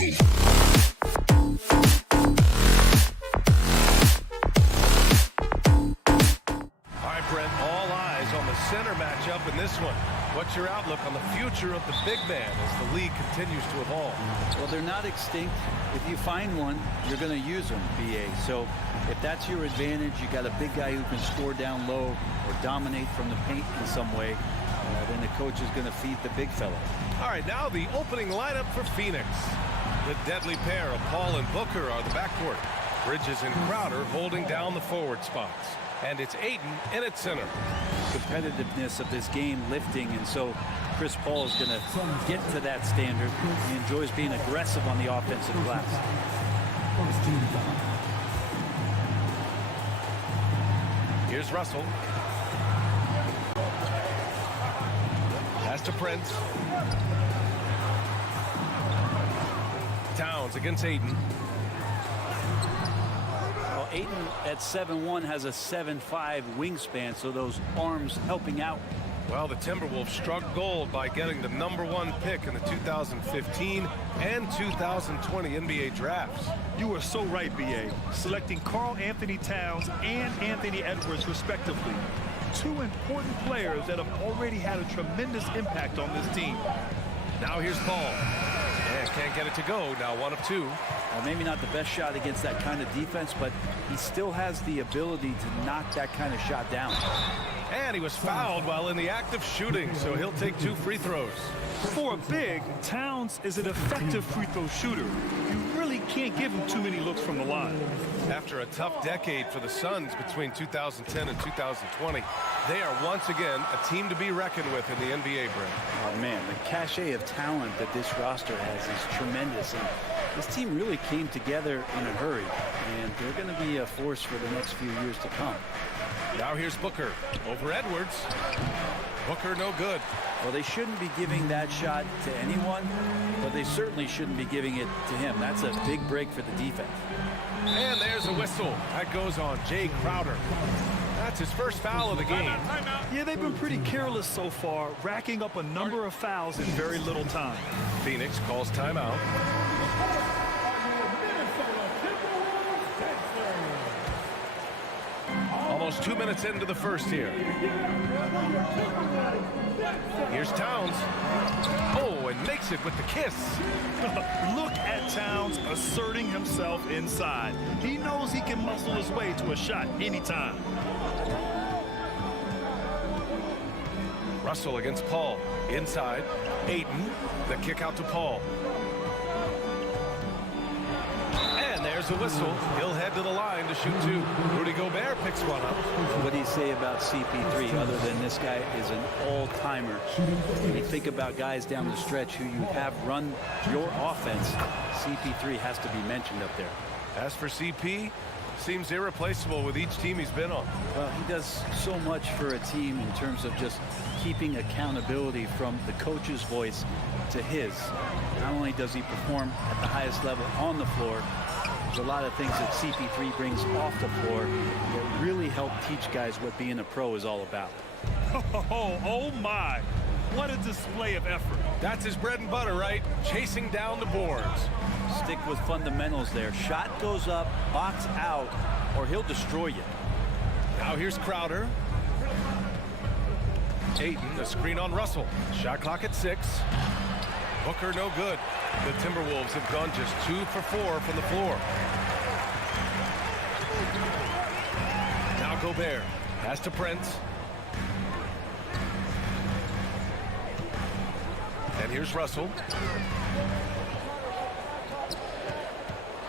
Brent, all eyes on the center matchup in this one. What's your outlook on the future of the big man as the league continues to evolve? Well, they're not extinct. If you find one, you're going to use them, BA. So if that's your advantage, you got a big guy who can score down low or dominate from the paint in some way, then the coach is going to feed the big fella. All right, now the opening lineup for Phoenix. The deadly pair of Paul and Booker are the backcourt. Bridges and Crowder holding down the forward spots. And it's Ayton in at center. Competitiveness of this game lifting, and so Chris Paul is going to get to that standard. He enjoys being aggressive on the offensive glass. Here's Russell. Pass to Prince. Towns against Ayton. Well, Ayton at 7'1" has a 7'5" wingspan, so those arms helping out. Well, the Timberwolves struck gold by getting the #1 pick in the 2015 and 2020 NBA drafts. You are so right, BA. Selecting Karl Anthony Towns and Anthony Edwards, respectively. Two important players that have already had a tremendous impact on this team. Now here's Paul. And can't get it to go. Now 1 of 2. Maybe not the best shot against that kind of defense, but he still has the ability to knock that kind of shot down. And he was fouled while in the act of shooting, so he'll take 2 free throws. For a big, Towns is an effective free throw shooter. You really can't give him too many looks from the line. After a tough decade for the Suns between 2010 and 2020, they are once again a team to be reckoned with in the NBA, Brent. Oh, man, the cachet of talent that this roster has is tremendous. And this team really came together in a hurry, and they're going to be a force for the next few years to come. Now here's Booker over Edwards. Booker no good. Well, they shouldn't be giving that shot to anyone, but they certainly shouldn't be giving it to him. That's a big break for the defense. And there's a whistle. That goes on Jay Crowder. That's his first foul of the game. Yeah, they've been pretty careless so far, racking up a number of fouls in very little time. Phoenix calls timeout. Almost 2 minutes into the first here. Here's Towns. Oh, and makes it with the kiss. Look at Towns asserting himself inside. He knows he can muscle his way to a shot anytime. Russell against Paul. Inside. Ayton. The kick out to Paul. And there's a whistle. He'll head to the line to shoot 2. Rudy Gobert picks one up. What do you say about CP3 other than this guy is an all-timer? When you think about guys down the stretch who you have run your offense, CP3 has to be mentioned up there. As for CP, seems irreplaceable with each team he's been on. Well, he does so much for a team in terms of just keeping accountability from the coach's voice to his. Not only does he perform at the highest level on the floor, there's a lot of things that CP3 brings off the floor that really help teach guys what being a pro is all about. Oh my, what a display of effort. That's his bread and butter, right? Chasing down the boards. Stick with fundamentals there. Shot goes up, box out, or he'll destroy you. Now here's Crowder. Ayton, a screen on Russell. Shot clock at 6. Booker no good. The Timberwolves have gone just 2 for 4 from the floor. Now Gobert. Pass to Prince. And here's Russell.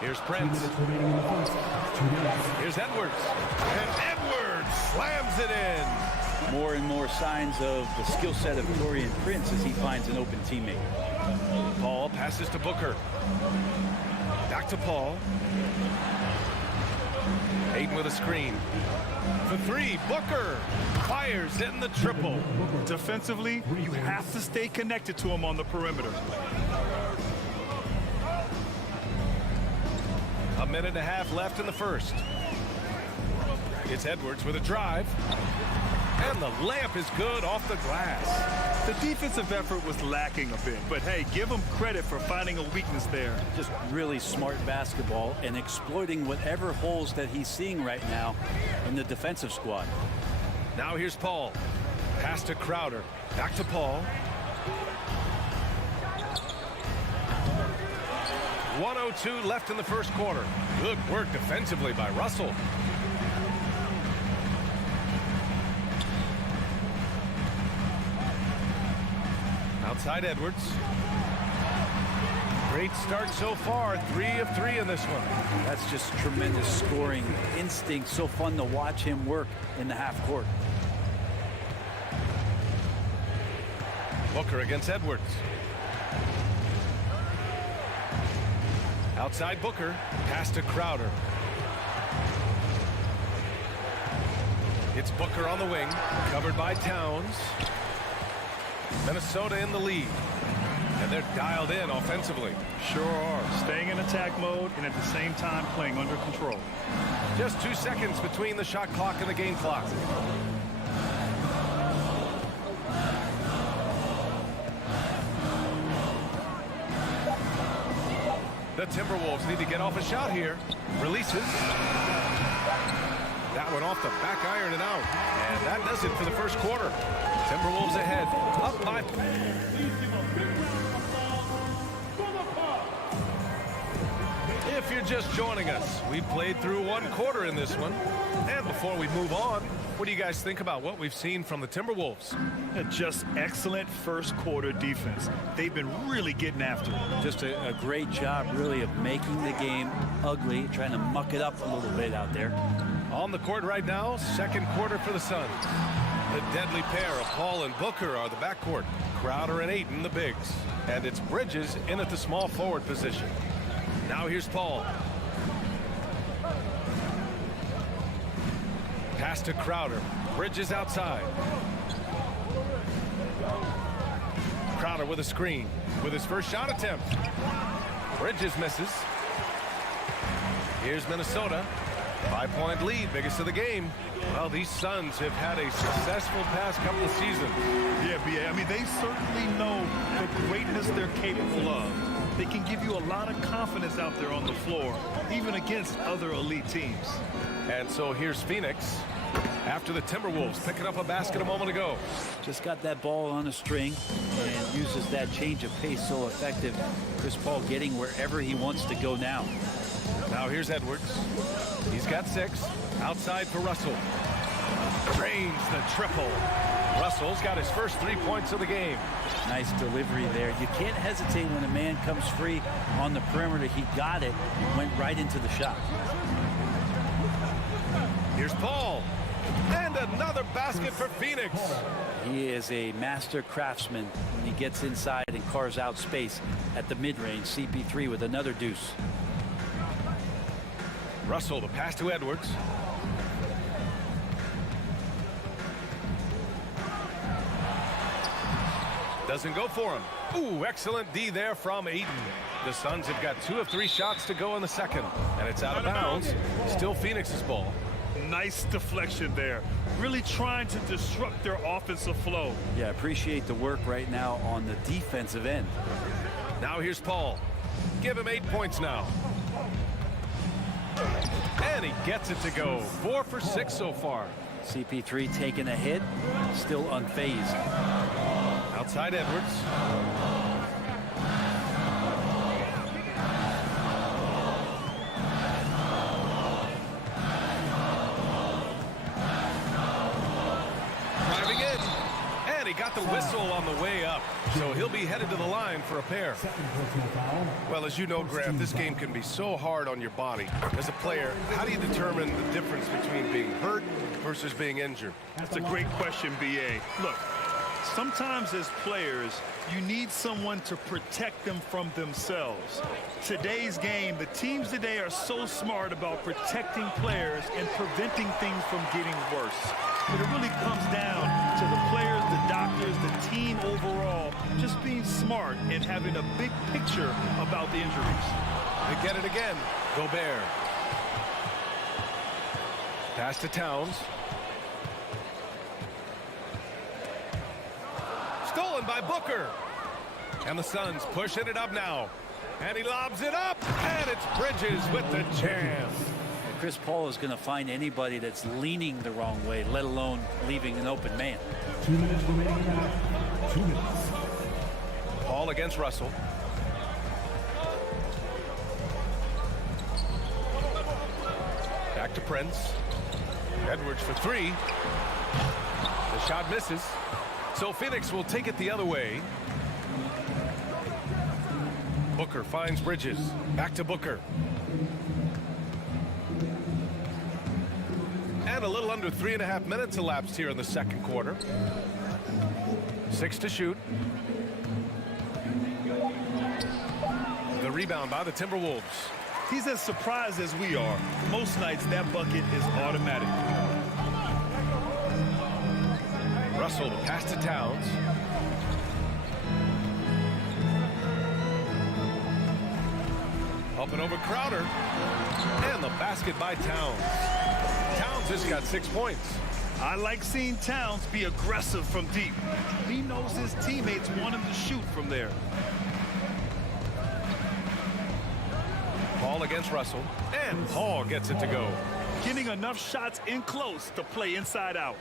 Here's Prince. Here's Edwards. And Edwards slams it in. More and more signs of the skill set of Taurean Prince as he finds an open teammate. Paul passes to Booker. Back to Paul. Ayton with a screen. For 3, Booker fires in the triple. Defensively, you have to stay connected to him on the perimeter. A minute and a half left in the first. It's Edwards with a drive. And the layup is good off the glass. The defensive effort was lacking a bit, but hey, give them credit for finding a weakness there. Just really smart basketball and exploiting whatever holes that he's seeing right now in the defensive squad. Now here's Paul. Pass to Crowder. Back to Paul. 1:02 left in the first quarter. Good work defensively by Russell. Outside Edwards. Great start so far. 3 of 3 in this one. That's just tremendous scoring instinct. So fun to watch him work in the half court. Booker against Edwards. Outside Booker. Pass to Crowder. It's Booker on the wing. Covered by Towns. Minnesota in the lead. And they're dialed in offensively. Sure are. Staying in attack mode and at the same time playing under control. Just 2 seconds between the shot clock and the game clock. The Timberwolves need to get off a shot here. Releases. That one off the back iron and out. And that does it for the first quarter. Timberwolves ahead. Up by... If you're just joining us, we played through 1 quarter in this one. And before we move on, what do you guys think about what we've seen from the Timberwolves? Just excellent first quarter defense. They've been really getting after it. Just a great job, really, of making the game ugly, trying to muck it up a little bit out there. On the court right now, second quarter for the Suns. The deadly pair of Paul and Booker are the backcourt. Crowder and Ayton, the bigs. And it's Bridges in at the small forward position. Now here's Paul. Pass to Crowder. Bridges outside. Crowder with a screen. With his first shot attempt. Bridges misses. Here's Minnesota. 5-point lead, biggest of the game. Well, these Suns have had a successful past couple of seasons. Yeah, B.A. I mean, they certainly know the greatness they're capable of. They can give you a lot of confidence out there on the floor, even against other elite teams. And so here's Phoenix after the Timberwolves picking up a basket a moment ago. Just got that ball on a string and uses that change of pace so effective. Chris Paul getting wherever he wants to go now. Now here's Edwards. He's got 6. Outside for Russell. Drains the triple. Russell's got his first 3 points of the game. Nice delivery there. You can't hesitate when a man comes free on the perimeter. He got it, went right into the shot. Here's Paul. And another basket for Phoenix. He is a master craftsman when he gets inside and carves out space at the mid-range. CP3 with another deuce. Russell, the pass to Edwards. Doesn't go for him. Ooh, excellent D there from Ayton. The Suns have got 2 of 3 shots to go in the second. And it's out of bounds. Still Phoenix's ball. Nice deflection there. Really trying to disrupt their offensive flow. Yeah, appreciate the work right now on the defensive end. Now here's Paul. Give him 8 points now. And he gets it to go. 4 for 6 so far. CP3 taking a hit, still unfazed. Outside Edwards. Driving in. And he got the whistle on the way up. So he'll be headed to the line for a pair. Well, as you know, Grant, this game can be so hard on your body. As a player, how do you determine the difference between being hurt versus being injured? That's a great question, B.A. Look, sometimes as players, you need someone to protect them from themselves. Today's game, the teams today are so smart about protecting players and preventing things from getting worse. But it really comes down to the players, the doctors, the team overall, just being smart and having a big picture about the injuries. They get it again. Gobert. Pass to Towns. Stolen stolen by Booker. And the Suns pushing it up now. And he lobs it up. And it's Bridges with the jam. Chris Paul is going to find anybody that's leaning the wrong way, let alone leaving an open man. 2 minutes remaining now. 2 minutes. Paul against Russell. Back to Prince. Edwards for three. The shot misses. So Phoenix will take it the other way. Booker finds Bridges. Back to Booker. And a little under 3.5 minutes elapsed here in the second quarter. 6 to shoot. The rebound by the Timberwolves. He's as surprised as we are. Most nights that bucket is automatic. Russell pass to Towns. Up and over Crowder. And the basket by Towns. Towns has got 6 points. I like seeing Towns be aggressive from deep. He knows his teammates want him to shoot from there. Paul against Russell. And Paul gets it to go. Getting enough shots in close to play inside out.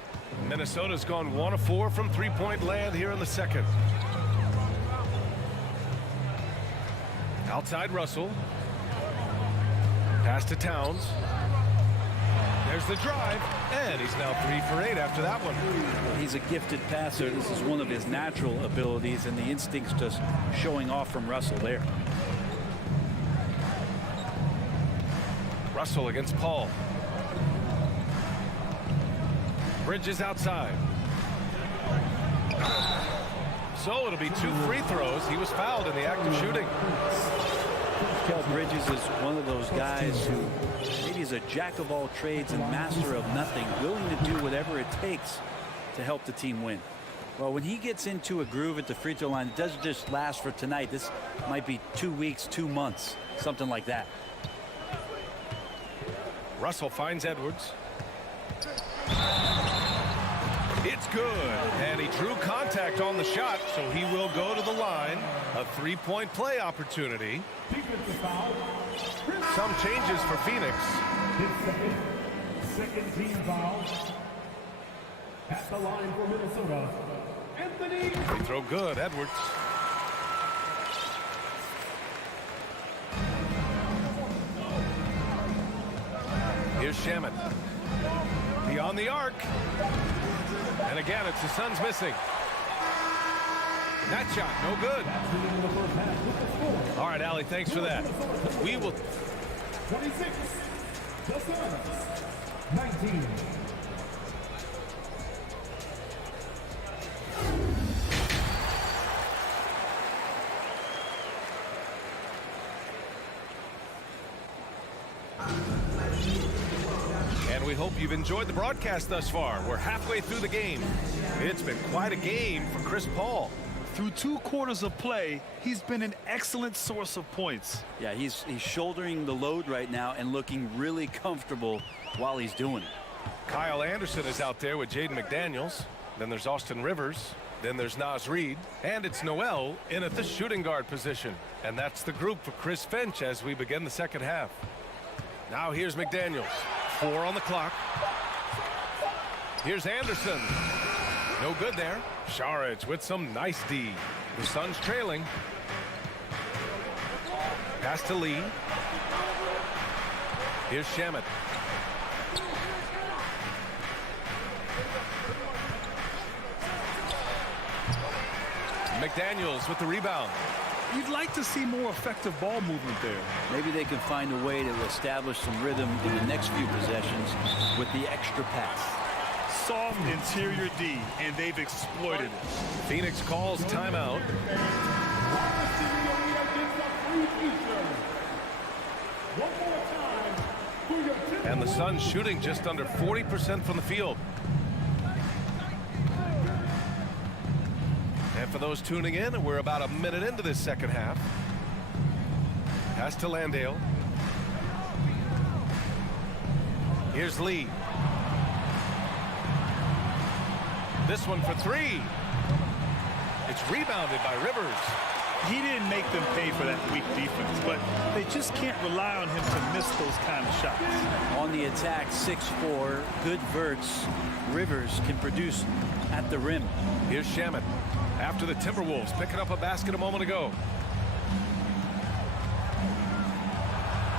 Minnesota's gone 1 of 4 from three-point land here in the second. Outside Russell. Pass to Towns. There's the drive, and he's now 3 for 8 after that one. He's a gifted passer. This is one of his natural abilities, and the instincts just showing off from Russell there. Russell against Paul. Bridges outside. So it'll be 2 free throws. He was fouled in the act of shooting. Kel Bridges is one of those guys who maybe is a jack of all trades and master of nothing, willing to do whatever it takes to help the team win. Well, when he gets into a groove at the free throw line, it doesn't just last for tonight. This might be 2 weeks, 2 months, something like that. Russell finds Edwards. It's good, and he drew contact on the shot, so he will go to the line. A 3-point play opportunity. Some changes for Phoenix. Second team foul. At the line for Minnesota, Anthony. Free throw good, Edwards. Here's Shaman. Beyond the arc. And again, it's the Suns missing. That shot, no good. All right, Allie, thanks for that. We will. 26. The Suns. 19. And we hope you've enjoyed the broadcast thus far. We're halfway through the game. It's been quite a game for Chris Paul. Through 2 quarters of play, he's been an excellent source of points. Yeah, he's shouldering the load right now and looking really comfortable while he's doing it. Kyle Anderson is out there with Jaden McDaniels. Then there's Austin Rivers. Then there's Naz Reid. And it's Noel in at the shooting guard position. And that's the group for Chris Finch as we begin the second half. Now here's McDaniels. 4 on the clock. Here's Anderson. No good there. Saric with some nice D. The Suns trailing. Pass to Lee. Here's Shamet. McDaniels with the rebound. You'd like to see more effective ball movement there. Maybe they can find a way to establish some rhythm in the next few possessions with the extra pass. Soft interior D, and they've exploited it. Phoenix calls timeout. And the Suns shooting just under 40% from the field. And for those tuning in, we're about a minute into this second half. Pass to Landale. Here's Lee. This one for 3. It's rebounded by Rivers. He didn't make them pay for that weak defense, but they just can't rely on him to miss those kind of shots. On the attack, 6'4", good verts. Rivers can produce at the rim. Here's Shaman after the Timberwolves picking up a basket a moment ago.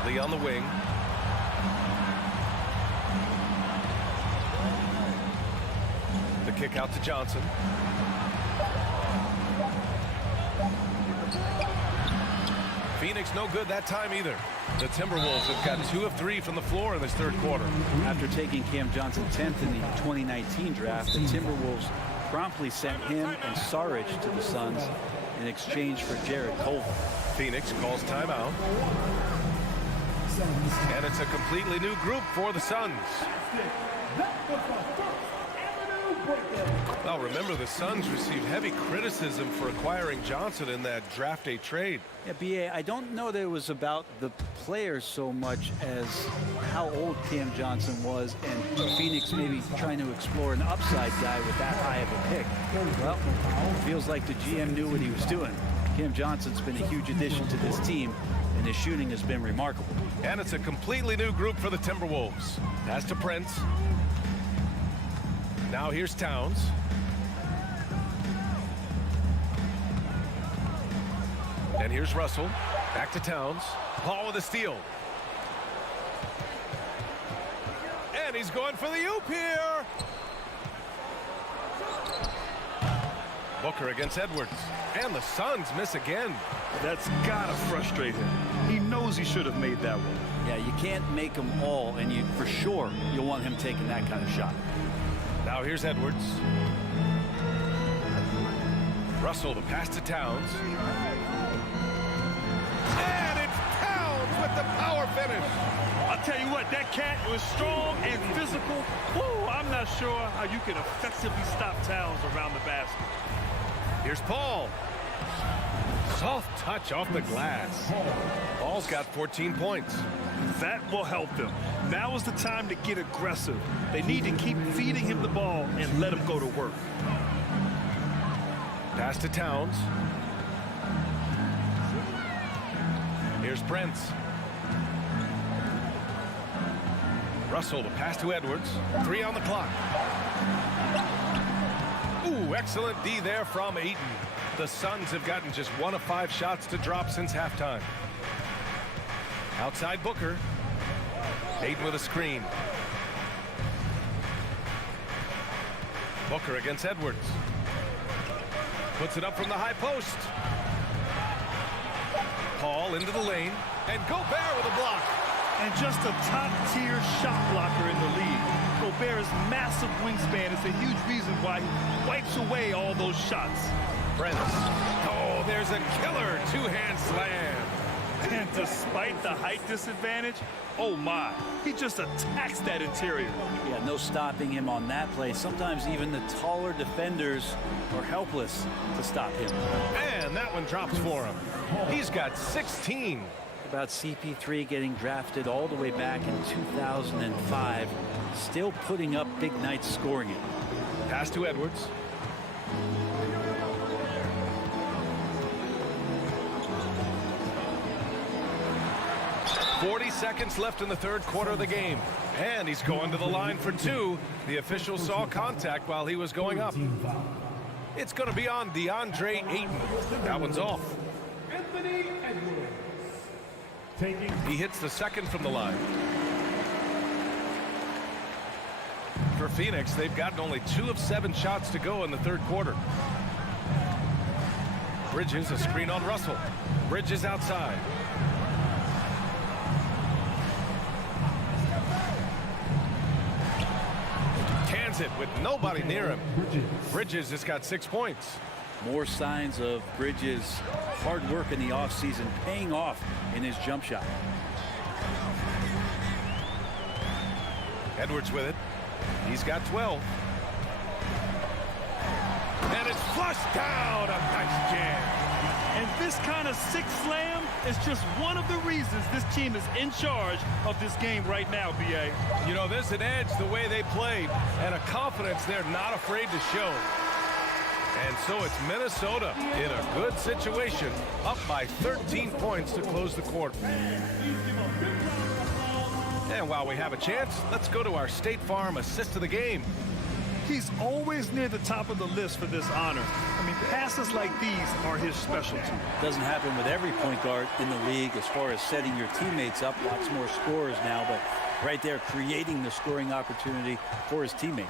Lee on the wing. The kick out to Johnson. Phoenix no good that time either. The Timberwolves have got 2 of 3 from the floor in this third quarter. After taking Cam Johnson 10th in the 2019 draft, the Timberwolves promptly sent him and Saric to the Suns in exchange for Jared Culver. Phoenix calls timeout. And it's a completely new group for the Suns. Well, remember, the Suns received heavy criticism for acquiring Johnson in that draft day trade. Yeah, B.A., I don't know that it was about the players so much as how old Cam Johnson was and Phoenix maybe trying to explore an upside guy with that high of a pick. Well, it feels like the GM knew what he was doing. Cam Johnson's been a huge addition to this team, and his shooting has been remarkable. And it's a completely new group for the Timberwolves. Pass to Prince. Now here's Towns. And here's Russell. Back to Towns. Paul with a steal. And he's going for the oop here. Booker against Edwards. And the Suns miss again. That's gotta frustrate him. He knows he should have made that one. Yeah, you can't make them all, and you for sure you'll want him taking that kind of shot. Now here's Edwards. Russell, the pass to Towns. And it's Towns with the power finish. I'll tell you what, that cat was strong and physical. Whoa, I'm not sure how you can effectively stop Towns around the basket. Here's Paul. Soft touch off the glass. Paul's got 14 points. That will help them. Now is the time to get aggressive. They need to keep feeding him the ball and let him go to work. Pass to Towns. Here's Prince. Russell, the pass to Edwards. 3 on the clock. Ooh, excellent D there from Ayton. The Suns have gotten just 1 of 5 shots to drop since halftime. Outside Booker. Ayton with a screen. Booker against Edwards. Puts it up from the high post. Paul into the lane. And Gobert with a block. And just a top-tier shot blocker in the league. Gobert's massive wingspan is a huge reason why he wipes away all those shots. Prince. Oh, there's a killer 2-hand slam. And despite the height disadvantage, oh my, he just attacks that interior. Yeah, no stopping him on that play. Sometimes even the taller defenders are helpless to stop him. And that one drops for him. He's got 16. About CP3 getting drafted all the way back in 2005, still putting up big nights scoring it. Pass to Edwards. .40 seconds left in the third quarter of the game. And he's going to the line for 2. The official saw contact while he was going up. It's going to be on DeAndre Ayton. That one's off. Anthony Edwards. He hits the second from the line. For Phoenix, they've gotten only 2 of 7 shots to go in the third quarter. Bridges, a screen on Russell. Bridges outside. Cans it with nobody near him. Bridges has got 6 points. More signs of Bridges' hard work in the offseason paying off in his jump shot. Edwards with it. He's got 12. And it's flushed down. A nice jam. And this kind of sick slam is just one of the reasons this team is in charge of this game right now, B.A. You know, there's an edge the way they played and a confidence they're not afraid to show. And so it's Minnesota in a good situation, up by 13 points to close the quarter. And while we have a chance, let's go to our State Farm assist of the game. He's always near the top of the list for this honor. I mean, passes like these are his specialty. Doesn't happen with every point guard in the league as far as setting your teammates up. Lots more scorers now, but right there creating the scoring opportunity for his teammate.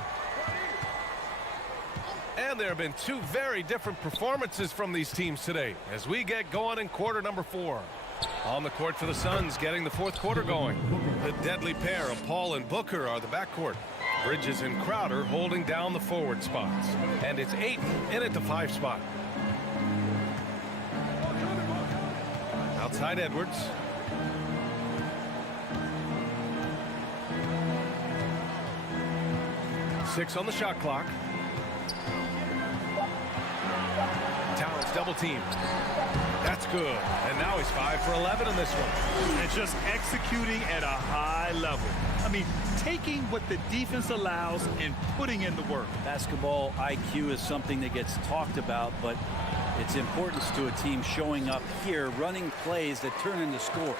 And there have been two very different performances from these teams today as we get going in quarter number 4. On the court for the Suns, getting the fourth quarter going. The deadly pair of Paul and Booker are the backcourt. Bridges and Crowder holding down the forward spots. And it's Ayton in at the 5 spot. Outside Edwards. Six on the shot clock. Towns double team. That's good. And now he's 5 for 11 in this one. And just executing at a high level. I mean, taking what the defense allows and putting in the work. Basketball IQ is something that gets talked about, but its importance to a team showing up here, running plays that turn into scores.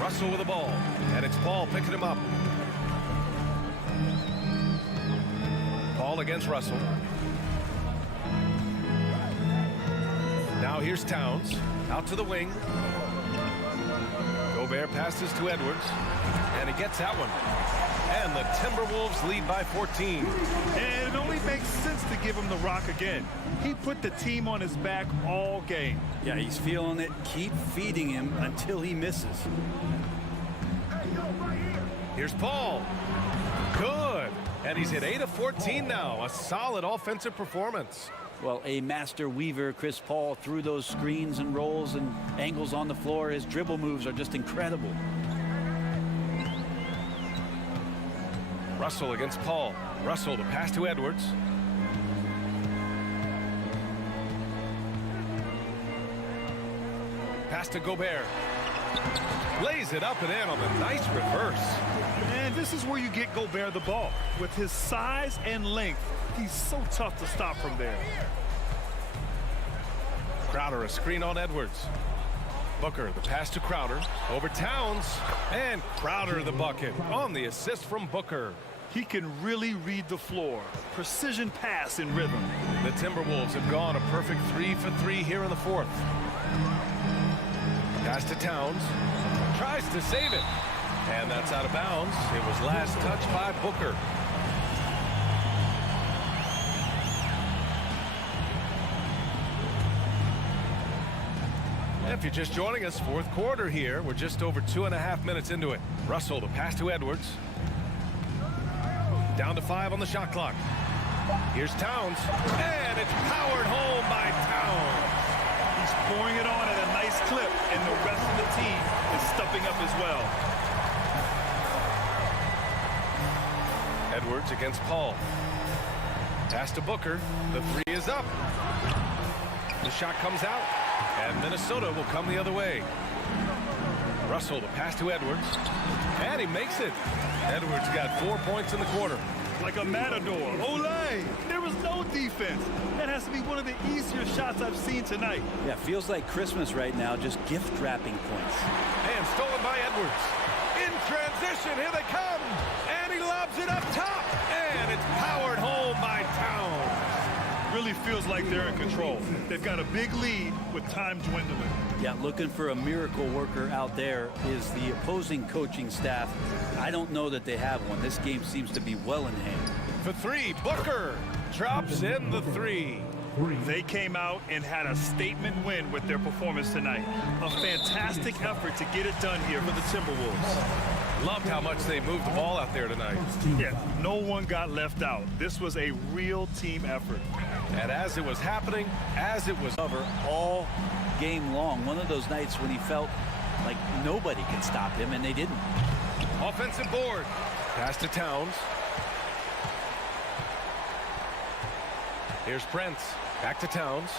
Russell with the ball, and it's Paul picking him up. Paul against Russell. Now here's Towns, out to the wing. Gobert passes to Edwards, and he gets that one. And the Timberwolves lead by 14. And it only makes sense to give him the rock again. He put the team on his back all game. Yeah, he's feeling it. Keep feeding him until he misses. Here's Paul. Good. And he's at 8 of 14 now. A solid offensive performance. Well, a master weaver, Chris Paul, through those screens and rolls and angles on the floor. His dribble moves are just incredible. Russell against Paul. Russell to pass to Edwards. Pass to Gobert. Lays it up and in on the nice reverse. And this is where you get Gobert the ball. With his size and length, he's so tough to stop from there. Crowder a screen on Edwards. Booker the pass to Crowder. Over Towns. And Crowder the bucket on the assist from Booker. He can really read the floor. Precision pass in rhythm. The Timberwolves have gone a perfect 3 for 3 here in the fourth. Pass to Towns. Tries to save it. And that's out of bounds. It was last touched by Booker. If you're just joining us, fourth quarter here. We're just over 2.5 minutes into it. Russell the pass to Edwards. Down to 5 on the shot clock. Here's Towns. And it's powered home by Towns. He's pouring it on at a nice clip, and the rest of the team is stepping up as well. Edwards against Paul. Pass to Booker. The 3 is up. The shot comes out. And Minnesota will come the other way. Russell the pass to Edwards. And he makes it. Edwards got 4 points in the quarter. Like a matador. Olay! There was no defense. That has to be one of the easier shots I've seen tonight. Yeah, feels like Christmas right now, just gift wrapping points. And stolen by Edwards. In transition, here they come. And he lobs it up top. And it's powered home by Towns. Really feels like they're in control. They've got a big lead with time dwindling. Yeah, looking for a miracle worker out there is the opposing coaching staff. I don't know that they have one. This game seems to be well in hand. For 3, Booker drops in the 3. They came out and had a statement win with their performance tonight. A fantastic effort to get it done here for the Timberwolves. Loved how much they moved the ball out there tonight. Yeah, no one got left out. This was a real team effort. And as it was happening, as it was Cover all game long. One of those nights when he felt like nobody could stop him, and they didn't. offensive board. Pass to Towns. Here's Prince. Back to Towns.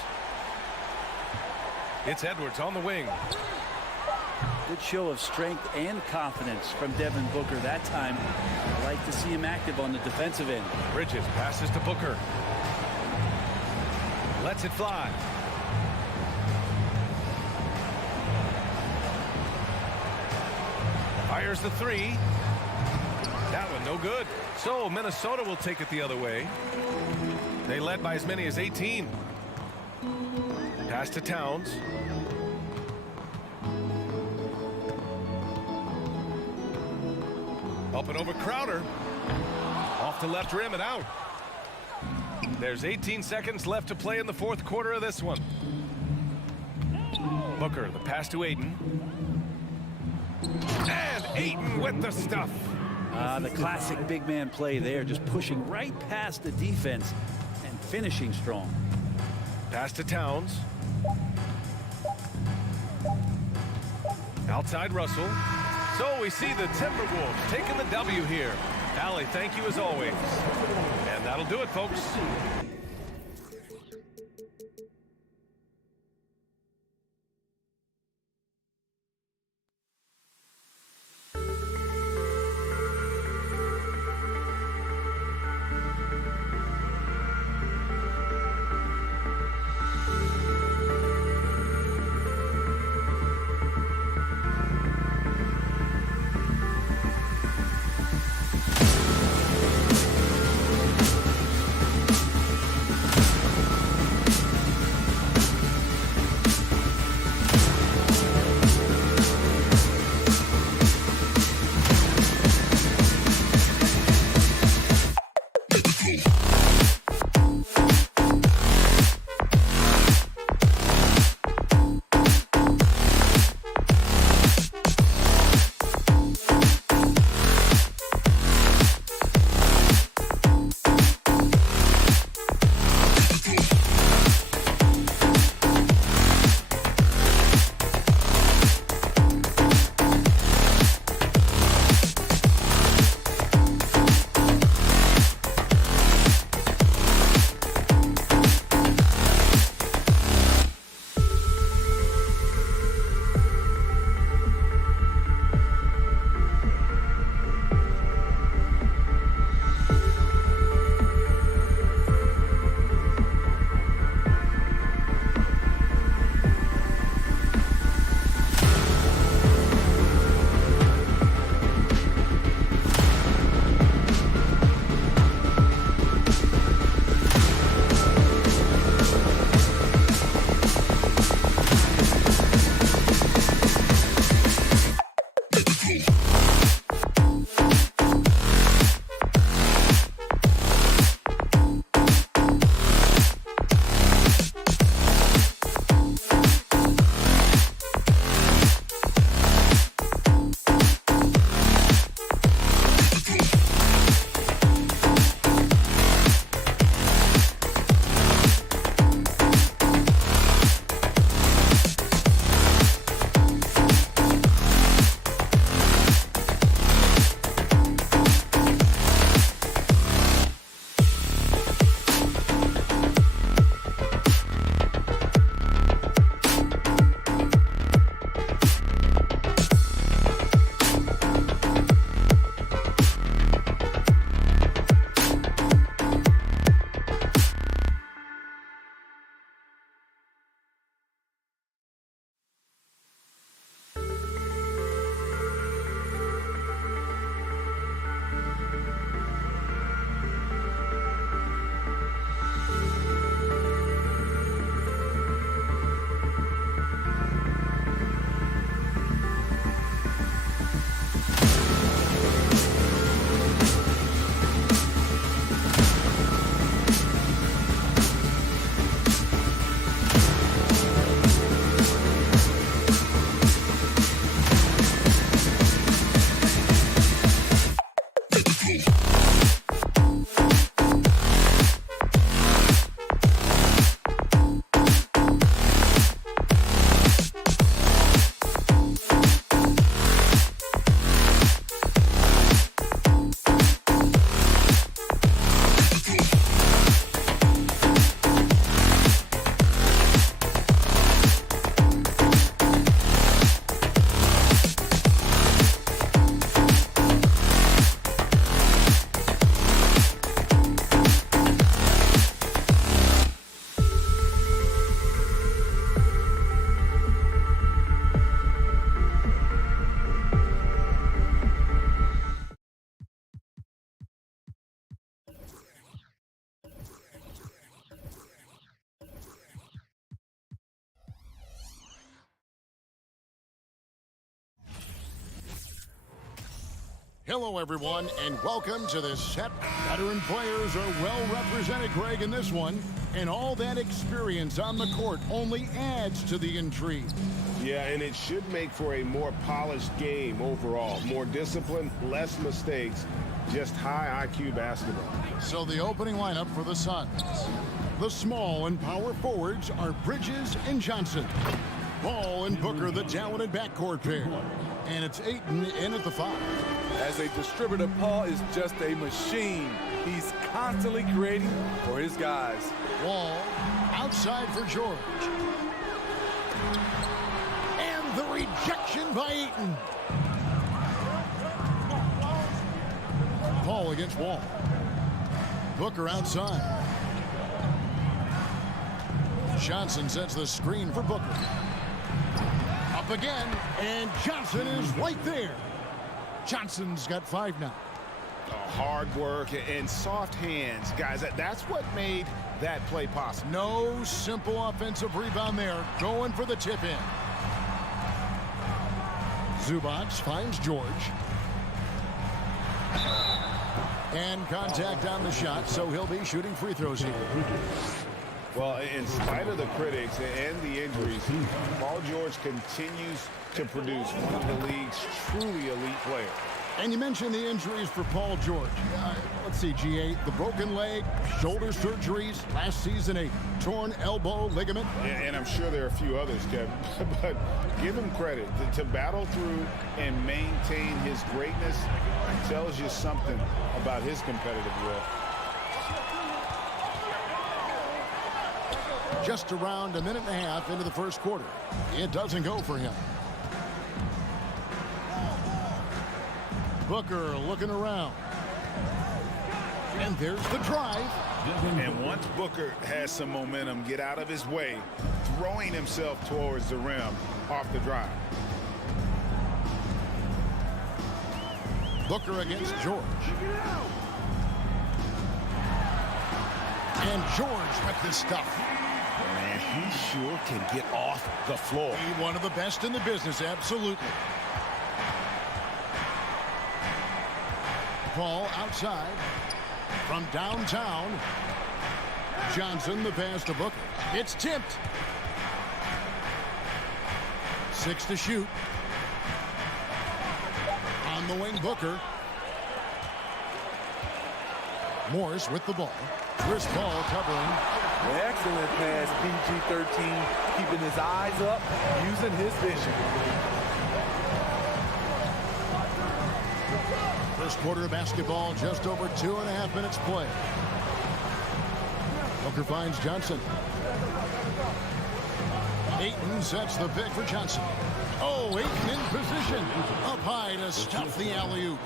It's Edwards on the wing. Good show of strength and confidence from Devin Booker that time. I like to see him active on the defensive end. Bridges passes to Booker. Lets it fly. Fires the three. That one no good. So Minnesota will take it the other way. They led by as many as 18. Pass to Towns. Up and over Crowder. Off the left rim and out. There's 18 seconds left to play in the fourth quarter of this one. Booker, the pass to Ayton. And Ayton with the stuff. The classic big man play there, just pushing right past the defense and finishing strong. Pass to Towns. Outside Russell. So we see the Timberwolves taking the W here. Allie, thank you as always. And that'll do it, folks. Hello, everyone, and welcome to this set. Veteran players are well represented, Greg, in this one, and all that experience on the court only adds to the intrigue. Yeah, and it should make for a more polished game overall. More discipline, less mistakes, just high IQ basketball. So the opening lineup for the Suns. The small and power forwards are Bridges and Johnson. Ball and Booker, the talented backcourt pair. And it's Ayton in at the 5. As a distributor, Paul is just a machine. He's constantly creating for his guys. Wall outside for George. And the rejection by Ayton. Paul against Wall. Booker outside. Johnson sets the screen for Booker. Up again, and Johnson is right there. Johnson's got 5 now. Hard work and soft hands, guys. That's what made that play possible. No simple offensive rebound there. Going for the tip in. Zubac finds George. And contact on the shot, so he'll be shooting free throws here. Well, in spite of the critics and the injuries, Paul George continues to produce one of the league's truly elite players. And you mentioned the injuries for Paul George. Let's see, G8, the broken leg, shoulder surgeries, last season a torn elbow ligament. And I'm sure there are a few others, Kevin, but give him credit. To battle through and maintain his greatness tells you something about his competitive will. Just around a minute and a half into the first quarter. It doesn't go for him. Booker looking around. And there's the drive. And once Booker has some momentum, get out of his way, throwing himself towards the rim off the drive. Booker against George. And George with this stuff. Man, he sure can get off the floor. He's one of the best in the business, absolutely. Paul outside from downtown. Johnson, the pass to Booker. It's tipped. 6 to shoot. On the wing, Booker. Morris with the ball. Chris Paul covering. Excellent pass, PG-13, keeping his eyes up, using his vision. First quarter of basketball, just over 2.5 minutes play. Booker finds Johnson. Ayton sets the pick for Johnson. Oh, Ayton in position. Up high to stuff the alley-oop.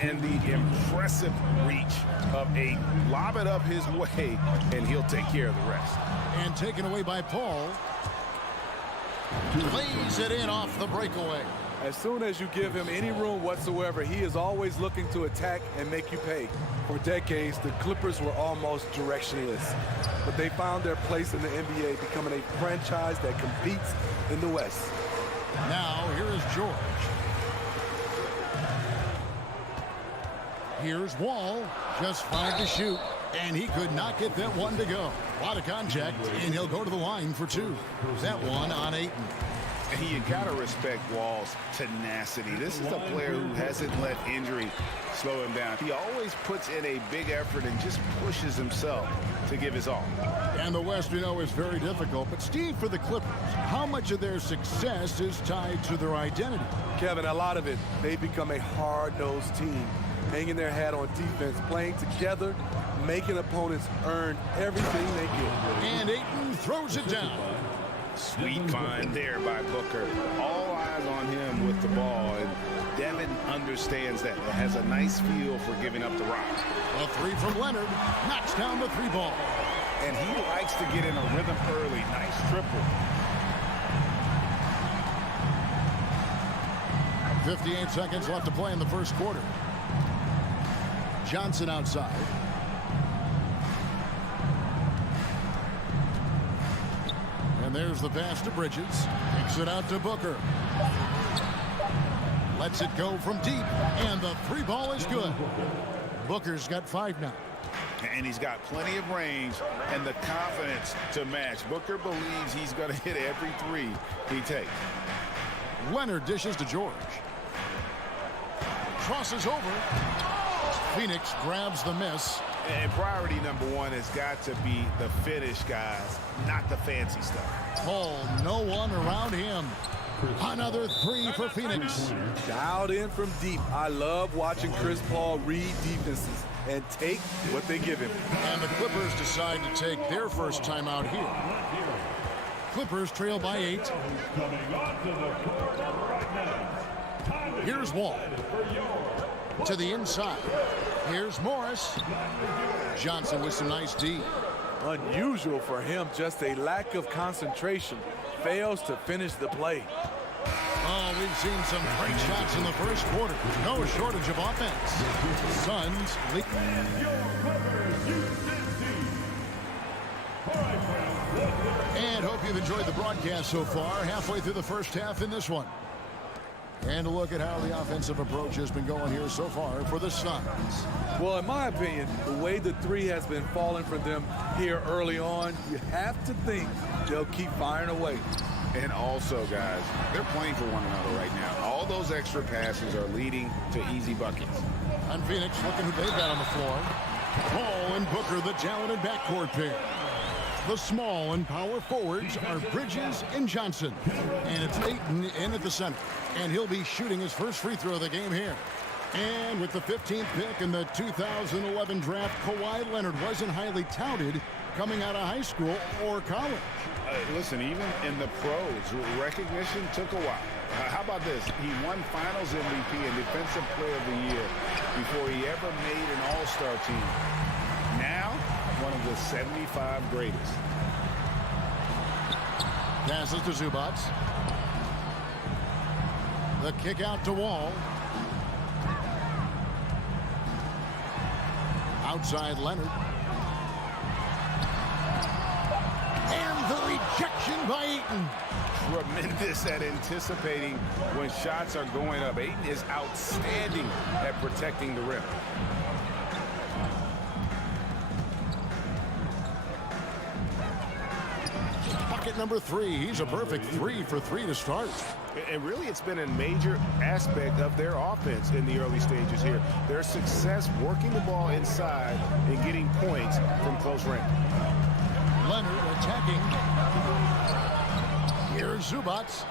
And the impressive reach of Ayton. Lob it up his way, and he'll take care of the rest. And taken away by Paul. Lays it in off the breakaway. As soon as you give him any room whatsoever, he is always looking to attack and make you pay. For decades, the Clippers were almost directionless, but they found their place in the NBA, becoming a franchise that competes in the West. Now, here is George. Here's Wall, just 5 to shoot, and he could not get that one to go. A lot of contact, and he'll go to the line for 2. That one on Ayton. And you gotta respect Wall's tenacity. This is a player who hasn't let injury slow him down. He always puts in a big effort and just pushes himself to give his all. And the West, we know, is very difficult. But Steve, for the Clippers, how much of their success is tied to their identity? Kevin, a lot of it. They become a hard-nosed team, hanging their hat on defense, playing together, making opponents earn everything they get. And Ayton throws it down. Sweet find there by Booker. All eyes on him with the ball, and Devin understands that. Has a nice feel for giving up the rock. A 3 from Leonard. Knocks down the 3 ball. And he likes to get in a rhythm early. Nice triple. 58 seconds left to play in the first quarter. Johnson outside. And there's the pass to Bridges. Kicks it out to Booker. Lets it go from deep, and the three ball is good. Booker's got 5 now. And he's got plenty of range and the confidence to match. Booker believes he's going to hit every three he takes. Leonard dishes to George. Crosses over. Phoenix grabs the miss. And priority number one has got to be the finish, guys, not the fancy stuff. Paul, no one around him. Another three for Phoenix. Dialed in from deep. I love watching Chris Paul read defenses and take what they give him. And the Clippers decide to take their first timeout here. Clippers trail by 8. Here's Wall. To the inside. Here's Morris. Johnson with some nice D. Unusual for him, just a lack of concentration. Fails to finish the play. Oh, we've seen some great shots in the first quarter. No shortage of offense. Suns lead. And hope you've enjoyed the broadcast so far. Halfway through the first half in this one. And a look at how the offensive approach has been going here so far for the Suns. Well, in my opinion, the way the three has been falling for them here early on, you have to think they'll keep firing away. And also, guys, they're playing for one another right now. All those extra passes are leading to easy buckets. And Phoenix looking who they've got on the floor. Paul and Booker, the talented backcourt pair. The small and power forwards are Bridges and Johnson. And it's Ayton in at the center. And he'll be shooting his first free throw of the game here. And with the 15th pick in the 2011 draft, Kawhi Leonard wasn't highly touted coming out of high school or college. Listen, even in the pros, recognition took a while. How about this? He won Finals MVP and Defensive Player of the Year before he ever made an All-Star team. Now, one of the 75 greatest. Passes to Zubac. The kick out to Wall. Outside Leonard. And the rejection by Ayton. Tremendous at anticipating when shots are going up. Ayton is outstanding at protecting the rim. Bucket number 3. He's a perfect 3 for 3 to start. And really, it's been a major aspect of their offense in the early stages here. Their success working the ball inside and getting points from close range. Leonard attacking. Here's Zubac.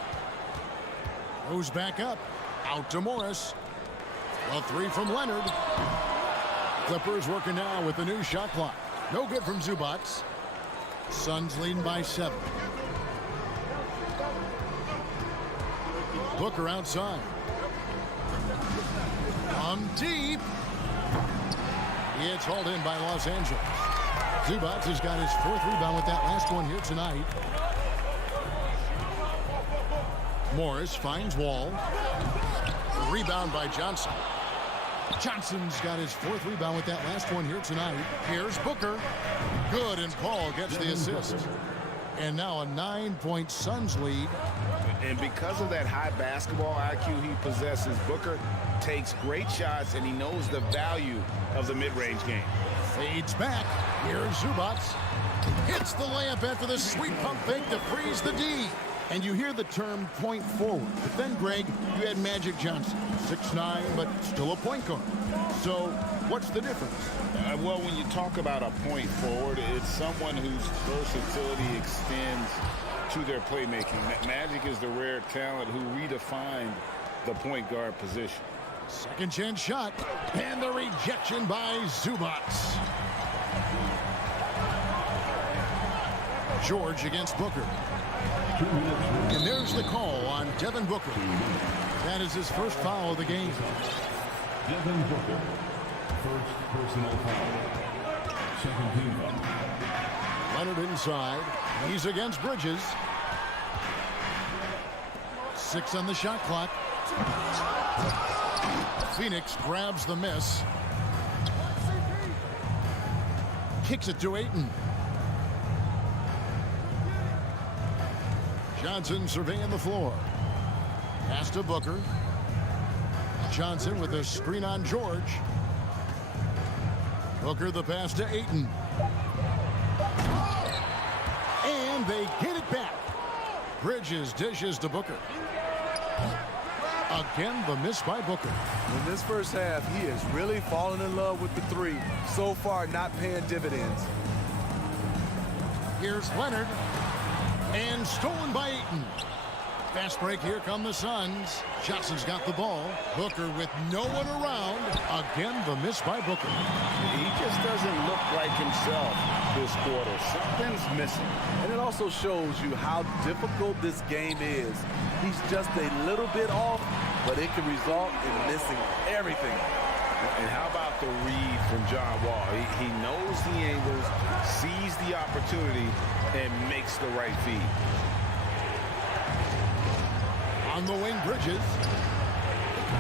Goes back up. Out to Morris. A 3 from Leonard. Clippers working now with the new shot clock. No good from Zubac. Suns leading by 7. Booker outside. From deep. It's hauled in by Los Angeles. Zubac has got his 4th rebound with that last one here tonight. Morris finds Wall. Rebound by Johnson. Johnson's got his 4th rebound with that last one here tonight. Here's Booker. Good, and Paul gets the assist. And now a 9-point Suns lead. And because of that high basketball IQ he possesses, Booker takes great shots, and he knows the value of the mid-range game. Fades back. Here's Zubac. Hits the layup after the sweet pump fake to freeze the D. And you hear the term point forward. But then, Greg, you had Magic Johnson. 6'9", but still a point guard. So what's the difference? Well, when you talk about a point forward, it's someone whose versatility extends to their playmaking. Magic is the rare talent who redefined the point guard position. Second chance shot. And the rejection by Zubac. George against Booker. And there's the call on Devin Booker. That is his first foul of the game. Devin Booker, first personal foul. Second team foul. Leonard inside. He's against Bridges. 6 on the shot clock. Phoenix grabs the miss. Kicks it to Ayton. Johnson surveying the floor. Pass to Booker. Johnson with a screen on George. Booker the pass to Ayton. And they get it back. Bridges dishes to Booker. Again, the miss by Booker. In this first half, he is really falling in love with the three. So far, not paying dividends. Here's Leonard. And stolen by Ayton. Fast break, here come the Suns. Johnson's got the ball. Booker with no one around. Again, the miss by Booker. He just doesn't look like himself this quarter. Something's missing. And it also shows you how difficult this game is. He's just a little bit off, but it can result in missing everything. And how about the read from John Wall? He knows the angles, sees the opportunity, and makes the right feed. On the wing, Bridges.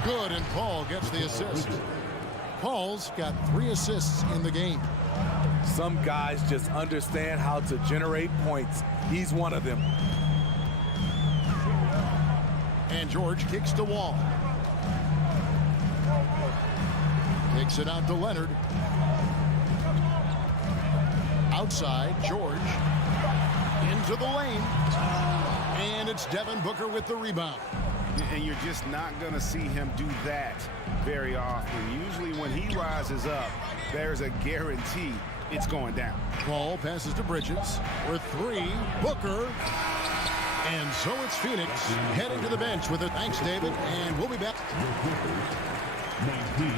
Good, and Paul gets the assist. Paul's got 3 assists in the game. Some guys just understand how to generate points. He's one of them. And George kicks to Wall. Takes it out to Leonard. Outside, George. Into the lane. And it's Devin Booker with the rebound. And you're just not going to see him do that very often. Usually when he rises up, there's a guarantee it's going down. Ball passes to Bridges. For 3, Booker. And so it's Phoenix heading to the bench with it. Thanks, David. And we'll be back. 19.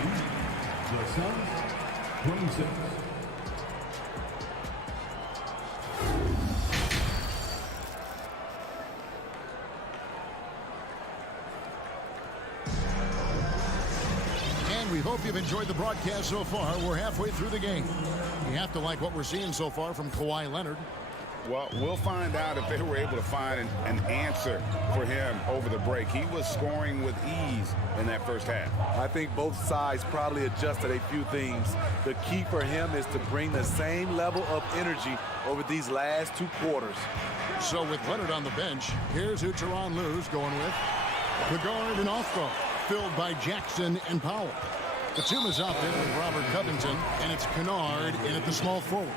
The Suns, 26. We hope you've enjoyed the broadcast so far. We're halfway through the game. You have to like what we're seeing so far from Kawhi Leonard. Well, we'll find out if they were able to find an answer for him over the break. He was scoring with ease in that first half. I think both sides probably adjusted a few things. The key for him is to bring the same level of energy over these last 2 quarters. So with Leonard on the bench, here's who Tyronn Lue's going with. The guard and off guard, filled by Jackson and Powell. The team is out there with Robert Covington, and it's Kennard in at the small forward.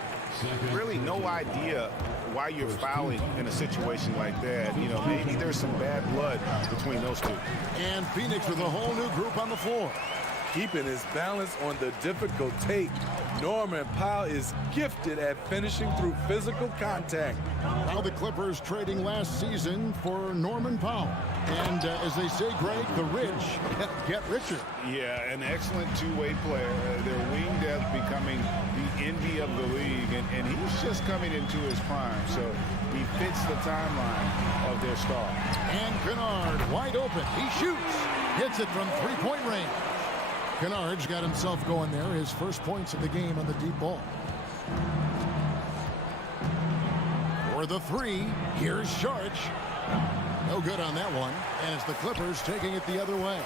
Really no idea why you're fouling in a situation like that. You know, maybe there's some bad blood between those two. And Phoenix with a whole new group on the floor. Keeping his balance on the difficult take. Norman Powell is gifted at finishing through physical contact. Now the Clippers trading last season for Norman Powell. And as they say, Greg, the rich get richer. Yeah, an excellent two-way player. Their wing depth becoming the envy of the league. And he's just coming into his prime. So he fits the timeline of their star. And Kennard wide open. He shoots. Hits it from three-point range. Kennard's got himself going there. His first points of the game on the deep ball. For the 3, here's Sharch. No good on that one. And it's the Clippers taking it the other way.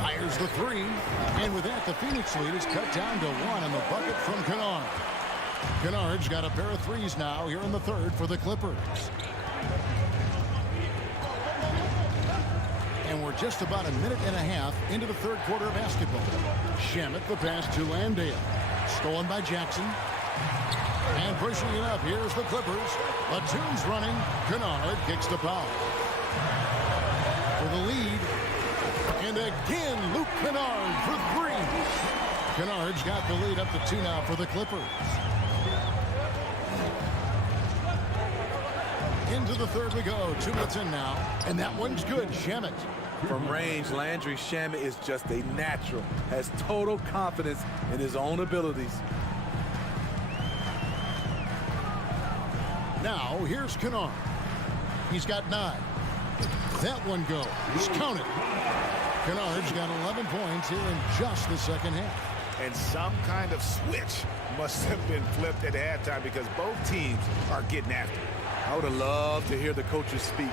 Fires the 3. And with that, the Phoenix lead is cut down to 1 on the bucket from Kennard. Kennard's got a pair of 3s now here in the 3rd for the Clippers. And we're just about a minute and a half into the 3rd quarter of basketball. Shamet the pass to Landale. Stolen by Jackson. And pushing it up, here's the Clippers. Batum's running. Kennard kicks to Powell. For the lead. And again, Luke Kennard for 3. Kennard's got the lead up to 2 now for the Clippers. Into the 3rd we go. 2 minutes in now. And that one's good. Shamet. From range, Landry Shamet is just a natural. Has total confidence in his own abilities. Now, here's Kennard. He's got 9. That one goes. Count it. Kennard's got 11 points here in just the 2nd half. And some kind of switch must have been flipped at halftime because both teams are getting after it. I would have loved to hear the coach's speech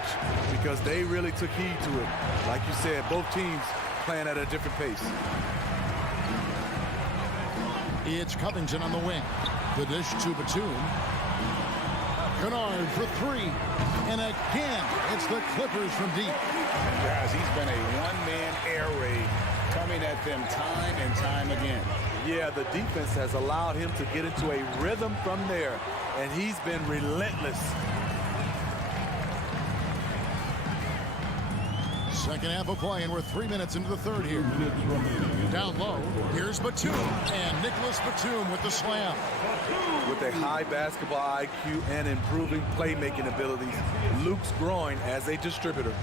because they really took heed to it. Like you said, both teams playing at a different pace. It's Covington on the wing. The dish to Batum. Kennard for 3. And again, it's the Clippers from deep. Guys, he's been a one-man air raid coming at them time and time again. Yeah, the defense has allowed him to get into a rhythm from there, and he's been relentless. Second half of play, and we're 3 minutes into the third here. Down low, here's Batum, and Nicholas Batum with the slam. With a high basketball IQ and improving playmaking abilities, Luke's growing as a distributor.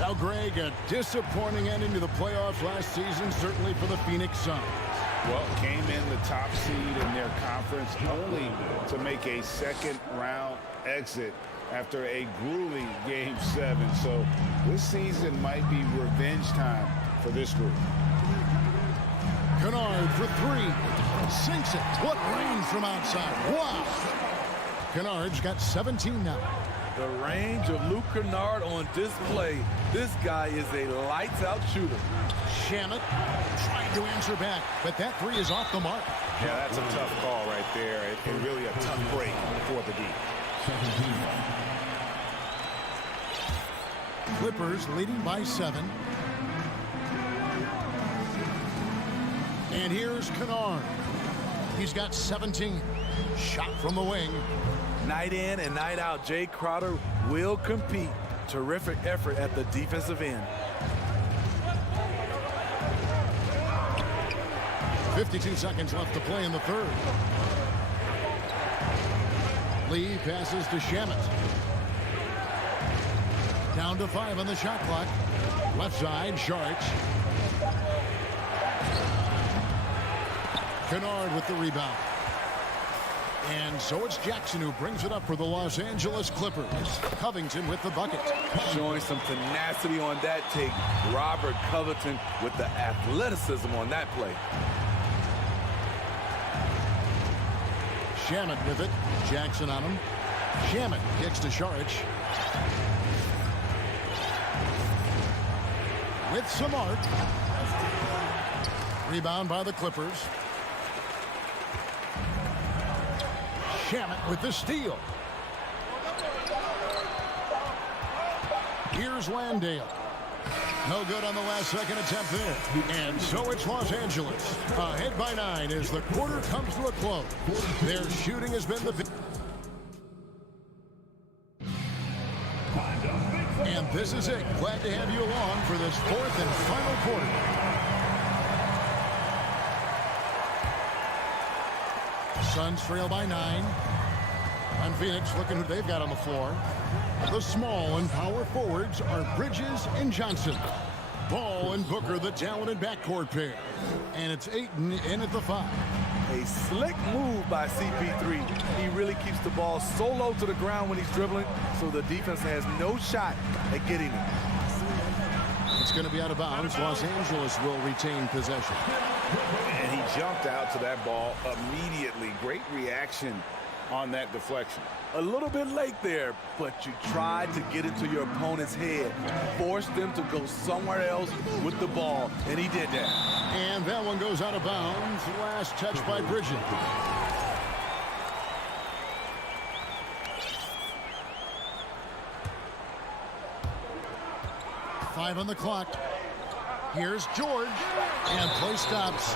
Now, Greg, a disappointing ending to the playoffs last season, certainly for the Phoenix Suns. Well, came in the top seed in their conference only to make a second-round exit after a grueling Game 7. So this season might be revenge time for this group. Kennard for three. Sinks it. What range from outside. Wow. Kennard's got 17 now. The range of Luke Kennard on display. This guy is a lights-out shooter. Shamet trying to answer back, but that three is off the mark. Yeah, that's a tough call right there, and really a tough break for the D. Clippers leading by 7. And here's Kennard. He's got 17. Shot from the wing. Night in and night out, Jay Crowder will compete. Terrific effort at the defensive end. 52 seconds left to play in the third. Lee passes to Shamet. Down to 5 on the shot clock. Left side, Sharich. Kennard with the rebound. And so it's Jackson who brings it up for the Los Angeles Clippers. Covington with the bucket. Showing some tenacity on that take. Robert Covington with the athleticism on that play. Shamet with it. Jackson on him. Shamet kicks to Sharich. With some arc. Rebound by the Clippers. Shamet with the steal. Here's Landale. No good on the last second attempt there. And so it's Los Angeles. Ahead by 9 as the quarter comes to a close. Their shooting has been the... And this is it. Glad to have you along for this fourth and final quarter. Suns trail by 9. On Phoenix, looking who they've got on the floor. The small and power forwards are Bridges and Johnson. Ball and Booker, the talented backcourt pair. And it's Ayton in at the 5. A slick move by CP3. He really keeps the ball so low to the ground when he's dribbling, so the defense has no shot at getting it. It's going to be out of bounds. Los Angeles will retain possession. And he jumped out to that ball immediately. Great reaction on that deflection. A little bit late there, but you tried to get into your opponent's head. Forced them to go somewhere else with the ball, and he did that. And that one goes out of bounds. Last touch by Bridges. Five on the clock. Here's George. And play stops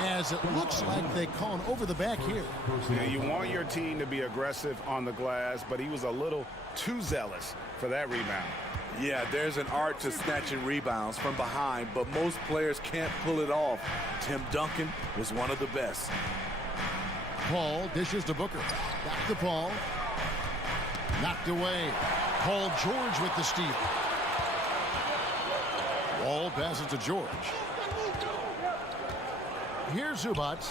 as it looks like they call an over the back here. Yeah, you want your team to be aggressive on the glass, but he was a little too zealous for that rebound. Yeah, there's an art to snatching rebounds from behind, but most players can't pull it off. Tim Duncan was one of the best. Paul dishes to Booker. Back to Paul. Knocked away. Paul George with the steal. Wall passes to George. Here's Zubac.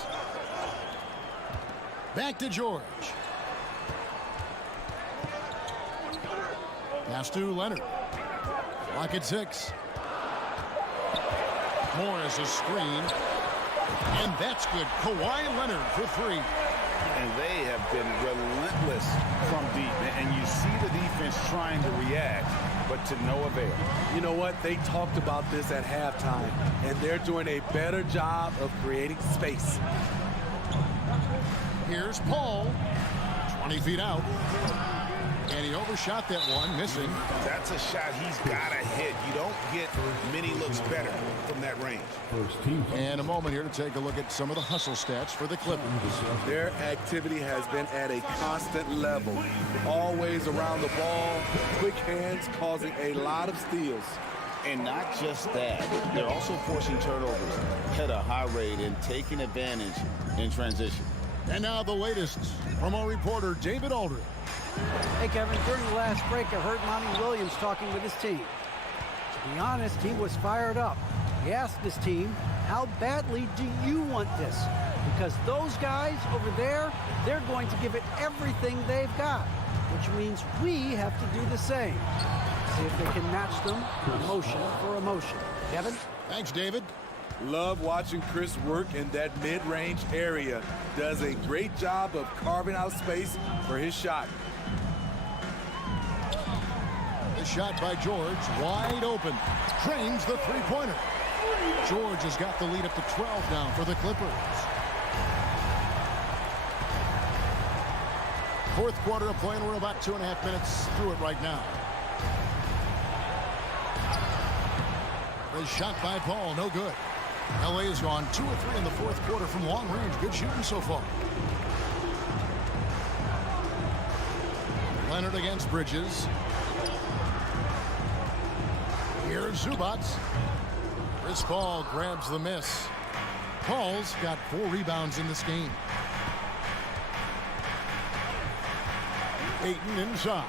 Back to George. Pass to Leonard. Lock at 6. Morris a screen. And that's good. Kawhi Leonard for 3. And they have been relentless from deep. And you see the defense trying to react, but to no avail. You know what? They talked about this at halftime, and they're doing a better job of creating space. Here's Paul. 20 feet out. And he overshot that one, missing. That's a shot he's got to hit. You don't get many looks better from that range. And a moment here to take a look at some of the hustle stats for the Clippers. Their activity has been at a constant level. Always around the ball, quick hands causing a lot of steals. And not just that, they're also forcing turnovers at a high rate and taking advantage in transition. And now the latest from our reporter, David Aldridge. Hey, Kevin, during the last break, I heard Monty Williams talking with his team. To be honest, he was fired up. He asked his team, how badly do you want this? Because those guys over there, they're going to give it everything they've got, which means we have to do the same. See if they can match them emotion for emotion. Kevin? Thanks, David. Love watching Chris work in that mid-range area. Does a great job of carving out space for his shot. The shot by George, wide open. Drains the three-pointer. George has got the lead up to 12 now for the Clippers. Fourth quarter of play, and we're about 2.5 minutes through it right now. The shot by Paul, no good. LA has gone 2 of 3 in the fourth quarter from long range. Good shooting so far. Leonard against Bridges. Here's Zubac. Chris Paul grabs the miss. Paul's got 4 rebounds in this game. Ayton inside.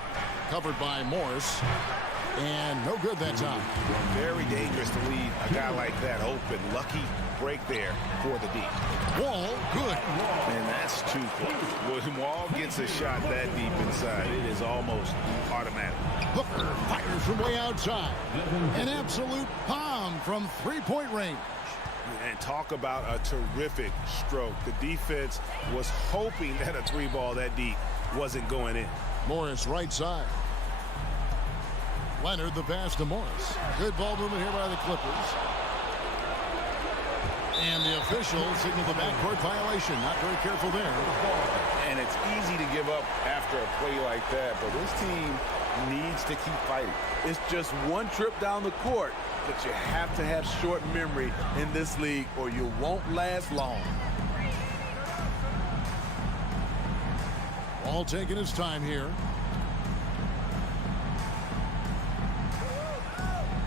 Covered by Morris. And no good that time. Very dangerous to leave a guy like that open. Lucky break there for the D. Wall, good. And that's 2 points. When Wall gets a shot that deep inside, it is almost automatic. Hooker fires from way outside. An absolute bomb from three-point range. And talk about a terrific stroke. The defense was hoping that a 3-ball that deep wasn't going in. Morris right side. Leonard the pass to Morris. Good ball movement here by the Clippers. And the official signaled the backcourt violation. Not very careful there. And it's easy to give up after a play like that, but this team needs to keep fighting. It's just one trip down the court, but you have to have short memory in this league or you won't last long. All taking his time here.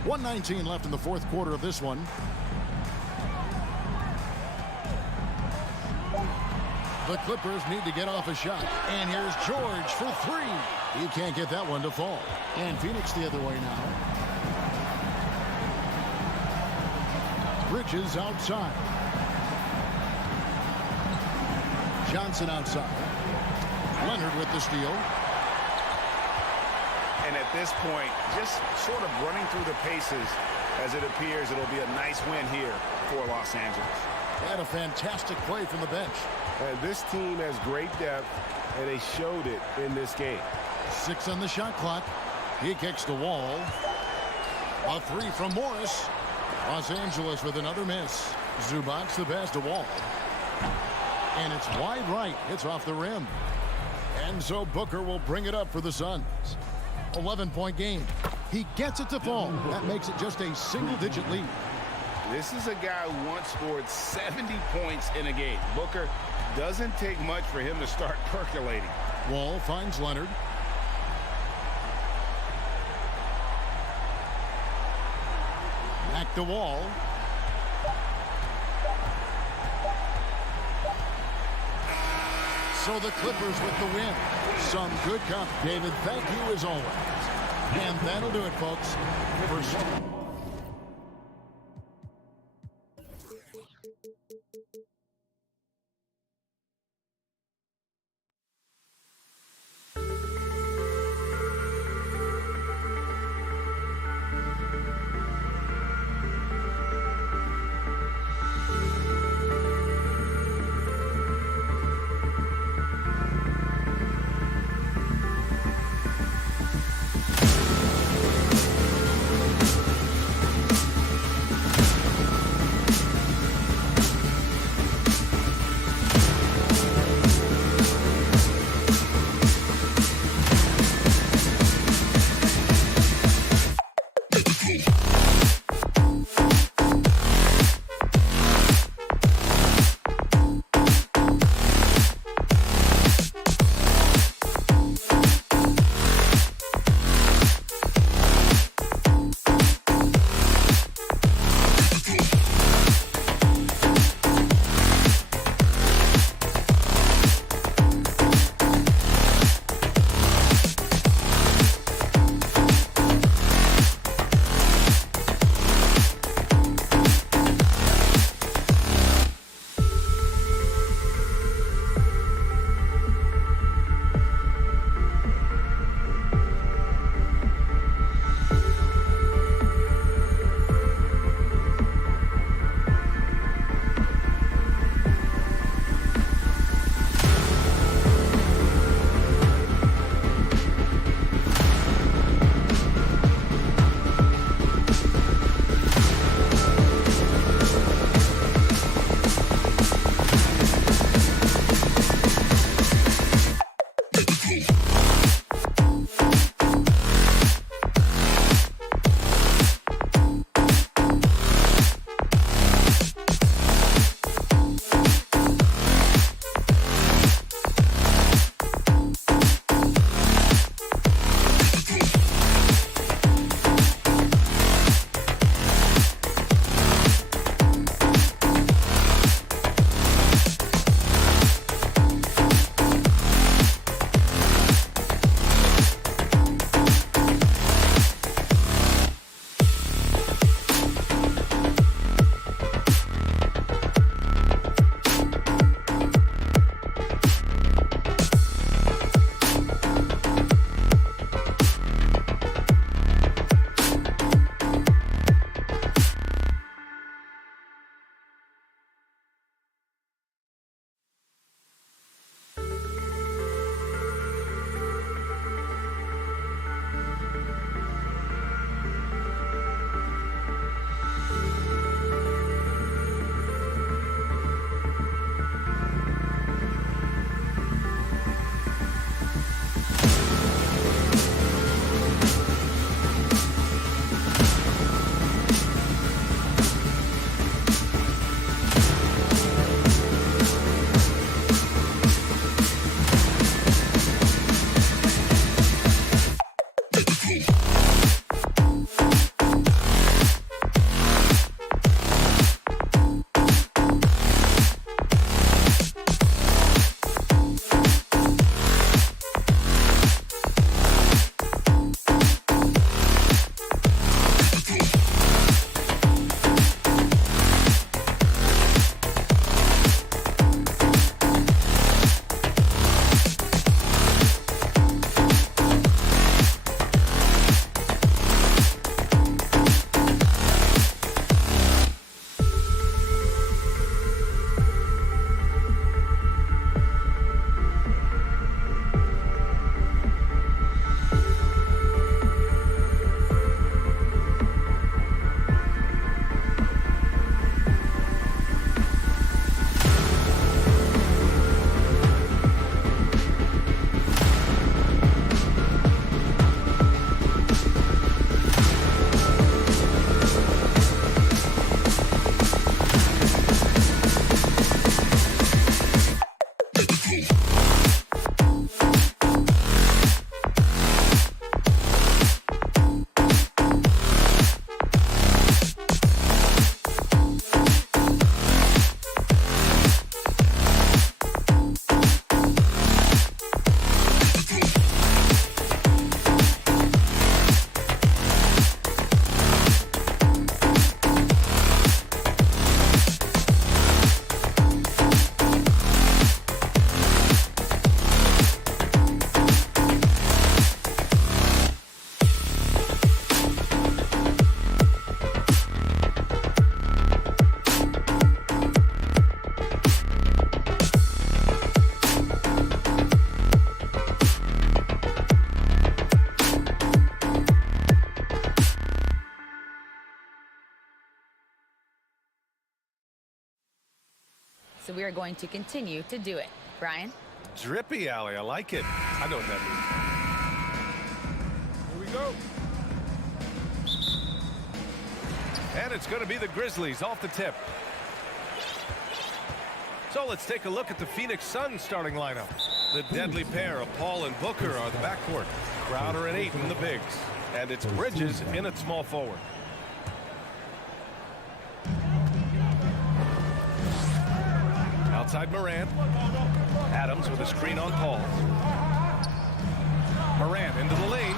1:19 left in the fourth quarter of this one. The Clippers need to get off a shot. And here's George for 3. He can't get that one to fall. And Phoenix the other way now. Bridges outside. Johnson outside. Leonard with the steal. And at this point, just sort of running through the paces as it appears it'll be a nice win here for Los Angeles. And a fantastic play from the bench. And this team has great depth, and they showed it in this game. 6 on the shot clock. He kicks the wall. A 3 from Morris. Los Angeles with another miss. Zubac the pass to Wall. And it's wide right. It's off the rim. And so Booker will bring it up for the Suns. 11-point game. He gets it to fall. That makes it just a single-digit lead. This is a guy who once scored 70 points in a game. Booker doesn't take much for him to start percolating. Wall finds Leonard. Back to Wall. So the Clippers with the win. Some good comp, David. Thank you as always. And that'll do it, folks. First. so we are going to continue to do it. Brian? Drippy alley, I like it. I know what that means. Here we go. And it's going to be the Grizzlies off the tip. So let's take a look at the Phoenix Suns starting lineup. The deadly pair of Paul and Booker are the backcourt. Crowder and Ayton the bigs. And it's Bridges in at small forward. Outside Morant. Adams with a screen on Paul. Morant into the lane.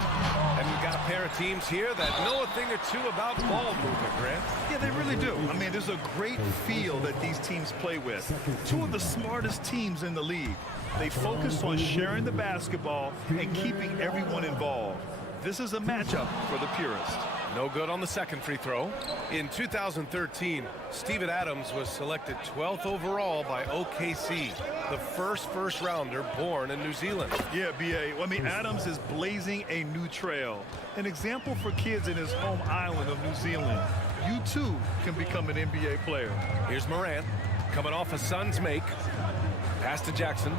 And we've got a pair of teams here that know a thing or two about ball movement, Grant. Yeah, they really do. I mean, there's a great feel that these teams play with. Two of the smartest teams in the league. They focus on sharing the basketball and keeping everyone involved. This is a matchup for the purist. No good on the second free throw. In 2013, Steven Adams was selected 12th overall by OKC, the first rounder born in New Zealand. Yeah, B.A. I mean, Adams is blazing a new trail. An example for kids in his home island of New Zealand. You, too, can become an NBA player. Here's Morant, coming off a Suns make. Pass to Jackson.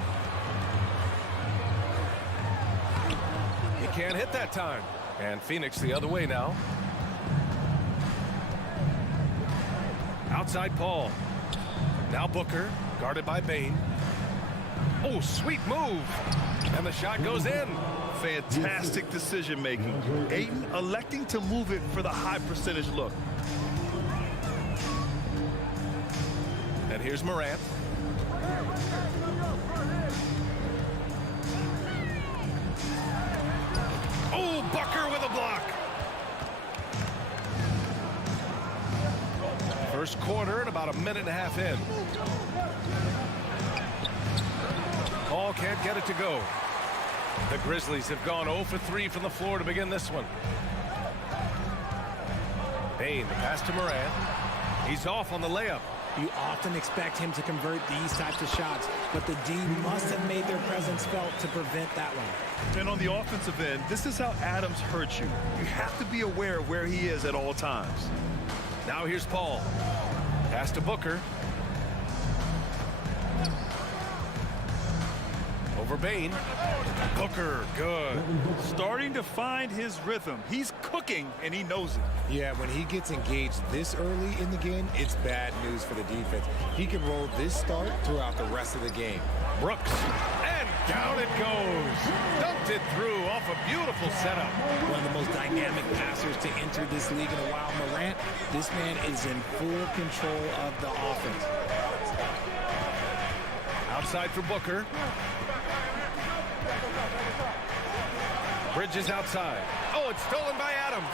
He can't hit that time. And Phoenix the other way now. Outside Paul. Now Booker, guarded by Bane. Oh, sweet move. And the shot goes in. Fantastic decision making. Ayton electing to move it for the high percentage look. And here's Morant. Oh, Booker with a block. First quarter and about a minute and a half in. Paul can't get it to go. The Grizzlies have gone 0 for 3 from the floor to begin this one. Bane, pass to Morant. He's off on the layup. You often expect him to convert these types of shots, but the D must have made their presence felt to prevent that one. And on the offensive end, this is how Adams hurts you. You have to be aware of where he is at all times. Now here's Paul. Pass to Booker. Over Bane. Booker, good. Starting to find his rhythm. He's cooking, and he knows it. Yeah, when he gets engaged this early in the game, it's bad news for the defense. He can roll this start throughout the rest of the game. Brooks, and down it goes. Dunked it through off a beautiful setup. One of the most dynamic passers to enter this league in a while, Morant. This man is in full control of the offense. Outside for Booker. Bridges outside. Oh, it's stolen by Adams.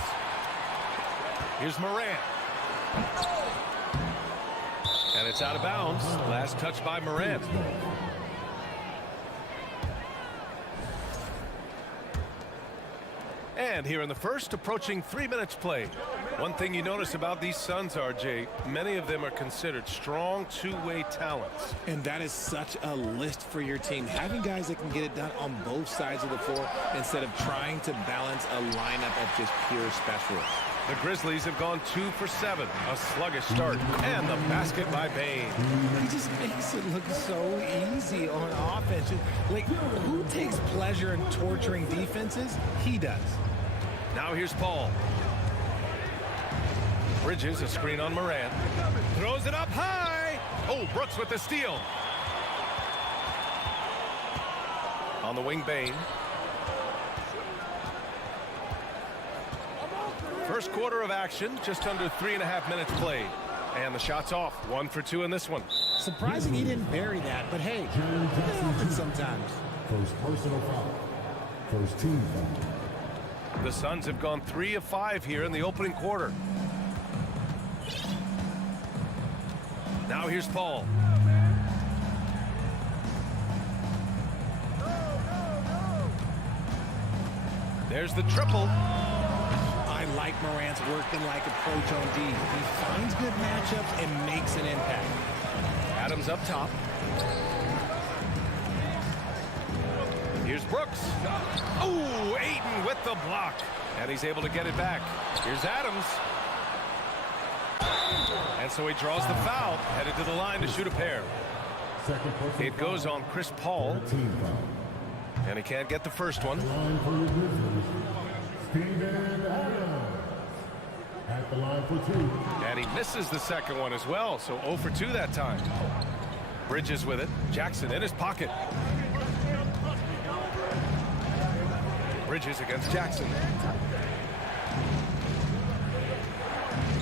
Here's Morant. And it's out of bounds. Last touch by Morant. And here in the first, approaching 3 minutes played. One thing you notice about these Suns, RJ, many of them are considered strong two-way talents. And that is such a list for your team. Having guys that can get it done on both sides of the floor instead of trying to balance a lineup of just pure specialists. The Grizzlies have gone 2 for 7. A sluggish start. And the basket by Bane. He just makes it look so easy on offense. Like, who takes pleasure in torturing defenses? He does. Now here's Paul. Bridges, a screen on Morant. Throws it up high. Oh, Brooks with the steal. On the wing, Bane. First quarter of action, just under 3.5 minutes played. And the shot's off. 1 for 2 in this one. Surprising he didn't bury that, but hey, it happens sometimes. First personal foul. First team foul. The Suns have gone 3 of 5 here in the opening quarter. Now here's Paul. There's the triple. I like Morant's working-like approach on D. He finds good matchups and makes an impact. Adams up top. Here's Brooks. Oh, Ayton with the block. And he's able to get it back. Here's Adams. And so he draws the foul, headed to the line to shoot a pair. It goes on Chris Paul. And he can't get the first one. At the line for 2. And he misses the second one as well, so 0 for 2 that time. Bridges with it. Jackson in his pocket. Bridges against Jackson.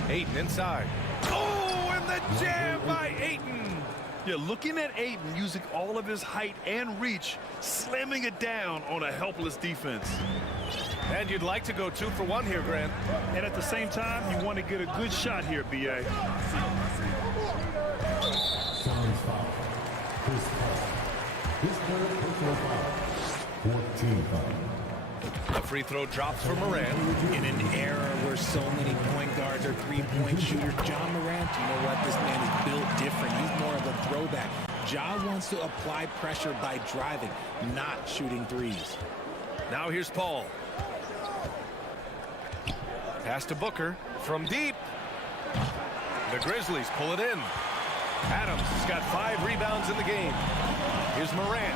Ayton inside. Oh, and the jam by Ayton. Yeah, looking at Ayton using all of his height and reach, slamming it down on a helpless defense. And you'd like to go 2 for 1 here, Grant. And at the same time, you want to get a good shot here, B.A. Suns foul. Chris Paul. His third personal foul. 14 foul. The free throw drops for Morant. In an era where so many point guards are three-point shooters, John Morant, you know what? This man is built different. He's more of a throwback. Ja wants to apply pressure by driving, not shooting threes. Now here's Paul. Pass to Booker from deep. The Grizzlies pull it in. Adams has got 5 rebounds in the game. Here's Morant.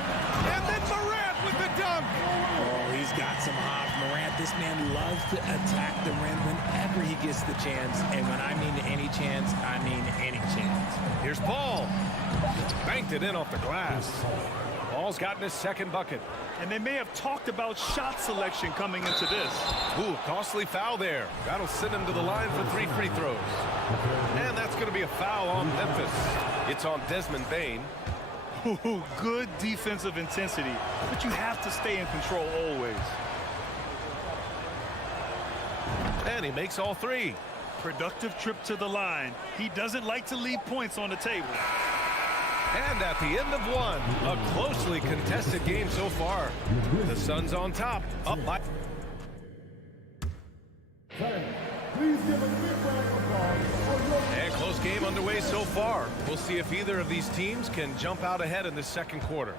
And then Morant with the dunk. Oh, he's got some hops. Morant, this man loves to attack the rim whenever he gets the chance. And when I mean any chance, I mean any chance. Here's Paul. Banked it in off the glass. Paul's gotten his second bucket. And they may have talked about shot selection coming into this. Ooh, costly foul there. That'll send him to the line for 3 free throws. And that's going to be a foul on Memphis. It's on Desmond Bane. Ooh, good defensive intensity, but you have to stay in control always. And he makes all 3. Productive trip to the line. He doesn't like to leave points on the table. And at the end of 1, a closely contested game so far. The Suns on top, up by. Please give a big round of applause. And close game underway so far. We'll see if either of these teams can jump out ahead in the second quarter.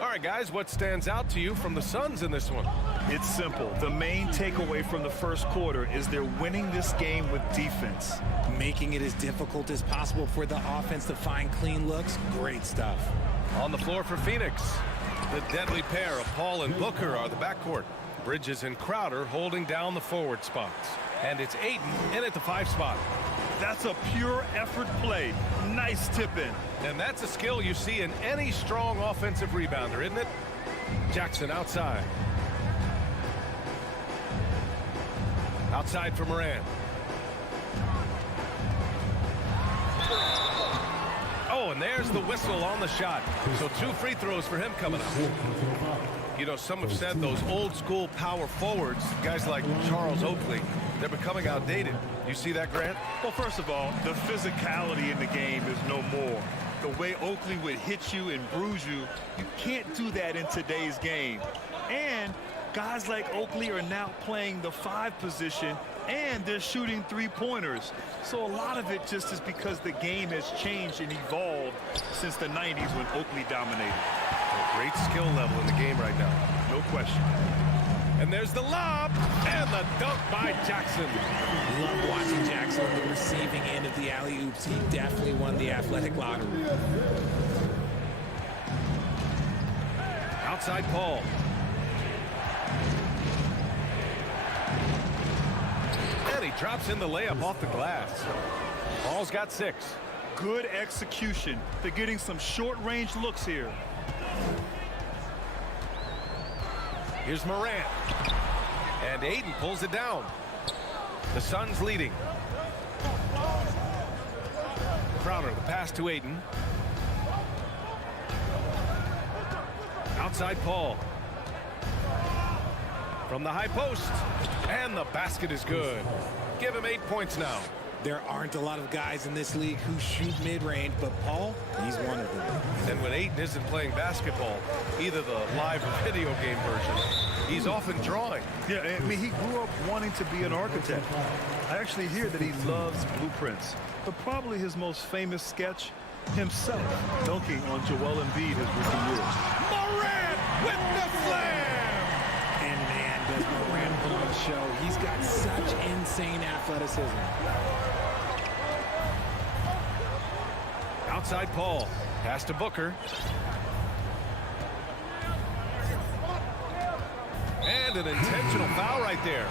All right, guys, what stands out to you from the Suns in this one? It's simple. The main takeaway from the first quarter is they're winning this game with defense. Making it as difficult as possible for the offense to find clean looks. Great stuff. On the floor for Phoenix, the deadly pair of Paul and Booker are the backcourt. Bridges and Crowder holding down the forward spots. And it's Ayton in at the 5 spot. That's a pure effort play. Nice tip in. And that's a skill you see in any strong offensive rebounder, isn't it? Jackson outside. Outside for Morant. Oh, and there's the whistle on the shot. So 2 free throws for him coming up. You know, some have said those old school power forwards, guys like Charles Oakley, they're becoming outdated. You see that, Grant? Well, first of all, the physicality in the game is no more. The way Oakley would hit you and bruise you, you can't do that in today's game. And guys like Oakley are now playing the 5 position, and they're shooting 3-pointers. So a lot of it just is because the game has changed and evolved since the 90s when Oakley dominated. A great skill level in the game right now. No question. And there's the lob and the dunk by Jackson. Love watching Jackson on the receiving end of the alley-oops. He definitely won the athletic lottery. Outside Paul. And he drops in the layup off the glass. Paul's got 6. Good execution. They're getting some short-range looks here. Here's Morant. And Ayton pulls it down. The Suns leading. Crowder, the pass to Ayton. Outside Paul. From the high post. And the basket is good. Give him 8 points now. There aren't a lot of guys in this league who shoot mid-range, but Paul, he's one of them. And when Ayton isn't playing basketball, either the live or video game version, he's often drawing. Yeah, I mean, he grew up wanting to be an architect. I actually hear that he loves blueprints. But probably his most famous sketch, himself dunking on Joel Embiid his rookie year. Morant with the slam! And man, does Morant put on a show. He's got such insane athleticism. outside Paul. Pass to Booker. And an intentional foul right there.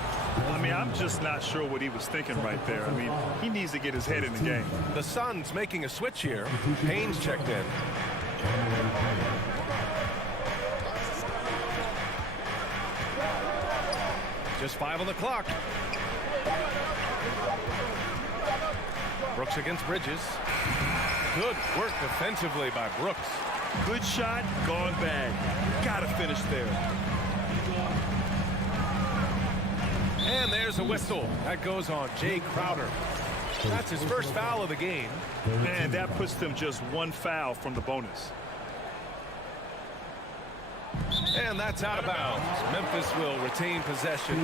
I mean, I'm just not sure what he was thinking right there. I mean, he needs to get his head in the game. The Suns making a switch here. Payne's checked in. Just 5 on the clock. Brooks against Bridges. Good work defensively by Brooks. Good shot, gone bad. Gotta finish there. And there's a whistle. That goes on Jay Crowder. That's his first foul of the game. Man, that puts them just 1 foul from the bonus. And that's out of bounds. Memphis will retain possession.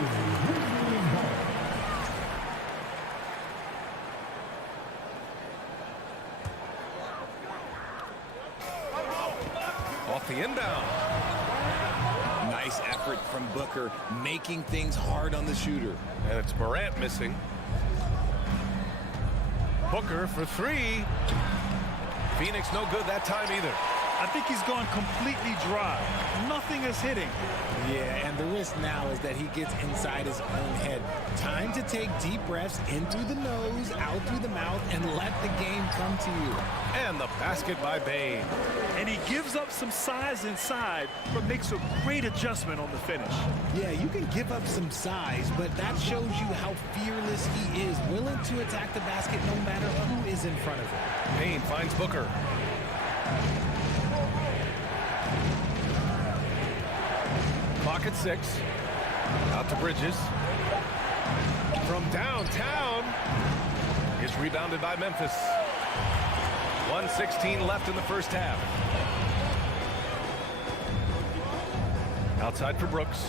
Off the inbound. Nice effort from Booker, making things hard on the shooter. And it's Morant missing. Booker for 3. Phoenix no good that time either. I think he's gone completely dry. Nothing is hitting. Yeah, and the risk now is that he gets inside his own head. Time to take deep breaths in through the nose, out through the mouth, and let the game come to you. And the basket by Bane. And he gives up some size inside, but makes a great adjustment on the finish. Yeah, you can give up some size, but that shows you how fearless he is, willing to attack the basket no matter who is in front of him. Payne finds Booker. Clock at 6. Out to Bridges. From downtown. Is rebounded by Memphis. 1:16 left in the first half. Outside for Brooks.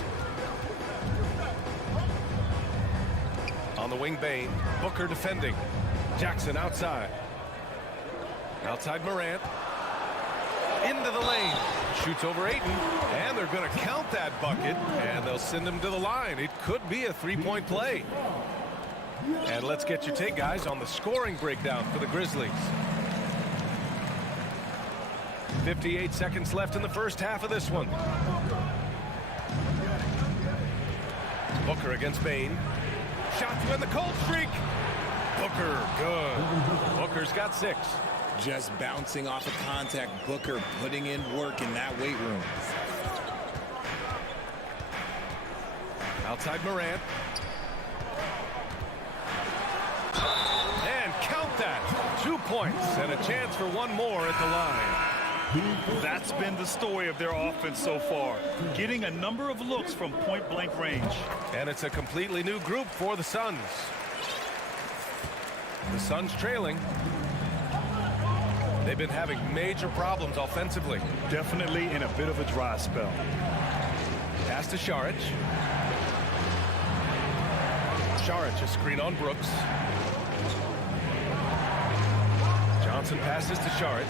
On the wing, Bane. Booker defending. Jackson outside. Outside Morant. Into the lane. Shoots over Ayton. And they're going to count that bucket. And they'll send him to the line. It could be a three-point play. And let's get your take, guys, on the scoring breakdown for the Grizzlies. 58 seconds left in the first half of this one. Booker against Bane. Shot to end the cold streak. Booker, good. Booker's got 6. Just bouncing off of contact. Booker putting in work in that weight room. Outside Morant. And count that. 2 points and a chance for one more at the line. That's been the story of their offense so far. Getting a number of looks from point-blank range. And it's a completely new group for the Suns. The Suns trailing. They've been having major problems offensively. Definitely in a bit of a dry spell. Pass to Šarić. Šarić, a screen on Brooks. Johnson passes to Šarić.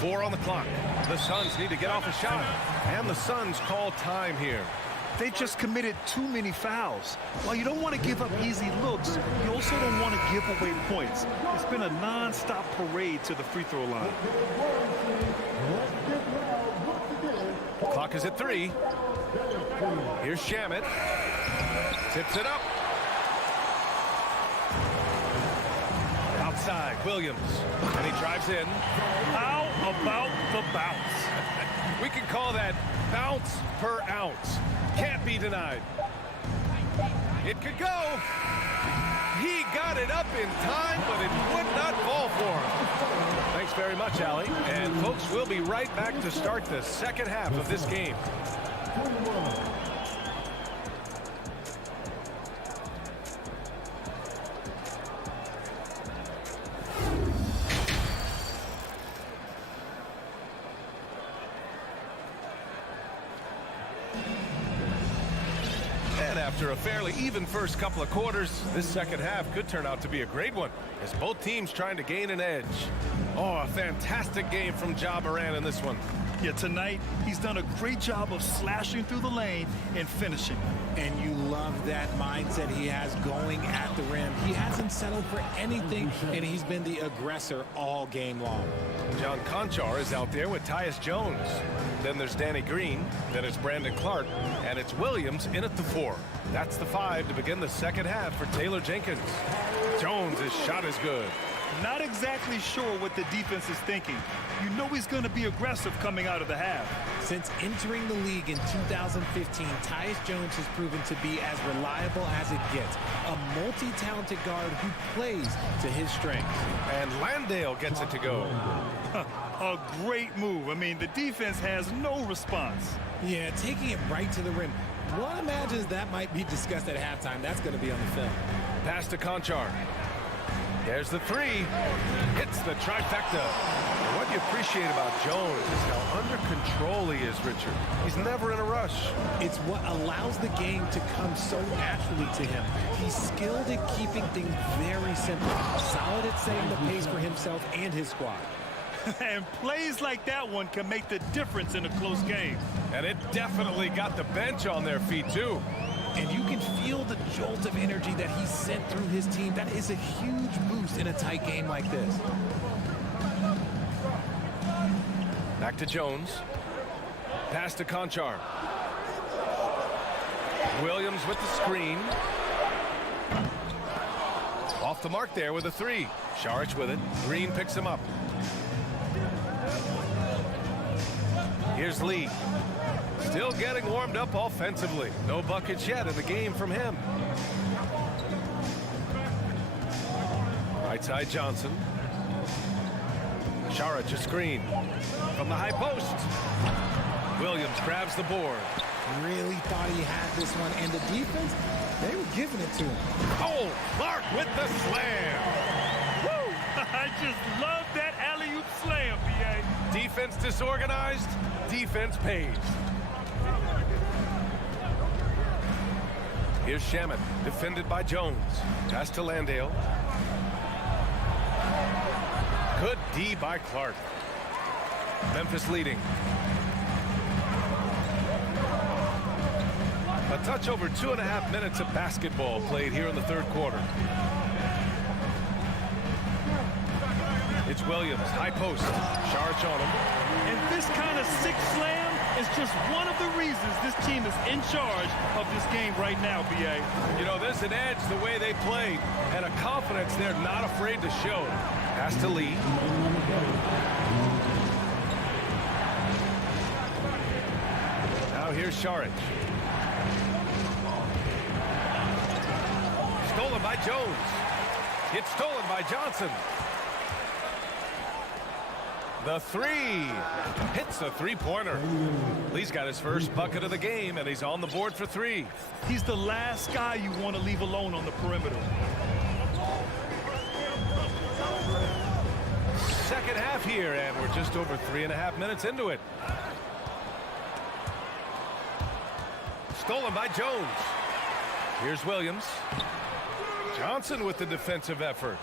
4 on the clock. The Suns need to get off a shot. And the Suns call time here. They just committed too many fouls. While you don't want to give up easy looks, you also don't want to give away points. It's been a non-stop parade to the free throw line. Clock is at 3. Here's Shamet. Tips it up. Outside, Williams. And he drives in. How about the bounce? We can call that bounce per ounce. Can't be denied. It could go. He got it up in time, but it would not fall for him. Thanks very much, Allie. And folks, we'll be right back to start the second half of this game. After a fairly even first couple of quarters, this second half could turn out to be a great one as both teams trying to gain an edge. Oh, a fantastic game from Ja Morant in this one. Yeah, tonight he's done a great job of slashing through the lane and finishing. And you love that mindset he has going at the rim. He hasn't settled for anything, and he's been the aggressor all game long. John Conchar is out there with Tyus Jones. Then there's Danny Green. Then it's Brandon Clark. And it's Williams in at the 4. That's the 5 to begin the second half for Taylor Jenkins. Jones' shot is good. Not exactly sure what the defense is thinking. You know he's going to be aggressive coming out of the half. Since entering the league in 2015, Tyus Jones has proven to be as reliable as it gets. A multi-talented guard who plays to his strengths. And Landale gets it to go. A great move. I mean, the defense has no response. Yeah, taking it right to the rim. One imagines that might be discussed at halftime. That's going to be on the film. Pass to Conchar. There's the 3. Hits the trifecta. And what you appreciate about Jones is how under control he is, Richard. He's never in a rush. It's what allows the game to come so naturally to him. He's skilled at keeping things very simple. Solid at setting the pace for himself and his squad. And plays like that one can make the difference in a close game. And it definitely got the bench on their feet, too. And you can feel the jolt of energy that he sent through his team. That is a huge boost in a tight game like this. Back to Jones. Pass to Conchar. Williams with the screen. Off the mark there with a 3. Saric with it. Green picks him up. Here's Lee. Still getting warmed up offensively. No buckets yet in the game from him. Right side Johnson. Saric a screen from the high post. Williams grabs the board. Really thought he had this one, and the defense, they were giving it to him. Oh, Clark with the slam. Woo! I just love that alley-oop slam, B.A. Defense disorganized, defense pays. Here's Shamet, defended by Jones. Pass to Landale. Good D by Clark. Memphis leading. A touch over 2.5 minutes of basketball played here in the third quarter. It's Williams, high post. Saric on him. And this kind of sick slam is just one of the reasons this team is in charge of this game right now, B.A. You know, there's an edge the way they played and a confidence they're not afraid to show. Pass to Lee. Now here's Saric. Stolen by Jones. It's stolen by Johnson. The 3 hits a 3-pointer. Lee's got his first bucket of the game, and he's on the board for 3. He's the last guy you want to leave alone on the perimeter. Second half here, and we're just over 3.5 minutes into it. Stolen by Jones. Here's Williams. Johnson with the defensive effort.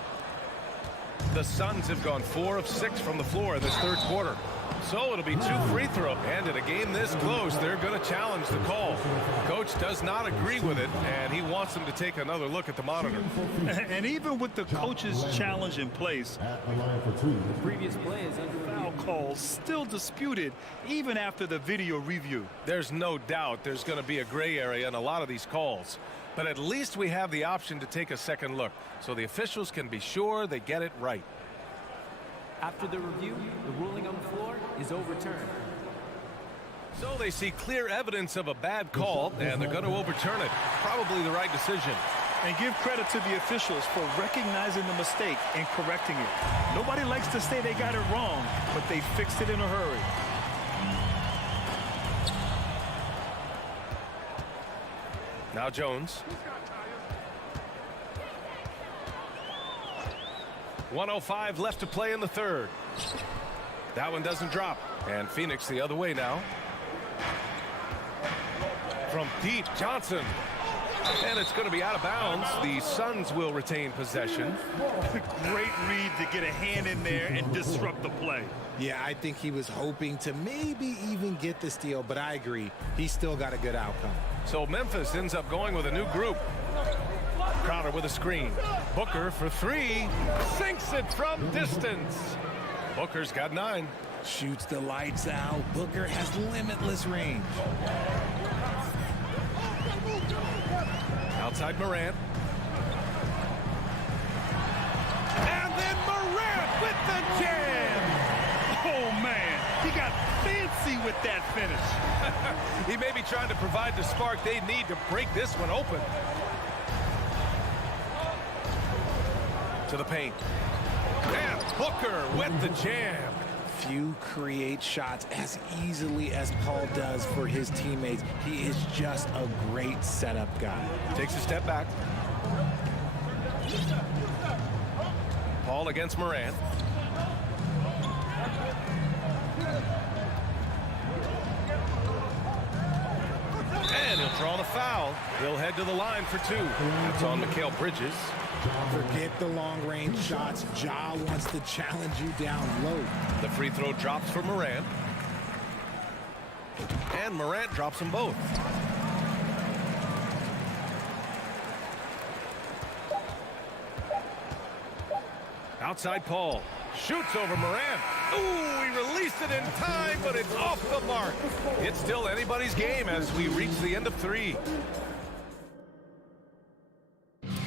The Suns have gone 4 of 6 from the floor in this third quarter. So it'll be 2 free throws. And in a game this close, they're going to challenge the call. Coach does not agree with it, and he wants them to take another look at the monitor. And even with the coach's challenge in place, the previous play is under foul calls still disputed even after the video review. There's no doubt there's going to be a gray area in a lot of these calls. But at least we have the option to take a second look, so the officials can be sure they get it right. After the review, the ruling on the floor is overturned. So they see clear evidence of a bad call, and they're going to overturn it. Probably the right decision. And give credit to the officials for recognizing the mistake and correcting it. Nobody likes to say they got it wrong, but they fixed it in a hurry. Now Jones. 1:05 left to play in the third. That one doesn't drop. And Phoenix the other way now. From deep, Johnson. And it's going to be out of bounds. The Suns will retain possession. Great read to get a hand in there and disrupt the play. Yeah, I think he was hoping to maybe even get the steal, but I agree. He still got a good outcome. So Memphis ends up going with a new group. Crowder with a screen. Booker for three. Sinks it from distance. Booker's got 9. Shoots the lights out. Booker has limitless range. Outside Morant. And then Morant with the jam. Oh, man. He got fancy with that finish. He may be trying to provide the spark they need to break this one open. To the paint. And Booker with the jam. Few create shots as easily as Paul does for his teammates. He is just a great setup guy. Takes a step back. Paul against Morant. And he'll draw the foul. He'll head to the line for 2. That's on Mikal Bridges. Forget the long-range shots. Ja wants to challenge you down low. The free throw drops for Morant. And Morant drops them both. Outside Paul. Shoots over Morant. Ooh, he released it in time, but it's off the mark. It's still anybody's game as we reach the end of 3.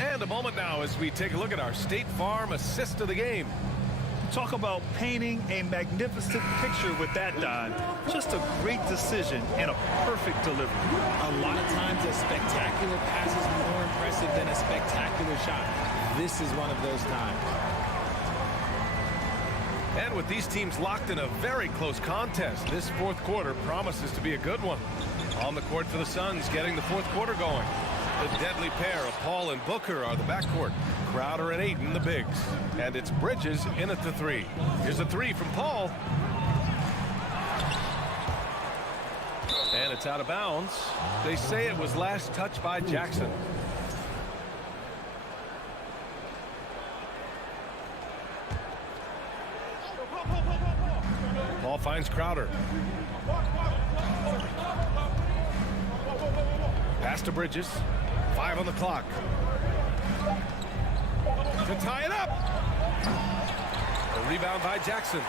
And a moment now as we take a look at our State Farm assist of the game. Talk about painting a magnificent picture with that, Don. Just a great decision and a perfect delivery. A lot of times a spectacular pass is more impressive than a spectacular shot. This is one of those times. And with these teams locked in a very close contest, this fourth quarter promises to be a good one. On the court for the Suns, getting the fourth quarter going. The deadly pair of Paul and Booker are the backcourt. Crowder and Ayton, the bigs. And it's Bridges in at the 3. Here's a 3 from Paul. And it's out of bounds. They say it was last touched by Jackson. Paul finds Crowder. Pass to Bridges. 5 on the clock. To tie it up. A rebound by Jackson.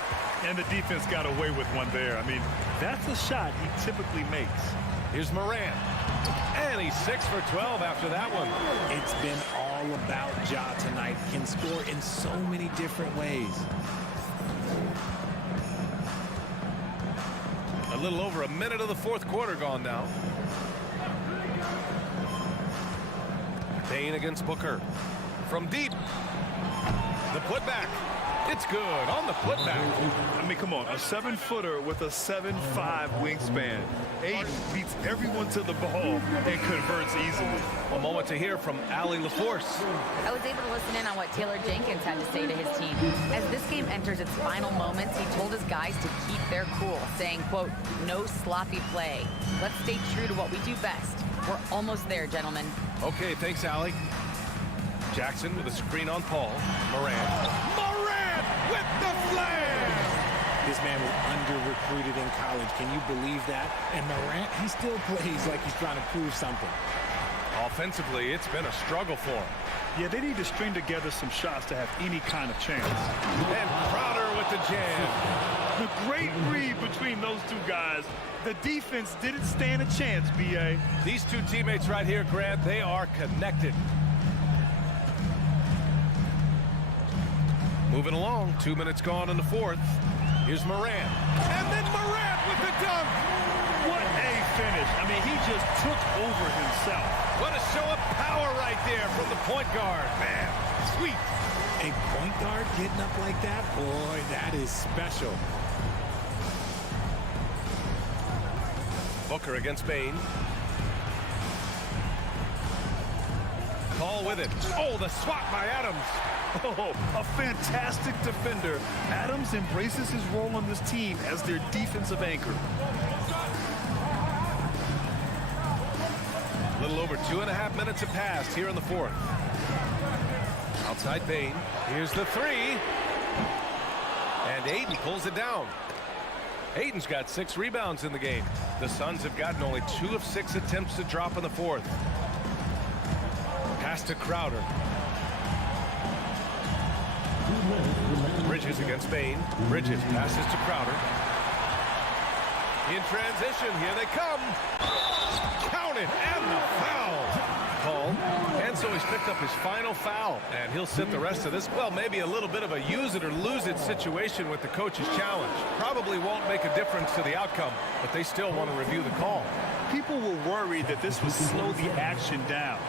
And the defense got away with one there. I mean, that's a shot he typically makes. Here's Morant. And he's 6 for 12 after that one. It's been all about Ja tonight. Can score in so many different ways. A little over a minute of the fourth quarter gone now. Payne against Booker. From deep. The putback. It's good on the putback. I mean, come on. A 7-footer with a 7'5" wingspan. Ayton beats everyone to the ball and converts easily. A moment to hear from Allie LaForce. I was able to listen in on what Taylor Jenkins had to say to his team. As this game enters its final moments, he told his guys to keep their cool, saying, quote, "No sloppy play. Let's stay true to what we do best. We're almost there, gentlemen." Okay, thanks, Allie. Jackson with a screen on Paul. Morant. Morant with the flash! This man was under-recruited in college. Can you believe that? And Morant, he still plays like he's trying to prove something. Offensively, it's been a struggle for him. Yeah, they need to string together some shots to have any kind of chance. And Crowder with the jam. The great read between those two guys. The defense didn't stand a chance, B.A. These two teammates right here, Grant, they are connected. Moving along, 2 minutes gone in the fourth. Here's Morant. And then Morant with the dunk. What a finish. I mean, he just took over himself. What a show of power right there from the point guard. Man, sweet. A point guard getting up like that? Boy, that is special. Booker against Payne. Paul with it. Oh, the swat by Adams. Oh, a fantastic defender. Adams embraces his role on this team as their defensive anchor. A little over 2.5 minutes have passed here in the fourth. Outside Bane. Here's the three. And Ayton pulls it down. Ayton's got 6 rebounds in the game. The Suns have gotten only 2 of 6 attempts to drop in the fourth. Pass to Crowder. Bridges against Bane. Bridges passes to Crowder. In transition, here they come. Count it, and the foul. Called. And so he's picked up his final foul, and he'll sit the rest of this, well, maybe a little bit of a use it or lose it situation with the coach's challenge. Probably won't make a difference to the outcome, but they still want to review the call. People were worried that this would slow the action down.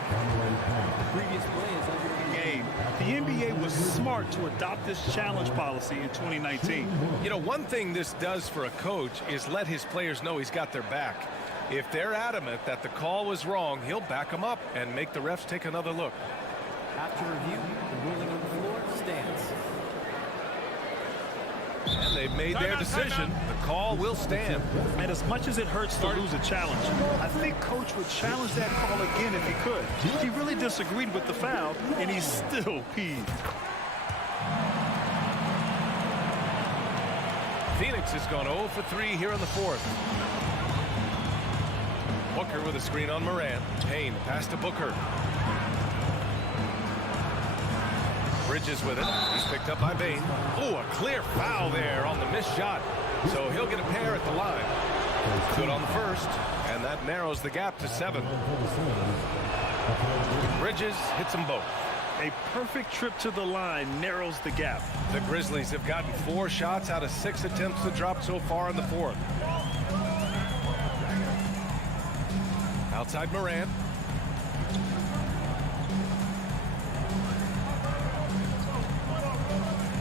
Previous play is under Game. The NBA was smart to adopt this challenge policy in 2019. You know, one thing this does for a coach is let his players know he's got their back. If they're adamant that the call was wrong, he'll back them up and make the refs take another look. After review, the ruling on the floor stands. And they've made their decision. The call will stand. And as much as it hurts to lose a challenge, I think Coach would challenge that call again if he could. He really disagreed with the foul, and he's still peeved. Phoenix has gone 0 for 3 here in the fourth. Booker with a screen on Morant. Payne, pass to Booker. Bridges with it. He's picked up by Bane. Oh, a clear foul there on the missed shot. So he'll get a pair at the line. Good on the first, and that narrows the gap to 7. Bridges hits them both. A perfect trip to the line narrows the gap. The Grizzlies have gotten 4 shots out of 6 attempts to drop so far in the fourth. Outside Morant.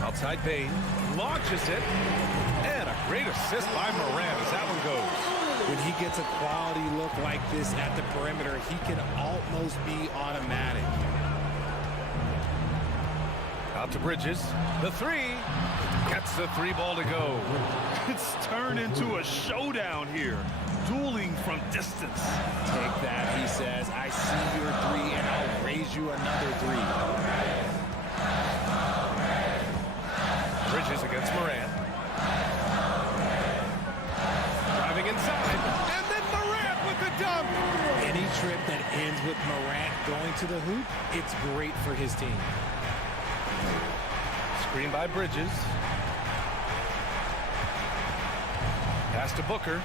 Outside Bane. Launches it. And a great assist by Morant as that one goes. When he gets a quality look like this at the perimeter, he can almost be automatic. Out to Bridges. The three. Gets the 3 ball to go. It's turned into a showdown here. Dueling from distance. Take that, he says. I see your 3, and I'll raise you another 3. Bridges against Morant. Driving inside. And then Morant with the dunk. Any trip that ends with Morant going to the hoop, it's great for his team. Screen by Bridges. Pass to Booker.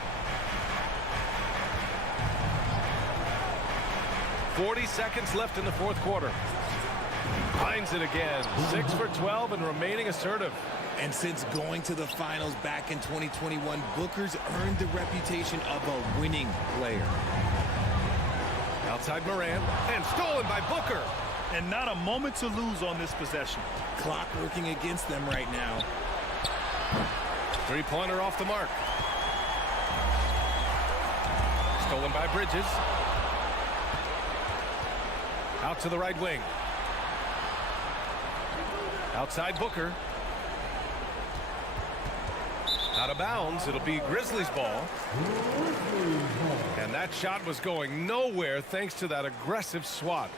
40 seconds left in the fourth quarter. Finds it again. 6 for 12 and remaining assertive. And since going to the finals back in 2021, Booker's earned the reputation of a winning player. Outside Morant. And stolen by Booker. And not a moment to lose on this possession. Clock working against them right now. 3-pointer off the mark. Stolen by Bridges. Out to the right wing. Outside Booker. Out of bounds. It'll be Grizzlies ball. And that shot was going nowhere thanks to that aggressive swat.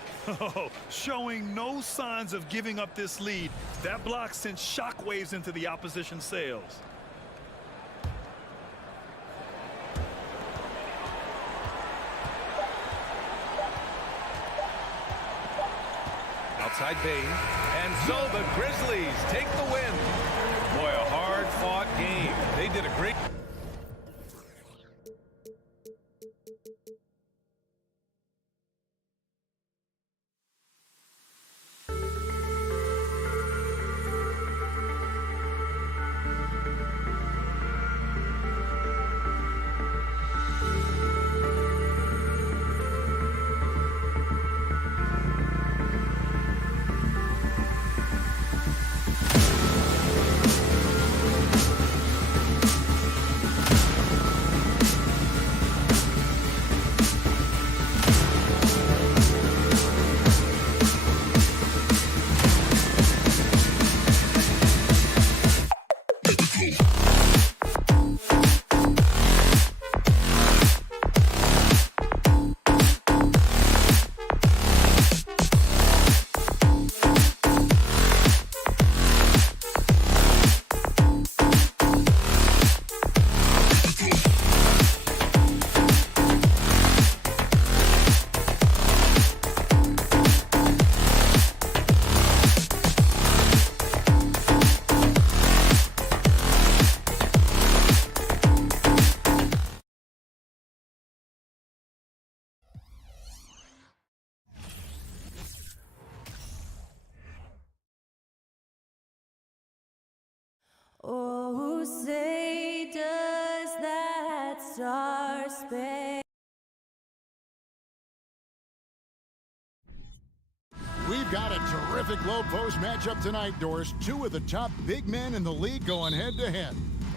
Showing no signs of giving up this lead. That block sent shockwaves into the opposition sails. Outside Bane. And so the Grizzlies take the win. Boy, a hard-fought game. They did a great... star space. We've got a terrific low post matchup tonight, Doris. Two of the top big men in the league going head-to-head.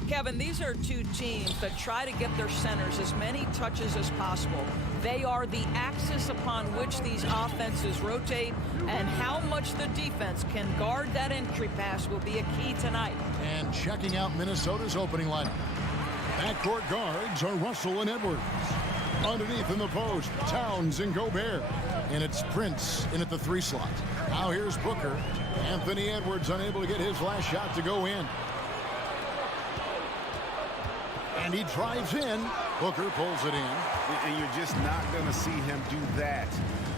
Kevin, these are two teams that try to get their centers as many touches as possible. They are the axis upon which these offenses rotate, and how much the defense can guard that entry pass will be a key tonight. And checking out Minnesota's opening lineup. Backcourt guards are Russell and Edwards. Underneath in the post, Towns and Gobert. And it's Prince in at the 3 slot. Now here's Booker. Anthony Edwards unable to get his last shot to go in. And he drives in. Booker pulls it in. And you're just not going to see him do that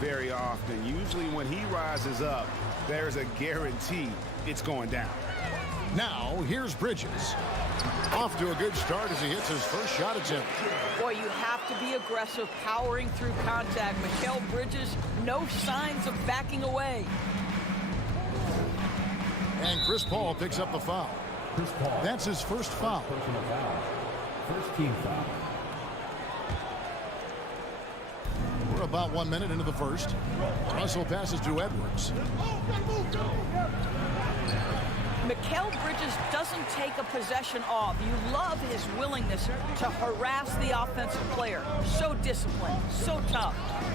very often. Usually when he rises up, there's a guarantee it's going down. Now here's Bridges. Off to a good start as he hits his first shot attempt. Boy, you have to be aggressive, powering through contact. Mikal Bridges, no signs of backing away. And Chris Paul picks up the foul. That's his first foul. Personal foul. First team foul. We're about 1 minute into the first. Russell passes to Edwards. Mikal Bridges doesn't take a possession off. You love his willingness to harass the offensive player. So disciplined, so tough.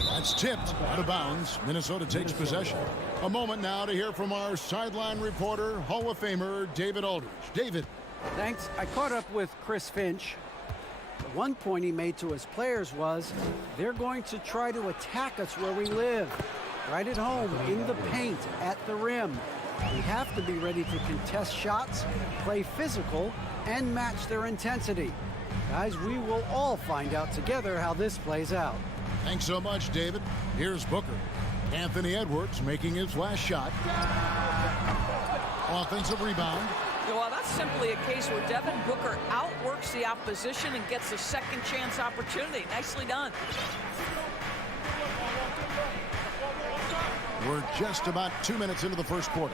That's tipped out of bounds. Minnesota takes possession. A moment now to hear from our sideline reporter, Hall of Famer David Aldridge. David. Thanks. I caught up with Chris Finch. One point he made to his players was, they're going to try to attack us where we live. Right at home, in the paint, at the rim. We have to be ready to contest shots, play physical, and match their intensity. Guys, we will all find out together how this plays out. Thanks so much, David. Here's Booker. Anthony Edwards making his last shot. Offensive rebound. Well, that's simply a case where Devin Booker outworks the opposition and gets a second chance opportunity. Nicely done. We're just about 2 minutes into the first quarter.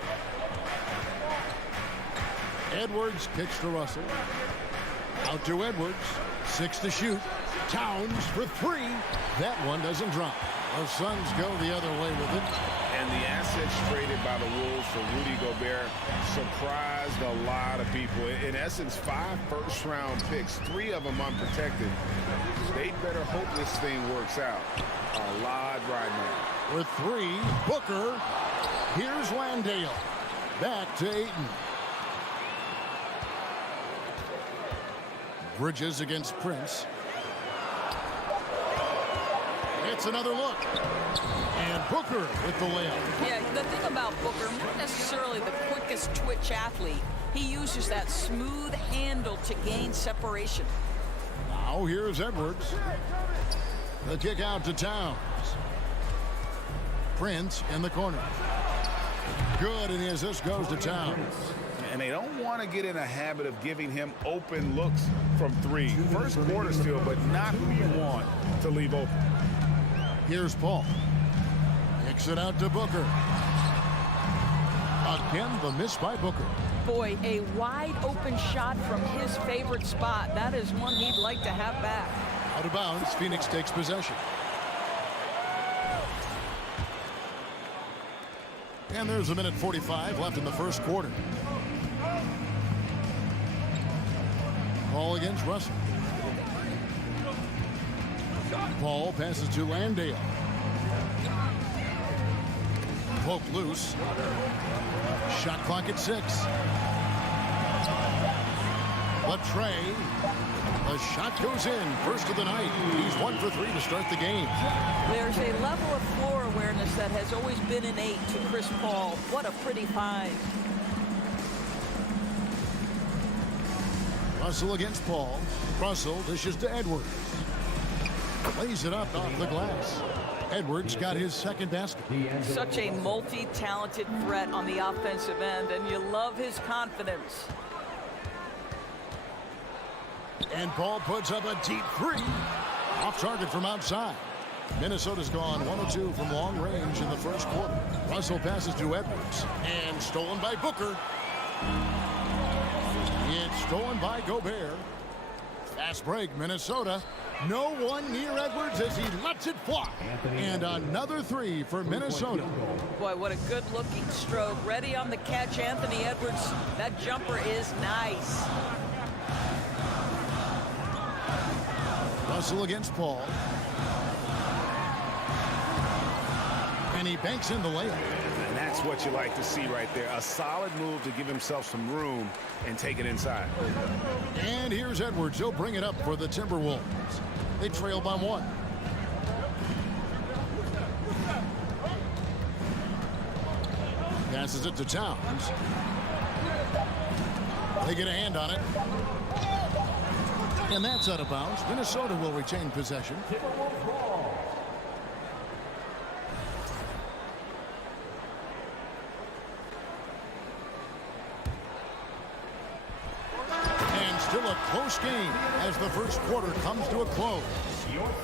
Edwards kicks to Russell. Out to Edwards. 6 to shoot. Towns for 3. That one doesn't drop. The Suns go the other way with it. And the assets traded by the Wolves for Rudy Gobert surprised a lot of people. In essence, 5 first-round picks, 3 of them unprotected. They better hope this thing works out a lot right now. With 3, Booker. Here's Landale. Back to Ayton. Bridges against Prince. It's another look. And Booker with the layup. Yeah, the thing about Booker, not necessarily the quickest twitch athlete. He uses that smooth handle to gain separation. Now here's Edwards. The kick out to Towns. Prince in the corner. Good, and as this goes to Towns. And they don't want to get in a habit of giving him open looks from 3. First quarter still, but not who you want to leave open. Here's Paul. Kicks it out to Booker. Again, the miss by Booker. Boy, a wide open shot from his favorite spot. That is one he'd like to have back. Out of bounds, Phoenix takes possession. And there's a minute 45 left in the first quarter. Ball against Russell. Paul passes to Landale. Poked loose. Shot clock at 6. Latrey. The shot goes in. First of the night. He's 1 for 3 to start the game. There's a level of floor awareness that has always been innate to Chris Paul. What a pretty find. Russell against Paul. Russell dishes to Edwards. Lays it up off the glass. Edwards got his second basket. Such a multi-talented threat on the offensive end, and you love his confidence. And Paul puts up a deep 3. Off target from outside. Minnesota's gone 1 of 2 from long range in the first quarter. Russell passes to Edwards. And stolen by Booker. It's stolen by Gobert. Fast break, Minnesota. No one near Edwards as he lets it fly. And another three for Minnesota. Boy, what a good-looking stroke. Ready on the catch, Anthony Edwards. That jumper is nice. Russell against Paul. And he banks in the layup. And that's what you like to see right there. A solid move to give himself some room and take it inside. And here's Edwards. He'll bring it up for the Timberwolves. They trail by one. Passes it to Towns. They get a hand on it. And that's out of bounds. Minnesota will retain possession. And still a close game as the first quarter comes to a close.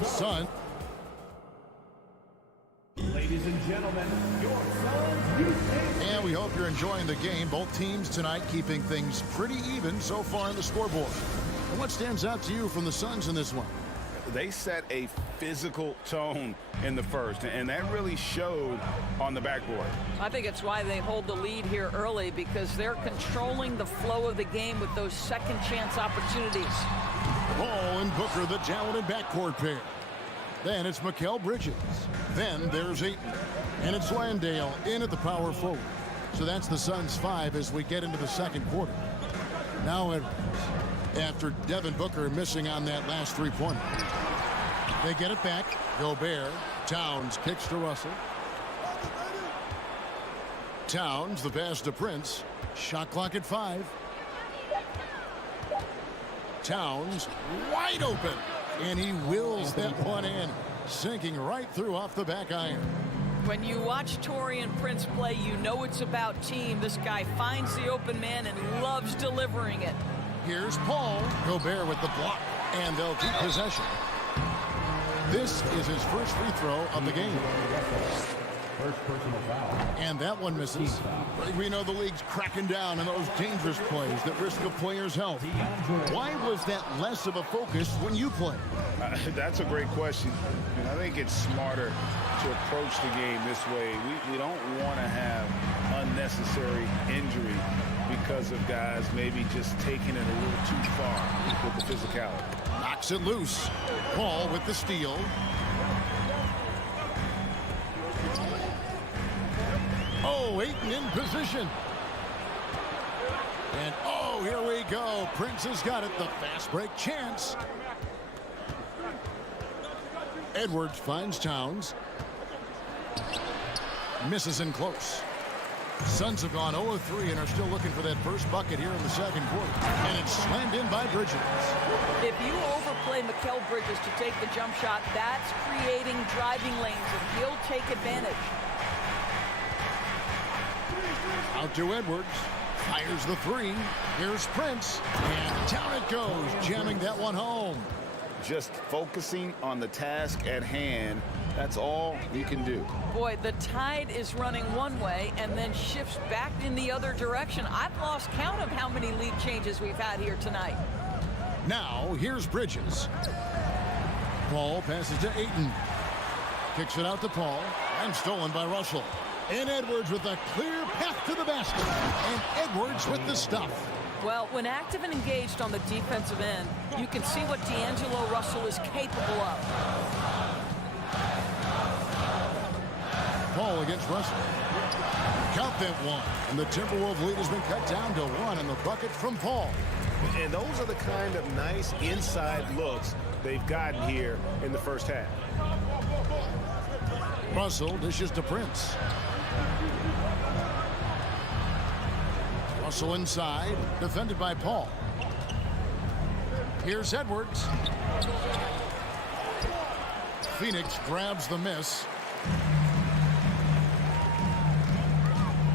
Sun. Ladies and gentlemen, your Suns. And we hope you're enjoying the game. Both teams tonight keeping things pretty even so far on the scoreboard. And what stands out to you from the Suns in this one? They set a physical tone in the first, and that really showed on the backboard. I think it's why they hold the lead here early, because they're controlling the flow of the game with those second chance opportunities. Paul and Booker, the talented backcourt pair. Then it's Mikal Bridges. Then there's Ayton. And it's Landale in at the power forward. So that's the Suns 5 as we get into the second quarter. Now Edwards. After Devin Booker missing on that last three-pointer. They get it back. Gobert. Towns kicks to Russell. Towns, the pass to Prince. Shot clock at 5. Towns wide open. And he wills that one in. Sinking right through off the back iron. When you watch Taurean Prince play, you know it's about team. This guy finds the open man and loves delivering it. Here's Paul. Gobert with the block. And they'll keep possession. This is his first free throw of the game. First personal foul. And that one misses. We know the league's cracking down on those dangerous plays that risk a player's health. Why was that less of a focus when you play? That's a great question. And I think it's smarter to approach the game this way. We don't want to have unnecessary injury because of guys maybe just taking it a little too far with the physicality. Knocks it loose. Paul with the steal. Oh, Ayton in position. And oh, here we go. Prince has got it. The fast break chance. Edwards finds Towns. Misses in close. Suns have gone 0-3 and are still looking for that first bucket here in the second quarter. And it's slammed in by Bridges. If you overplay Mikal Bridges to take the jump shot, that's creating driving lanes, and he'll take advantage. Out to Edwards. Fires the three. Here's Prince. And down it goes, jamming that one home. Just focusing on the task at hand. That's all you can do. Boy, the tide is running one way and then shifts back in the other direction. I've lost count of how many lead changes we've had here tonight. Now, here's Bridges. Paul passes to Ayton. Kicks it out to Paul. And stolen by Russell. And Edwards with a clear path to the basket. And Edwards with the stuff. Well, when active and engaged on the defensive end, you can see what D'Angelo Russell is capable of. Paul against Russell. Count that one. And the Timberwolves lead has been cut down to 1 and the bucket from Paul. And those are the kind of nice inside looks they've gotten here in the first half. Russell dishes to Prince. Russell inside, defended by Paul. Here's Edwards. Phoenix grabs the miss.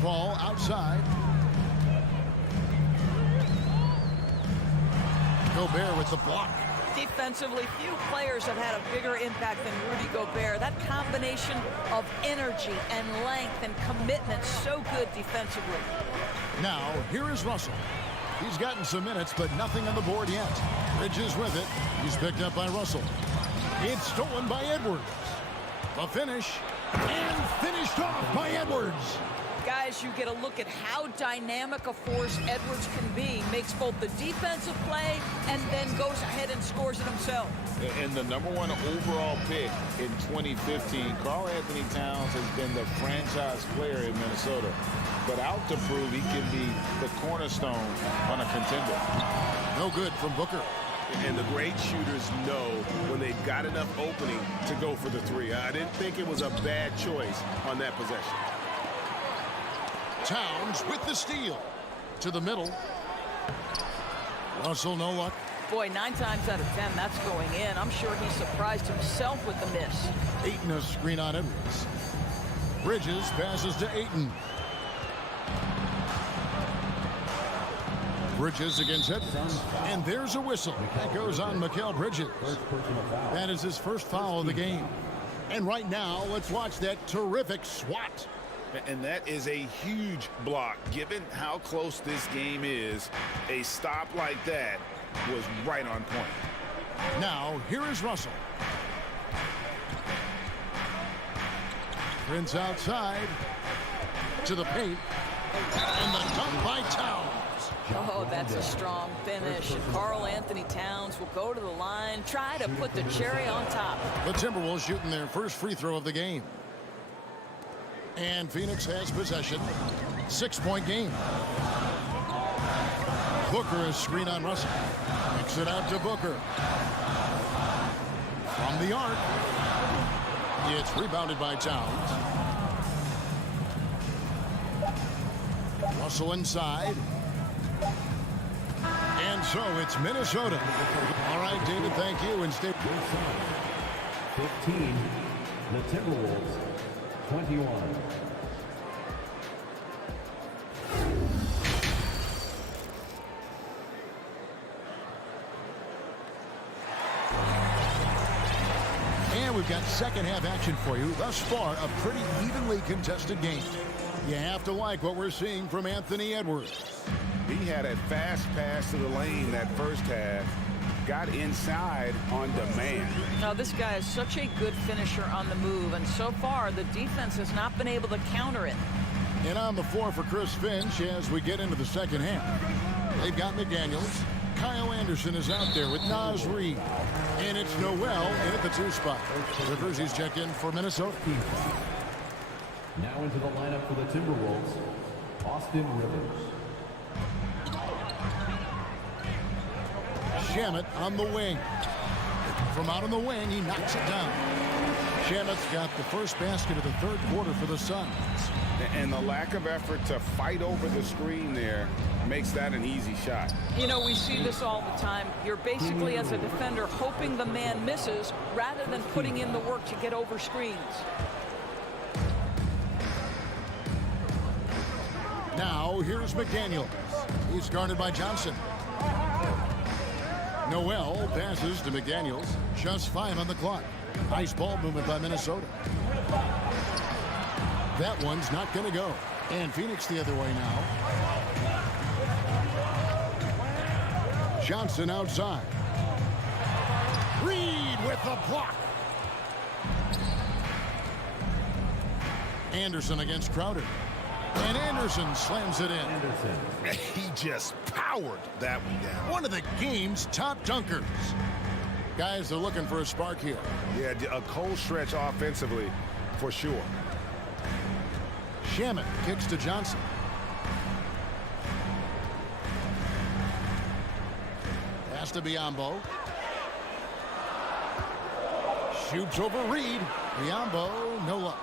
Paul outside. Gobert with the block. Defensively, few players have had a bigger impact than Rudy Gobert. That combination of energy and length and commitment, so good defensively. Now, here is Russell. He's gotten some minutes, but nothing on the board yet. Bridges with it. He's picked up by Russell. It's stolen by Edwards. The finish, and finished off by Edwards. Guys, you get a look at how dynamic a force Edwards can be. Makes both the defensive play and then goes ahead and scores it himself. And the #1 overall pick in 2015, Karl Anthony Towns has been the franchise player in Minnesota. But out to prove he can be the cornerstone on a contender. No good from Booker. And the great shooters know when they've got enough opening to go for the three. I didn't think it was a bad choice on that possession. Towns with the steal. To the middle. Russell, no luck. Boy, 9 times out of 10, that's going in. I'm sure he surprised himself with the miss. Ayton a screen on Edwards. Bridges passes to Ayton. Bridges against Edwards. And there's a whistle. That goes on Mikal Bridges. That is his first foul of the game. And right now, let's watch that terrific swat. And that is a huge block. Given how close this game is, a stop like that was right on point. Now, here is Russell. Prince outside. To the paint. And the dunk by Towns. Oh, that's a strong finish. Karl Anthony Towns will go to the line, try to put the cherry on top. The Timberwolves shooting their first free throw of the game. And Phoenix has possession. 6-point game. Booker is screen on Russell. Kicks it out to Booker. From the arc. It's rebounded by Towns. Russell inside. And so it's Minnesota. All right, David, thank you. And stay. 15, the Timberwolves, 21. And we've got second half action for you. Thus far, a pretty evenly contested game. You have to like what we're seeing from Anthony Edwards. He had a fast pass to the lane that first half. Got inside on demand. Now, this guy is such a good finisher on the move, and so far, the defense has not been able to counter it. And on the floor for Chris Finch as we get into the second half. They've got McDaniels. Kyle Anderson is out there with Naz Reid. And it's Noel in at the 2 spot. Rivers, he's checked in for Minnesota. Now into the lineup for the Timberwolves, Austin Rivers. Shamet on the wing. From out on the wing, he knocks it down. Shamet's got the first basket of the third quarter for the Suns. And the lack of effort to fight over the screen there makes that an easy shot. You know, we see this all the time. You're basically, as a defender, hoping the man misses rather than putting in the work to get over screens. Now, here's McDaniel. He's guarded by Johnson. Noel passes to McDaniels. Just 5 on the clock. Nice ball movement by Minnesota. That one's not going to go. And Phoenix the other way now. Johnson outside. Reed with the block. Anderson against Crowder. And Anderson slams it in. He just powered that one down. One of the game's top dunkers. Guys are looking for a spark here. Yeah, a cold stretch offensively for sure. Shamet kicks to Johnson. Pass to Biyombo. Shoots over Reed. Biyombo, no luck.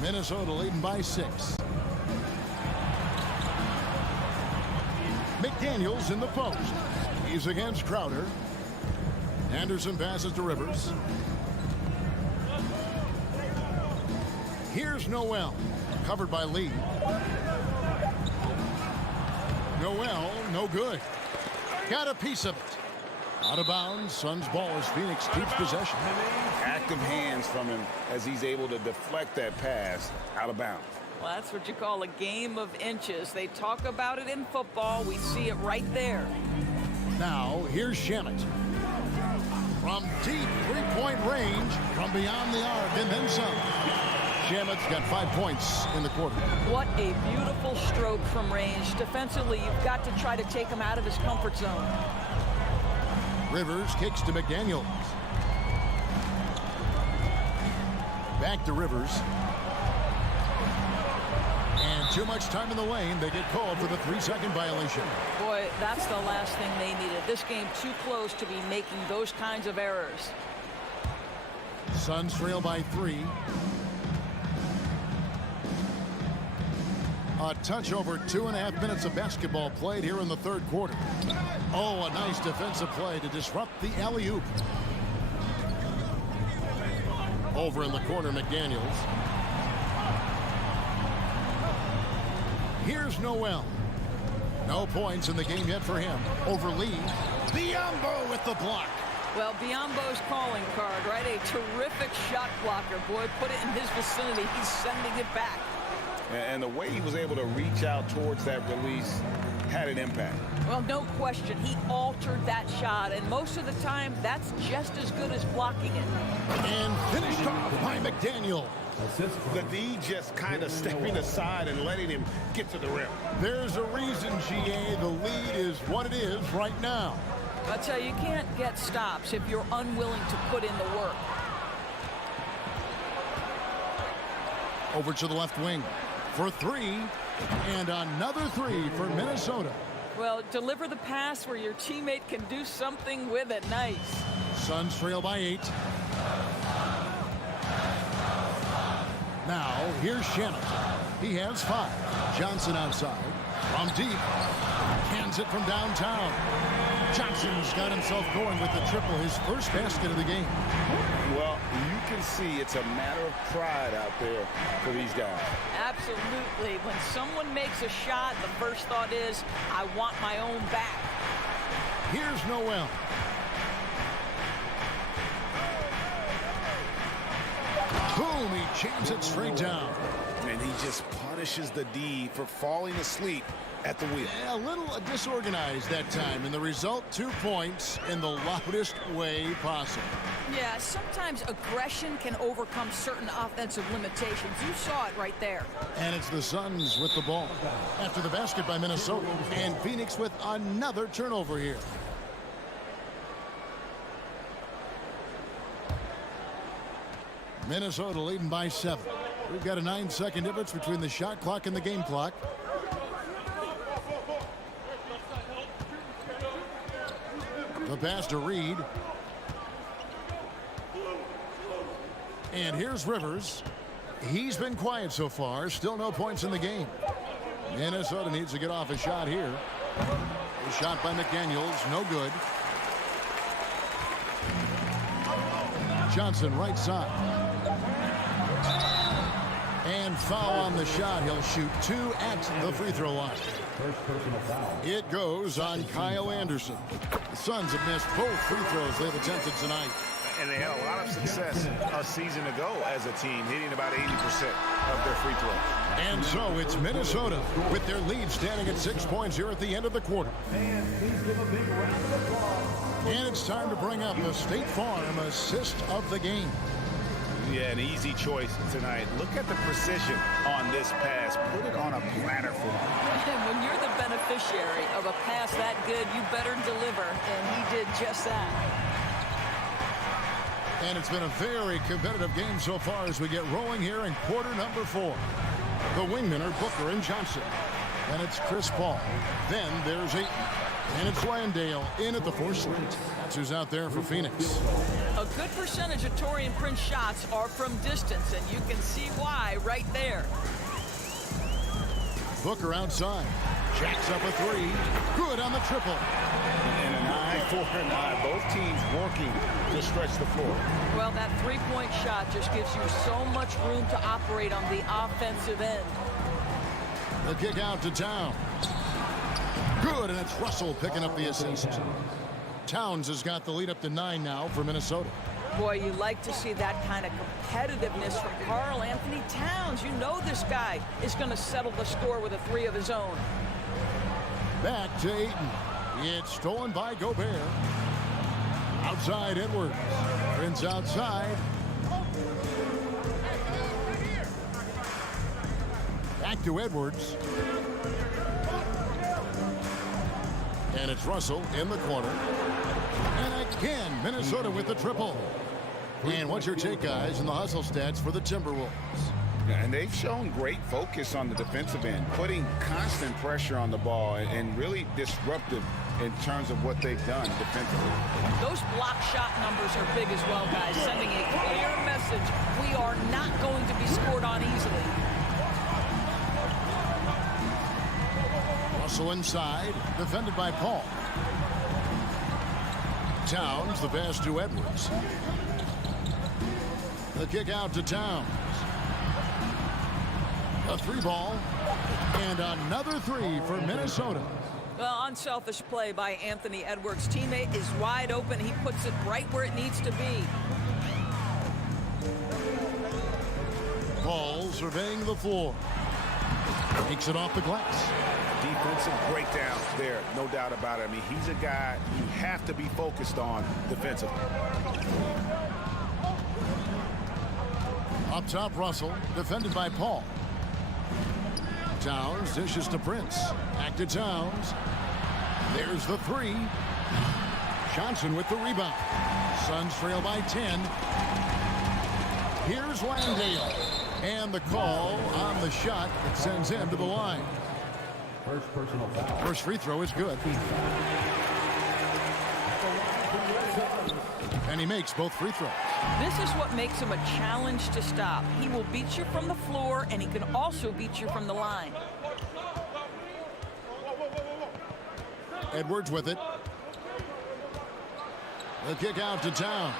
Minnesota leading by 6. McDaniels in the post. He's against Crowder. Anderson passes to Rivers. Here's Noel. Covered by Lee. Noel, no good. Got a piece of it. Out of bounds. Suns ball as Phoenix keeps possession. Active hands from him as he's able to deflect that pass out of bounds. Well, that's what you call a game of inches. They talk about it in football. We see it right there. Now, here's Shamet. From deep three-point range, from beyond the arc, and then some. Shamet's got 5 points in the quarter. What a beautiful stroke from range. Defensively, you've got to try to take him out of his comfort zone. Rivers kicks to McDaniels. Back to Rivers. And too much time in the lane. They get called for the 3-second violation. Boy, that's the last thing they needed. This game too close to be making those kinds of errors. Suns trail by 3. A touch over 2.5 minutes of basketball played here in the third quarter. Oh, a nice defensive play to disrupt the alley-oop. Over in the corner, McDaniels. Here's Noel. No points in the game yet for him. Over Lee. Biombo with the block. Well, Biombo's calling card, right? A terrific shot blocker. Boy, put it in his vicinity. He's sending it back. And the way he was able to reach out towards that release had an impact. Well, no question. He altered that shot, and most of the time, that's just as good as blocking it. And finished off by McDaniel. The D just kind of stepping aside and letting him get to the rim. There's a reason, GA. The lead is what it is right now. I tell you, you can't get stops if you're unwilling to put in the work. Over to the left wing for 3, and another 3 for Minnesota. Well, deliver the pass where your teammate can do something with it. Nice. Suns trail by 8. Now, here's Shamet. He has 5. Johnson outside. From deep. Cans it from downtown. Johnson's got himself going with the triple, his first basket of the game. Well, you can see it's a matter of pride out there for these guys. Absolutely. When someone makes a shot, the first thought is, I want my own back. Here's Noel. Boom, he jams it straight down. And he just punishes the D for falling asleep at the wheel. A little disorganized that time, and the result, 2 points in the loudest way possible. Yeah, sometimes aggression can overcome certain offensive limitations. You saw it right there. And it's the Suns with the ball. After the basket by Minnesota, and Phoenix with another turnover here. Minnesota leading by 7. We've got a 9-second difference between the shot clock and the game clock. The pass to Reed. And here's Rivers. He's been quiet so far. Still no points in the game. Minnesota needs to get off a shot here. A shot by McDaniels. No good. Johnson right side. And foul on the shot. He'll shoot 2 at the free throw line. It goes on Kyle Anderson. The Suns have missed both free throws they've attempted tonight. And they had a lot of success a season ago as a team, hitting about 80% of their free throws. And so it's Minnesota with their lead standing at 6 points here at the end of the quarter. And it's time to bring up the State Farm assist of the game. Yeah, an easy choice tonight. Look at the precision on this pass. Put it on a platter for him. And when you're the beneficiary of a pass that good, you better deliver, and he did just that. And it's been a very competitive game so far as we get rolling here in quarter number 4. The wingmen are Booker and Johnson. And it's Chris Paul. Then there's Ayton. And it's Landale in at the 4 slot. That's who's out there for Phoenix. A good percentage of Taurean Prince shots are from distance, and you can see why right there. Booker outside. Jacks up a 3. Good on the triple. And an eye for an eye. Both teams working to stretch the floor. Well, that three-point shot just gives you so much room to operate on the offensive end. The kick out to Towns. Good, and it's Russell picking up the assist. Towns has got the lead up to 9 now for Minnesota. Boy, you like to see that kind of competitiveness from Karl Anthony Towns. You know this guy is going to settle the score with a three of his own. Back to Ayton. It's stolen by Gobert. Outside Edwards. Prince outside. Back to Edwards. And it's Russell in the corner. And again, Minnesota with the triple. And what's your take, guys, in the hustle stats for the Timberwolves? And they've shown great focus on the defensive end, putting constant pressure on the ball and really disruptive in terms of what they've done defensively. Those block shot numbers are big as well, guys, sending a clear message. We are not going to be scored on easily. Russell inside, defended by Paul. Towns, the pass to Edwards. The kick out to Towns. A three ball. And another three for Minnesota. Well, unselfish play by Anthony Edwards. Teammate is wide open. He puts it right where it needs to be. Paul surveying the floor. Takes it off the glass. Defensive breakdown there, no doubt about it. I mean, he's a guy you have to be focused on defensively. Up top, Russell, defended by Paul. Towns dishes to Prince. Back to Towns. There's the three. Johnson with the rebound. Suns trail by 10. Here's Landale. And the call on the shot that sends him to the line. First personal foul. First free throw is good. And he makes both free throws. This is what makes him a challenge to stop. He will beat you from the floor, and he can also beat you from the line. Edwards with it. The kick out to Towns.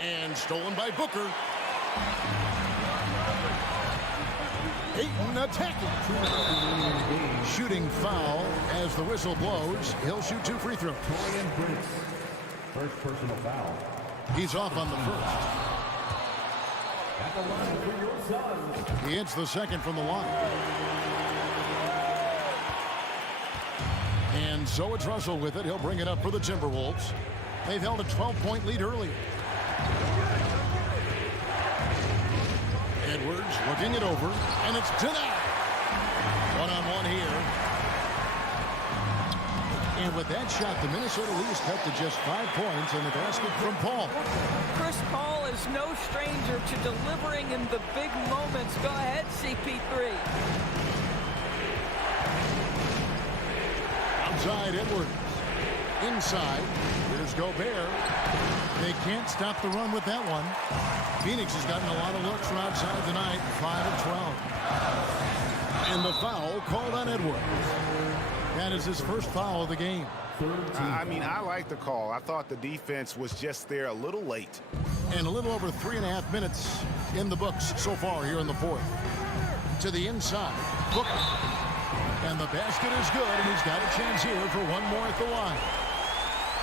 And stolen by Booker. Ayton attacking. Shooting foul as the whistle blows. He'll shoot two free throws. First personal foul. He's off on the first. At the line for your Suns. He hits the second from the line. And so it's Russell with it. He'll bring it up for the Timberwolves. They've held a 12-point lead earlier. Edwards looking it over, and it's denied. One-on-one here. And with that shot, the Minnesota lead is cut to just 5 points on the basket from Paul. Chris Paul is no stranger to delivering in the big moments. Go ahead, CP3. Outside Edwards. Inside. Here's Gobert. They can't stop the run with that one. Phoenix has gotten a lot of looks from outside tonight. 5 of 12. And the foul called on Edwards. That is his first foul of the game. I mean, I like the call. I thought the defense was just there a little late. And a little over 3.5 minutes in the books so far here in the fourth. To the inside. Booker. And the basket is good, and he's got a chance here for one more at the line.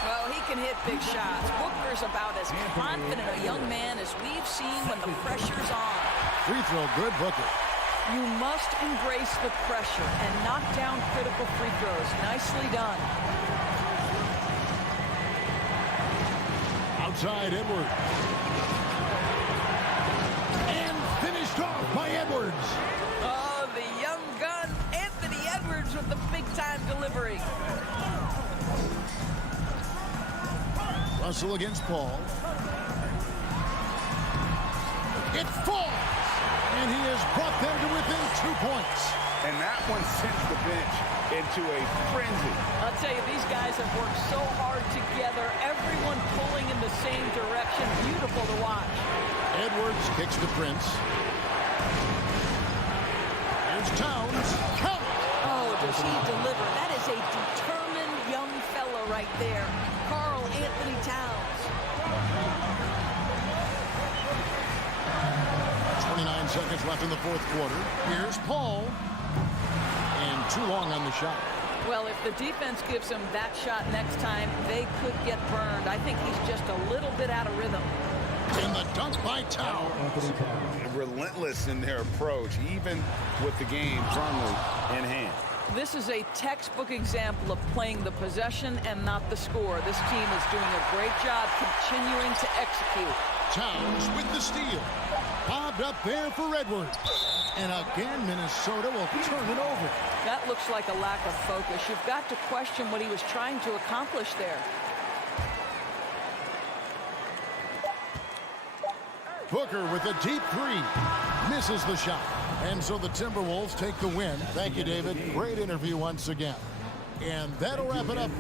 Well, he can hit big shots. Booker's about as confident a young man as we've seen when the pressure's on. Free throw, good, Booker. You must embrace the pressure and knock down critical free throws. Nicely done. Outside Edwards. And finished off by Edwards. Oh, the young gun, Anthony Edwards with the big-time delivery. Russell against Paul. It falls. And he has brought them to within 2 points. And that one sends the bench into a frenzy. I'll tell you, these guys have worked so hard together. Everyone pulling in the same direction. Beautiful to watch. Edwards kicks to Prince. Here's Towns. Count. Oh, does he deliver? That is a determined young fella right there. Karl Anthony Towns. 29 seconds left in the fourth quarter. Here's Paul. And too long on the shot. Well, if the defense gives him that shot next time, they could get burned. I think he's just a little bit out of rhythm. In the dunk by Towns. Relentless in their approach, even with the game firmly in hand. This is a textbook example of playing the possession and not the score. This team is doing a great job continuing to execute. Towns with the steal. Bobbed up there for Edwards. And again, Minnesota will turn it over. That looks like a lack of focus. You've got to question what he was trying to accomplish there. Booker with a deep three. Misses the shot. And so the Timberwolves take the win. Thank you, David. Great interview once again. And that'll wrap it up.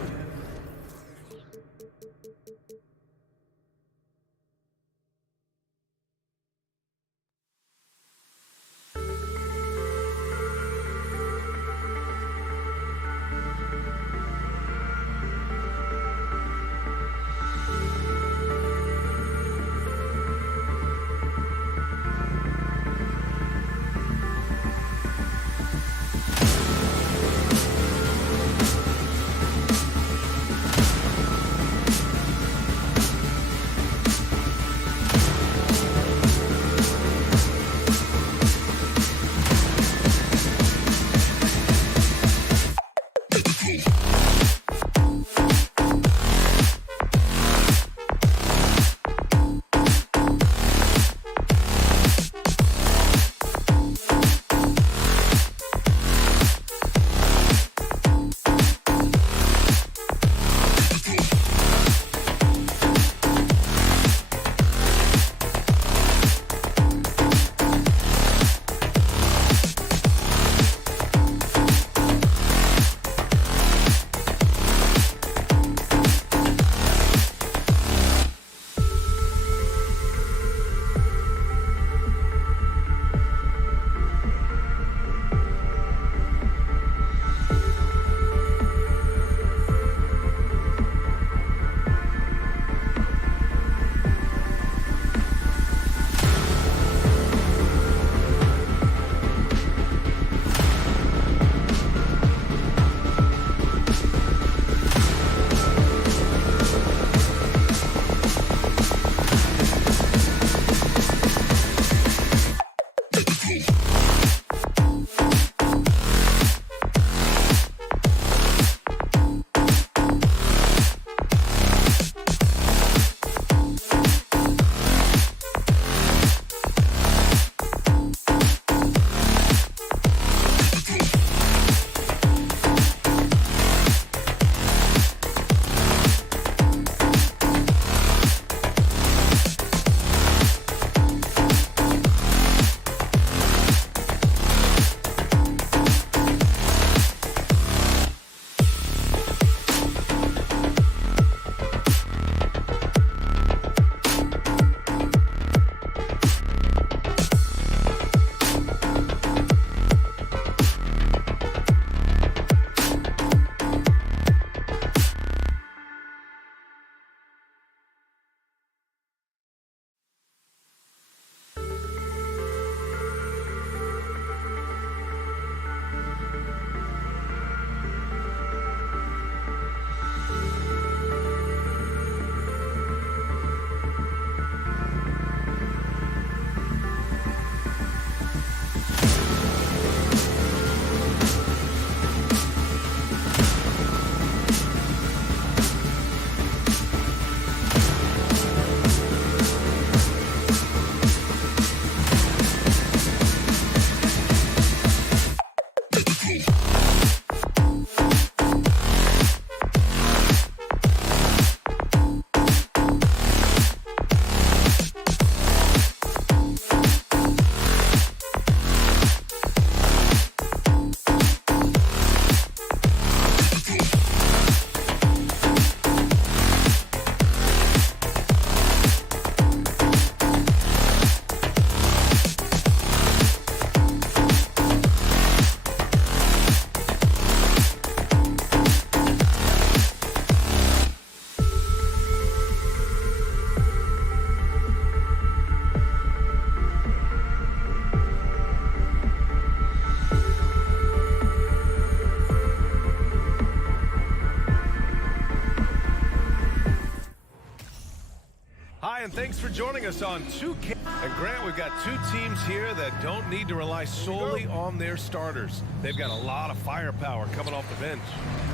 Ryan, thanks for joining us on 2K. And Grant, we've got two teams here that don't need to rely solely on their starters. They've got a lot of firepower coming off the bench.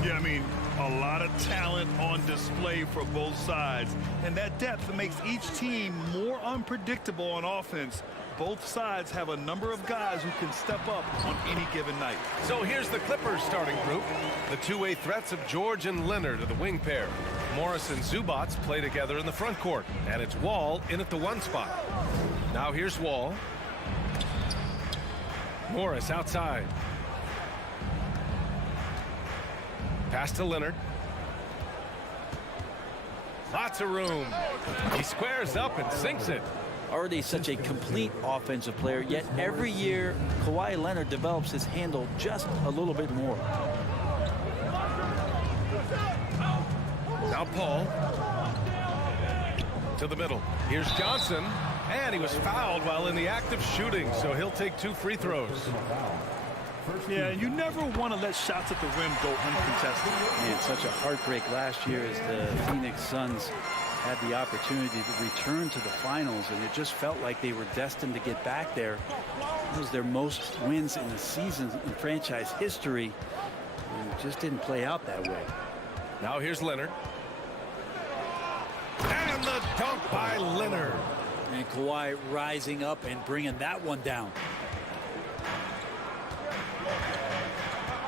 Yeah, I mean, a lot of talent on display for both sides. And that depth makes each team more unpredictable on offense. Both sides have a number of guys who can step up on any given night. So here's the Clippers starting group. The two-way threats of George and Leonard are the wing pair. Morris and Zubats play together in the front court. And it's Wall in at the 1 spot. Now here's Wall. Morris outside. Pass to Leonard. Lots of room. He squares up and sinks it. Already such a complete offensive player, yet every year Kawhi Leonard develops his handle just a little bit more. Now Paul to the middle. Here's Johnson, and he was fouled while in the act of shooting, so he'll take 2 free throws. Yeah, you never want to let shots at the rim go uncontested. Man, such a heartbreak last year as the Phoenix Suns had the opportunity to return to the finals, and it just felt like they were destined to get back there. It was their most wins in the season in franchise history, and it just didn't play out that way. Now here's Leonard. And the dunk by Leonard. And Kawhi rising up and bringing that one down.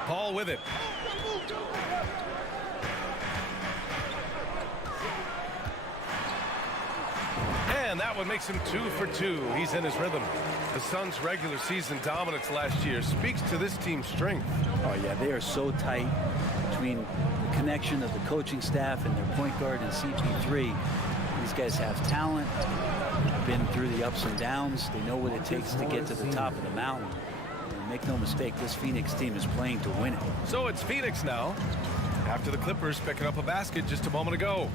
Paul with it. And that one makes him 2 for 2. He's in his rhythm. The Suns' regular season dominance last year speaks to this team's strength. Oh, yeah, they are so tight between the connection of the coaching staff and their point guard and CP3. These guys have talent, been through the ups and downs. They know what it takes to get to the top of the mountain. And make no mistake, this Phoenix team is playing to win it. So it's Phoenix now, after the Clippers picking up a basket just a moment ago.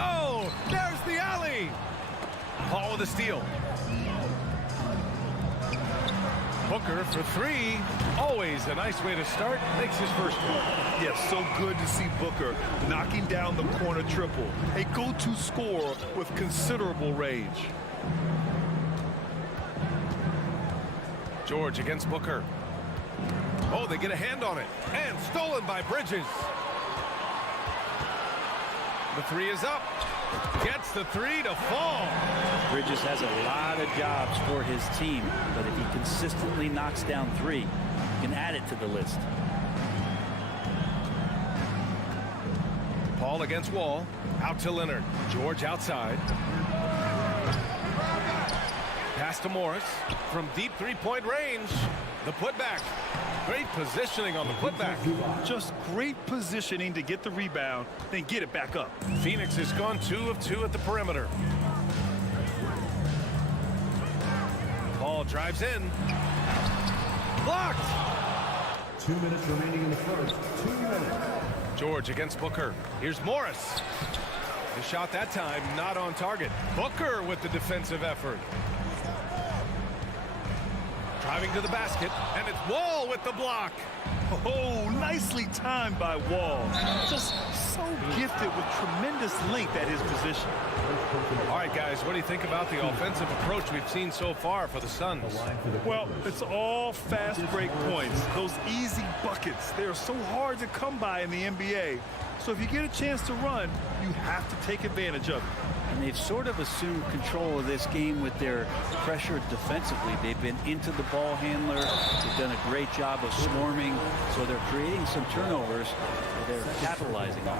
Oh, there's the alley. Paul with a steal. Booker for 3. Always a nice way to start. Makes his first one. Yes, so good to see Booker knocking down the corner triple. A go-to scorer with considerable range. George against Booker. Oh, they get a hand on it. And stolen by Bridges. The 3 is up. Gets the 3 to fall. Bridges has a lot of jobs for his team, but if he consistently knocks down 3, he can add it to the list. Paul against Wall. Out to Leonard. George outside. Pass to Morris. From deep 3-point range. The putback. Great positioning on the putback. Just great positioning to get the rebound, then get it back up. Phoenix has gone 2 of 2 at the perimeter. Paul drives in. Blocked. 2 minutes remaining in the first. 2 minutes. George against Booker. Here's Morris. The shot that time not on target. Booker with the defensive effort. Driving to the basket, and it's Wall with the block. Oh, nicely timed by Wall. Just so gifted with tremendous length at his position. All right, guys, what do you think about the offensive approach we've seen so far for the Suns? Well, it's all fast break points. Those easy buckets, they are so hard to come by in the NBA. So if you get a chance to run, you have to take advantage of it. And they've sort of assumed control of this game with their pressure defensively. They've been into the ball handler. They've done a great job of swarming. So they're creating some turnovers that they're capitalizing on.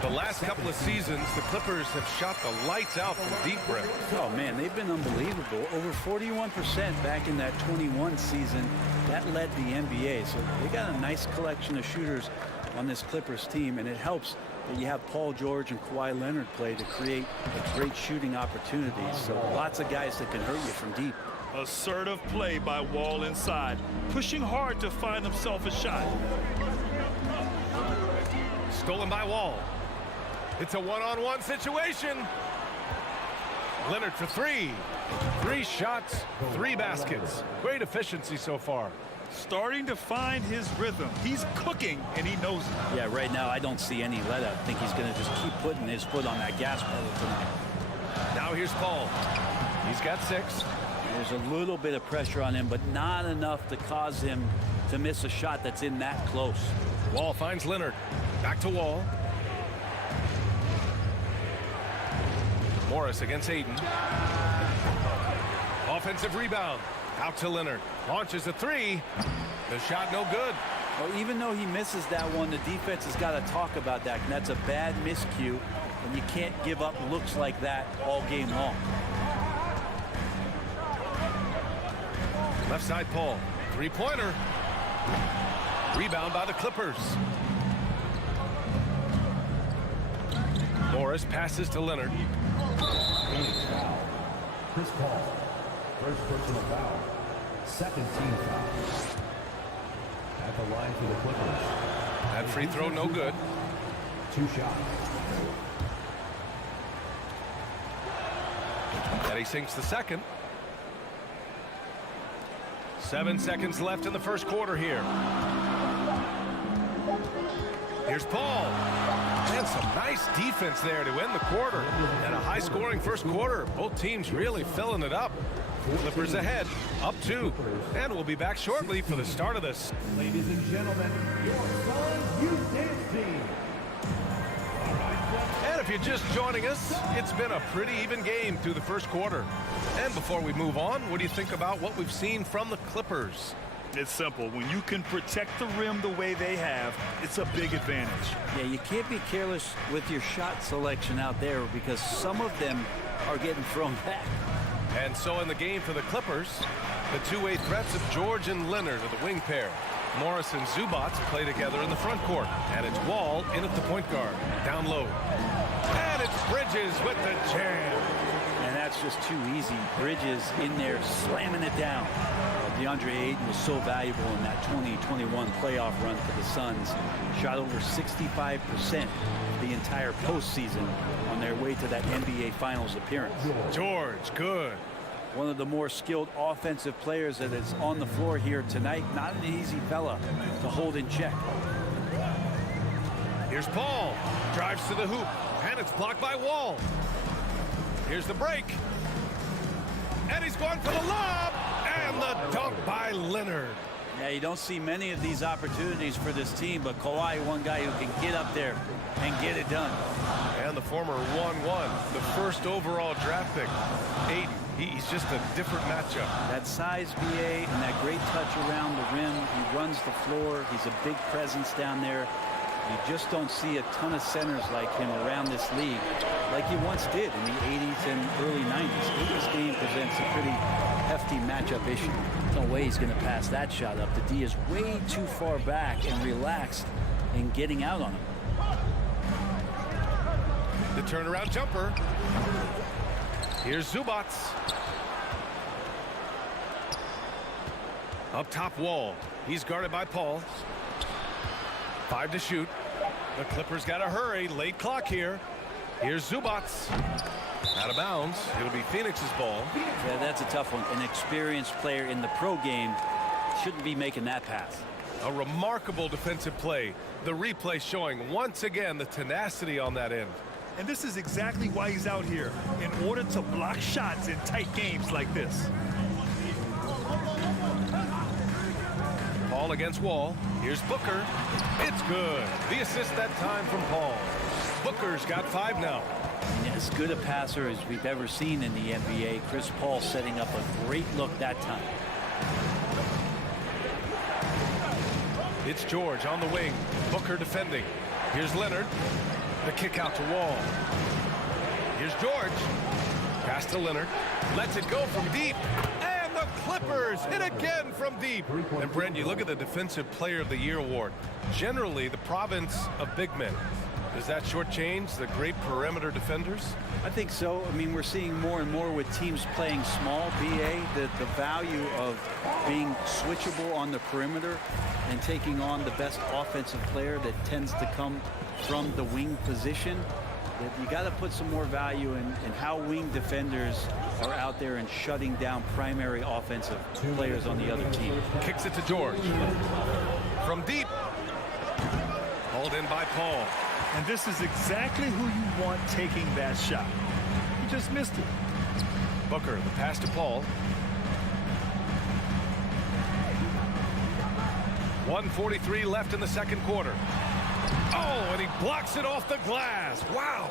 The last couple of seasons, the Clippers have shot the lights out from deep break. Oh, man, they've been unbelievable. Over 41% back in that 21 season. That led the NBA. So they got a nice collection of shooters on this Clippers team, and it helps that you have Paul George and Kawhi Leonard play to create a great shooting opportunities. So lots of guys that can hurt you from deep. Assertive play by Wall inside, pushing hard to find himself a shot. Stolen by Wall. It's a one-on-one situation. Leonard for 3. 3 shots, 3 baskets. Great efficiency so far. starting to find his rhythm. He's cooking, and he knows it. Yeah, right now I don't see any let-up. I think he's going to just keep putting his foot on that gas pedal tonight. Now here's Paul. He's got 6. There's a little bit of pressure on him, but not enough to cause him to miss a shot that's in that close. Wall finds Leonard. Back to Wall. Morris against Aiden. Offensive rebound. Out to Leonard. Launches a 3. The shot no good. Well, even though he misses that one, the defense has got to talk about that. And that's a bad miscue. And you can't give up looks like that all game long. Left side Paul. 3-pointer. Rebound by the Clippers. Morris passes to Leonard. Chris Paul. First personal foul. Second team foul. At the line for the Clippers. That free throw no good. 2 shots. And he sinks the second. 7 seconds left in the first quarter here. Here's Paul. And some nice defense there to end the quarter. And a high-scoring first quarter. Both teams really filling it up. Clippers ahead, up 2. And we'll be back shortly for the start of this. Ladies and gentlemen, your Suns Youth Dance Team. And if you're just joining us, it's been a pretty even game through the first quarter. And before we move on, what do you think about what we've seen from the Clippers? It's simple. When you can protect the rim the way they have, it's a big advantage. Yeah, you can't be careless with your shot selection out there because some of them are getting thrown back. And so in the game for the Clippers, the two-way threats of George and Leonard are the wing pair. Morris and Zubac play together in the front court. And it's Wall in at the point guard. Down low. And it's Bridges with the jam. And that's just too easy. Bridges in there slamming it down. DeAndre Ayton was so valuable in that 2021 playoff run for the Suns. Shot over 65% the entire postseason on their way to that NBA Finals appearance. George, good. One of the more skilled offensive players that is on the floor here tonight. Not an easy fella to hold in check. Here's Paul. Drives to the hoop. And it's blocked by Wall. Here's the break. And he's going for the lob. And the dunk by Leonard. Yeah, you don't see many of these opportunities for this team, but Kawhi, one guy who can get up there and get it done. And the former 1-1, the first overall draft pick. Ayton, he's just a different matchup. That size BA and that great touch around the rim. He runs the floor. He's a big presence down there. You just don't see a ton of centers like him around this league like you once did in the 80s and early 90s. This game presents a pretty hefty matchup issue. No way he's going to pass that shot up. The D is way too far back and relaxed in getting out on him. The turnaround jumper. Here's Zubac. Up top Wall. He's guarded by Paul. 5 to shoot. The Clippers got to hurry. Late clock here. Here's Zubac. Out of bounds. It'll be Phoenix's ball. Yeah, that's a tough one. An experienced player in the pro game shouldn't be making that pass. A remarkable defensive play. The replay showing once again the tenacity on that end. And this is exactly why he's out here, in order to block shots in tight games like this. Paul against Wall. Here's Booker. It's good. The assist that time from Paul. Booker's got 5 now. As good a passer as we've ever seen in the NBA. Chris Paul setting up a great look that time. It's George on the wing. Booker defending. Here's Leonard. The kick out to Wall. Here's George. Pass to Leonard. Lets it go from deep. And the Clippers hit again from deep. And Brent, you look at the Defensive Player of the Year award. Generally the province of big men. Does that shortchange the great perimeter defenders? I think so. I mean, we're seeing more and more with teams playing small, BA, the value of being switchable on the perimeter and taking on the best offensive player that tends to come from the wing position. that you got to put some more value in how wing defenders are out there and shutting down primary offensive players on the other team. Kicks it to George. From deep. Hauled in by Paul. And this is exactly who you want taking that shot. He just missed it. Booker, the pass to Paul. 1:43 left in the second quarter. Oh, and he blocks it off the glass. Wow.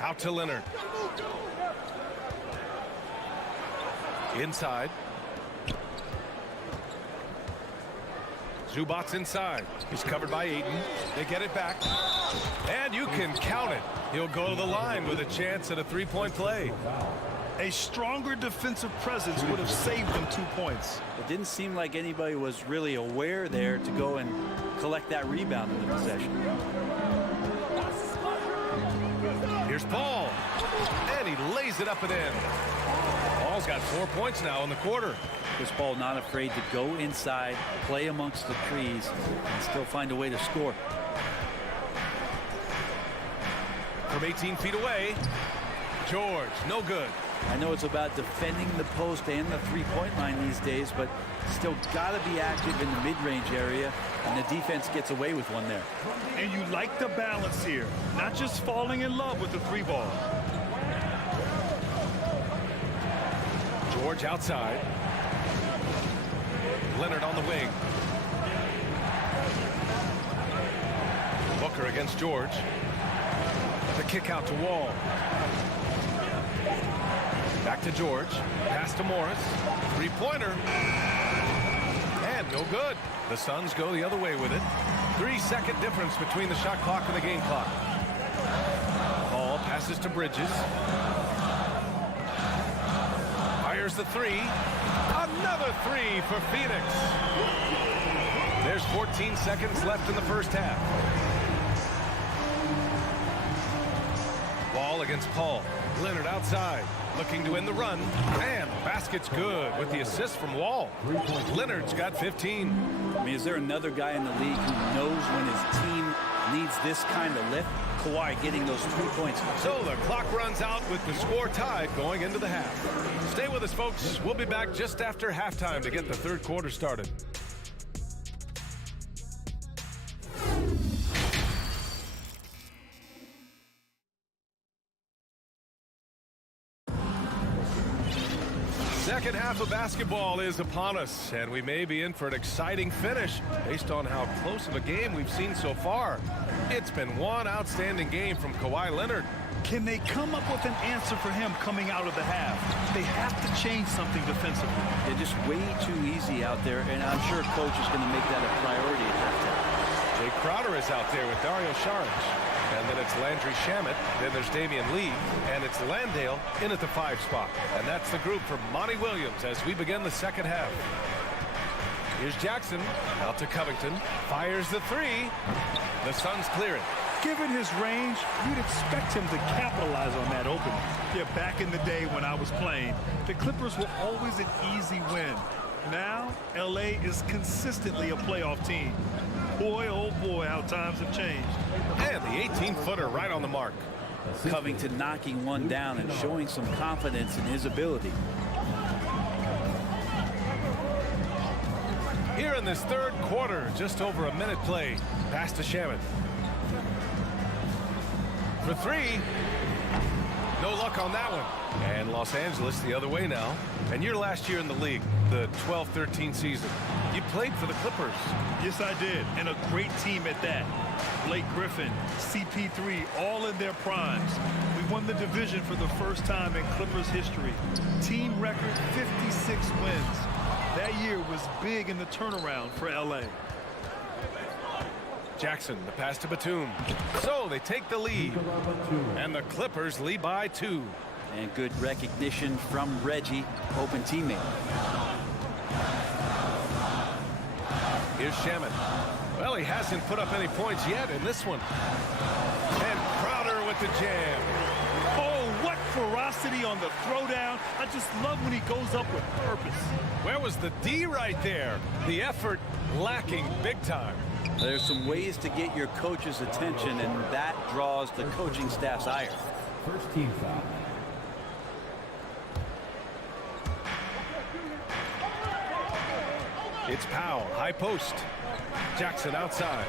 Out to Leonard. Inside. Zubac's inside. He's covered by Ayton. They get it back. And you can count it. He'll go to the line with a chance at a three-point play. A stronger defensive presence would have saved them 2 points. It didn't seem like anybody was really aware there to go and collect that rebound in the possession. Here's Paul. And he lays it up and in. Paul's got 4 points now in the quarter. Chris Paul not afraid to go inside, play amongst the trees, and still find a way to score. From 18 feet away, George, no good. I know it's about defending the post and the three-point line these days, but still got to be active in the mid-range area, and the defense gets away with one there. And you like the balance here, not just falling in love with the three ball. George outside. Leonard on the wing. Booker against George. The kick out to Wall. Back to George. Pass to Morris. Three-pointer. And no good. The Suns go the other way with it. 3-second difference between the shot clock and the game clock. Paul passes to Bridges. Fires the three. Another three for Phoenix. There's 14 seconds left in the first half. Wall against Paul. Leonard outside. Looking to end the run. And the basket's good with the assist from Wall. Leonard's got 15. I mean, is there another guy in the league who knows when his team needs this kind of lift? Kawhi getting those 3 points. So the clock runs out with the score tied going into the half. Stay with us, folks. We'll be back just after halftime to get the third quarter started. Second half of basketball is upon us, and we may be in for an exciting finish based on how close of a game we've seen so far. It's been one outstanding game from Kawhi Leonard. Can they come up with an answer for him coming out of the half? They have to change something defensively. They're just way too easy out there, and I'm sure coach is going to make that a priority at halftime. Jay Crowder is out there with Dario Saric. And then it's Landry Shamet. Then there's Damian Lee. And it's Landale in at the 5 spot. And that's the group for Monty Williams as we begin the second half. Here's Jackson. Out to Covington. Fires the three. The Suns clear it. Given his range, you'd expect him to capitalize on that opening. Yeah, back in the day when I was playing, the Clippers were always an easy win. Now, LA is consistently a playoff team. Boy, oh boy, how times have changed. And the 18-footer right on the mark. Covington knocking one down and showing some confidence in his ability. Here in this third quarter, just over a minute played. Pass to Shamet. For three. No luck on that one. And Los Angeles the other way now. And your last year in the league, the 12-13 season, you played for the Clippers. Yes, I did. And a great team at that. Blake Griffin, CP3, all in their primes. We won the division for the first time in Clippers history. Team record 56 wins. That year was big in the turnaround for LA. Jackson, the pass to Batum. So they take the lead. And the Clippers lead by 2. And good recognition from Reggie, open teammate. Here's Shamet. Well, he hasn't put up any points yet in this one. And Crowder with the jam. Oh, what ferocity on the throwdown. I just love when he goes up with purpose. Where was the D right there? The effort lacking big time. There's some ways to get your coach's attention, and that draws the coaching staff's ire. First team foul. It's Powell, high post. Jackson outside.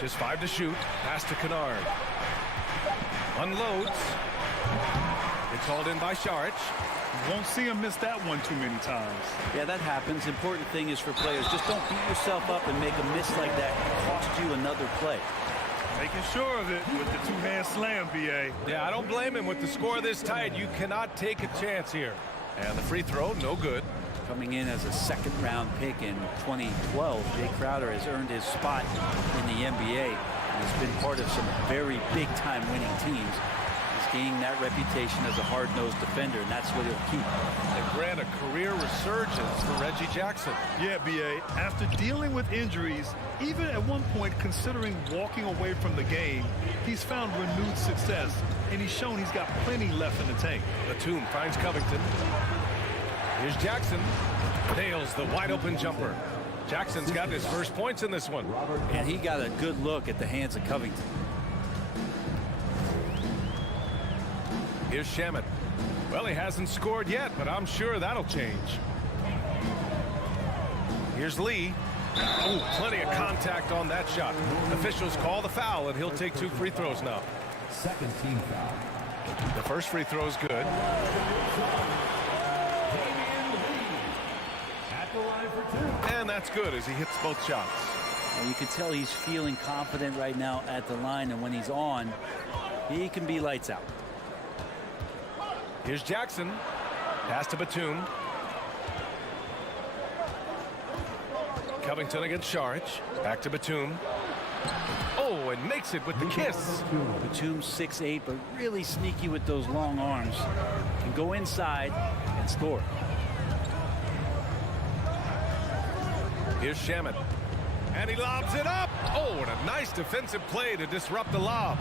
Just 5 to shoot. Pass to Kennard. Unloads. It's hauled in by Sharic. Won't see him miss that one too many times. Yeah, that happens. Important thing is for players, just don't beat yourself up and make a miss like that cost you another play. Making sure of it with the two-hand slam, B.A. Yeah, I don't blame him. With the score this tight, you cannot take a chance here. And the free throw, no good. Coming in as a second-round pick in 2012, Jay Crowder has earned his spot in the NBA and has been part of some very big-time winning teams. He's gaining that reputation as a hard-nosed defender, and that's what he'll keep. And Grant, a career resurgence for Reggie Jackson. Yeah, B.A., after dealing with injuries, even at one point considering walking away from the game, he's found renewed success, and he's shown he's got plenty left in the tank. Batum finds Covington. Here's Jackson. Nails the wide-open jumper. Jackson's got his first points in this one. And he got a good look at the hands of Covington. Here's Shamet. Well, he hasn't scored yet, but I'm sure that'll change. Here's Lee. Oh, plenty of contact on that shot. Officials call the foul, and he'll take 2 free throws now. Second team foul. The first free throw is good. And that's good as he hits both shots. And you can tell he's feeling confident right now at the line, and when he's on, he can be lights out. Here's Jackson. Pass to Batum. Covington against Sharic. Back to Batum. Oh, and makes it with the kiss. Batum's 6'8", but really sneaky with those long arms. Can go inside and score. Here's Shamet. And he lobs it up. Oh, and a nice defensive play to disrupt the lob.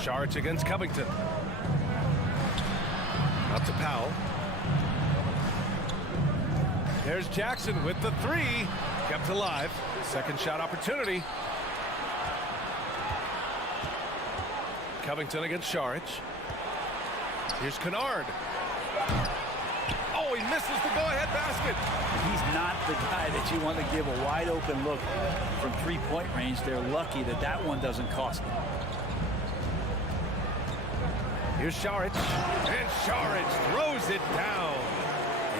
Sharic against Covington. Up to Powell. There's Jackson with the 3. Kept alive. Second shot opportunity. Covington against Sharic. Here's Kennard. Oh, he misses the go-ahead basket. He's not the guy that you want to give a wide open look from 3-point range. They're lucky that that one doesn't cost them. Here's Sharic. And Sharic throws it down.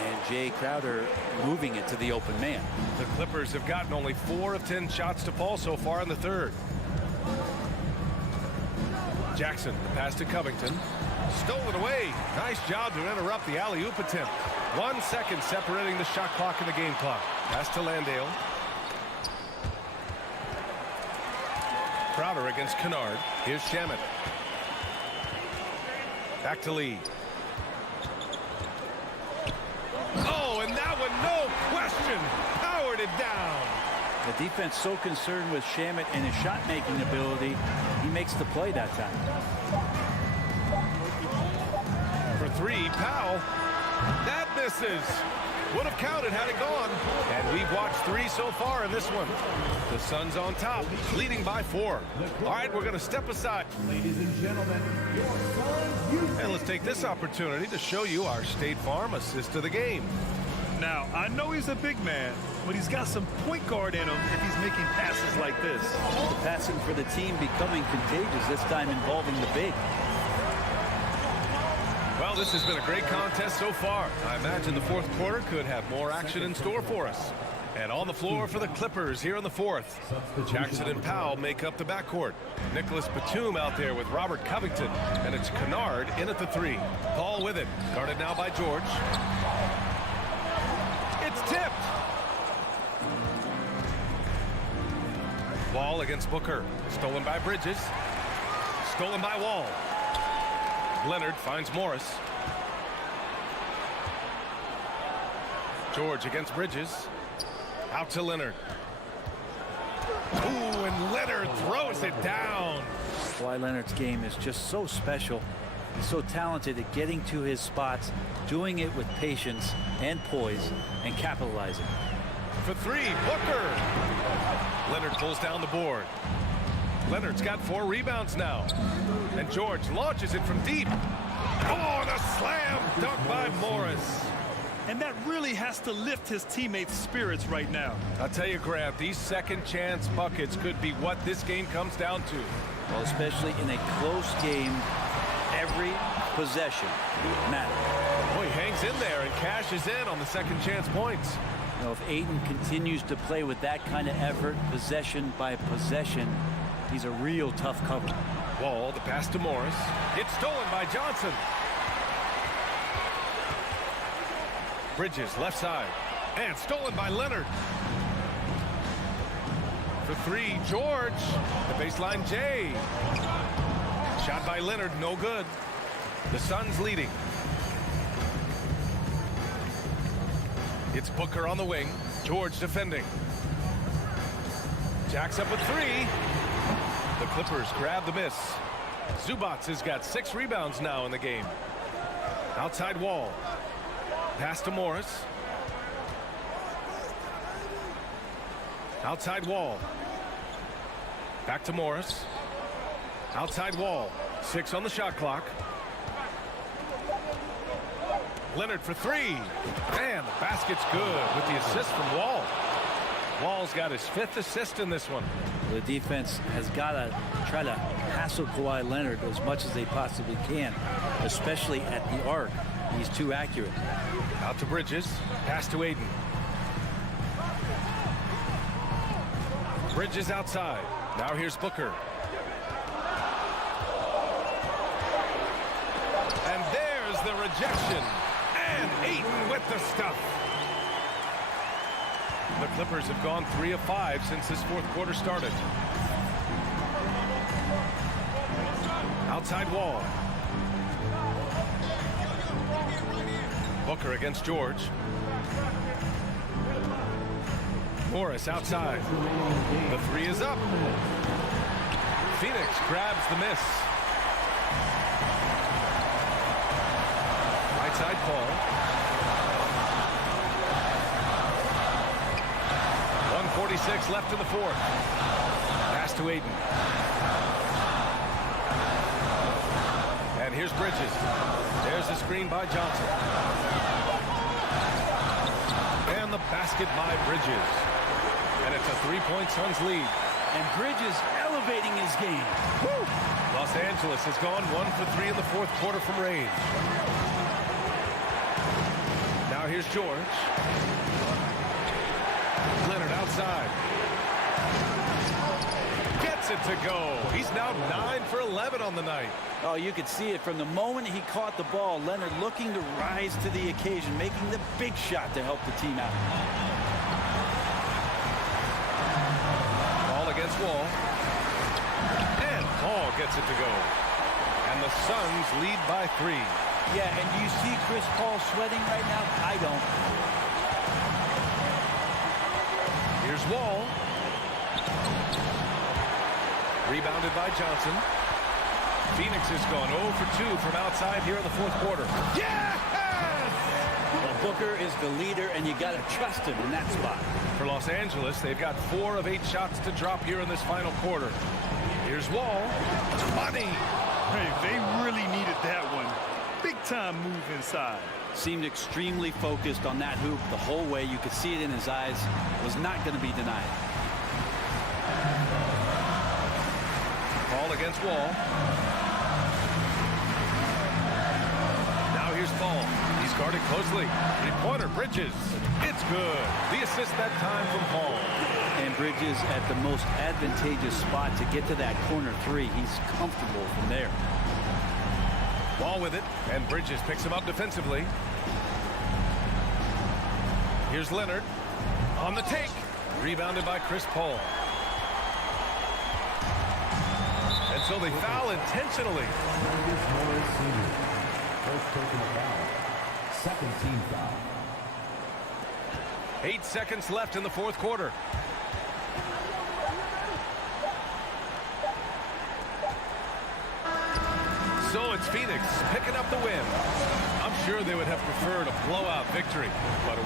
And Jay Crowder moving it to the open man. The Clippers have gotten only 4 of 10 shots to fall so far in the third. Jackson, the pass to Covington. Stolen away. Nice job to interrupt the alley-oop attempt. 1 second separating the shot clock and the game clock. Pass to Landale. Crowder against Kennard. Here's Shamet. Back to Lee. Oh, and that one, no question, powered it down. The defense so concerned with Shamet and his shot-making ability, he makes the play that time. For 3, Powell. That misses. Would have counted had it gone. And we've watched 3 so far in this one. The Suns on top, leading by 4. All right, we're going to step aside. Ladies and gentlemen, your Suns. And let's take this opportunity to show you our State Farm assist of the game. Now, I know he's a big man, but he's got some point guard in him if he's making passes like this. The passing for the team becoming contagious, this time involving the big. Well, this has been a great contest so far. I imagine the fourth quarter could have more action in store for us. And on the floor for the Clippers here in the fourth. Jackson and Powell make up the backcourt. Nicholas Batum out there with Robert Covington. And it's Kennard in at the 3. Paul with it. Guarded now by George. It's tipped. Wall against Booker. Stolen by Bridges. Stolen by Wall. Leonard finds Morris. George against Bridges. Out to Leonard. Ooh, and Leonard throws it down. Kawhi Leonard's game is just so special. He's so talented at getting to his spots, doing it with patience and poise, and capitalizing. For three, Booker. Leonard pulls down the board. Leonard's got 4 rebounds now. And George launches it from deep. Oh, and a slam dunk by Morris. And that really has to lift his teammates' spirits right now. I'll tell you, Grant, these second chance buckets could be what this game comes down to. Well, especially in a close game, every possession matters. Boy, he hangs in there and cashes in on the second chance points. You know, if Ayton continues to play with that kind of effort, possession by possession, he's a real tough cover. Wall, the pass to Morris. It's stolen by Johnson. Bridges, left side. And stolen by Leonard. For three, George. The baseline, Jay. Shot by Leonard, no good. The Suns leading. It's Booker on the wing. George defending. Jacks up a three. The Clippers grab the miss. Zubac has got 6 rebounds now in the game. Outside Wall. Pass to Morris. Outside Wall. Back to Morris. Outside Wall. 6 on the shot clock. Leonard for 3. And the basket's good with the assist from Wall. Wall's got his 5th assist in this one. The defense has got to try to hassle Kawhi Leonard as much as they possibly can, especially at the arc. He's too accurate. Out to Bridges. Pass to Ayton. Bridges outside. Now here's Booker. And there's the rejection. And Ayton with the stuff. The Clippers have gone 3 of 5 since this fourth quarter started. Outside Wall. Booker against George. Morris outside. The 3 is up. Phoenix grabs the miss. Right side Paul. 1:46 left in the fourth. Pass to Ayton. And here's Bridges. There's the screen by Johnson. And the basket by Bridges. And it's a 3-point Suns lead. And Bridges elevating his game. Woo! Los Angeles has gone 1 for 3 in the fourth quarter from range. Now here's George. Leonard outside. Gets it to go. He's now 9 for 11 on the night. Oh, you could see it from the moment he caught the ball. Leonard looking to rise to the occasion, making the big shot to help the team out. Ball against Wall. And Paul gets it to go. And the Suns lead by 3. Yeah, and do you see Chris Paul sweating right now? I don't. Here's Wall. Rebounded by Johnson. Phoenix has gone 0 for 2 from outside here in the fourth quarter. Yes! Well, Booker is the leader, and you got to trust him in that spot. For Los Angeles, they've got 4 of 8 shots to drop here in this final quarter. Here's Wall. Money. Hey, they really needed that one. Big time move inside. Seemed extremely focused on that hoop the whole way. You could see it in his eyes. Was not going to be denied. Paul against Wall. Now here's Paul. He's guarded closely. 3-pointer, Bridges. It's good. The assist that time from Paul. And Bridges at the most advantageous spot to get to that corner 3. He's comfortable from there. Wall with it, and Bridges picks him up defensively. Here's Leonard on the take. Rebounded by Chris Paul. And so they foul intentionally. First personal foul. Second team foul. 8 seconds left in the fourth quarter. So it's Phoenix picking up the win. I'm sure they would have preferred a blowout victory, but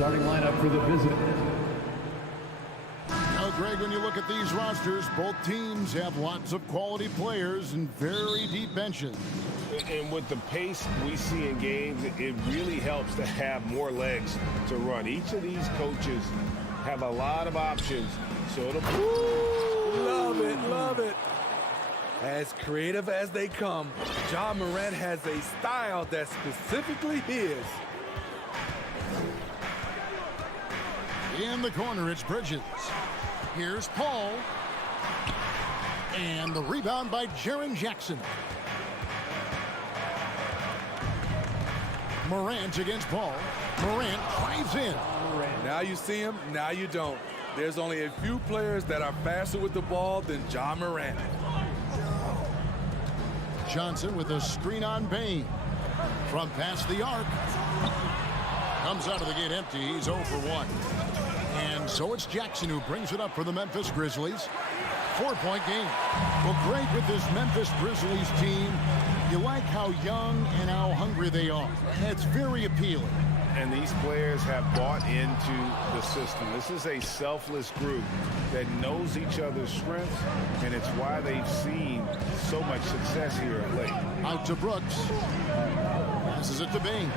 starting lineup for the visit. Now, Greg, when you look at these rosters, both teams have lots of quality players and very deep benches. And with the pace we see in games, it really helps to have more legs to run. Each of these coaches have a lot of options. So it'll... Love it, love it. As creative as they come, Ja Morant has a style that's specifically his. In the corner, it's Bridges. Here's Paul. And the rebound by Jaren Jackson. Morant against Paul. Morant drives in. Now you see him, now you don't. There's only a few players that are faster with the ball than Ja Morant. Johnson with a screen on Bain. From past the arc. Comes out of the gate empty. He's 0 for 1. And so it's Jackson who brings it up for the Memphis Grizzlies. 4-point game. Well, Greg, with this Memphis Grizzlies team, you like how young and how hungry they are. It's very appealing. And these players have bought into the system. This is a selfless group that knows each other's strengths, and it's why they've seen so much success here of late. Out to Brooks. Passes it to Bain.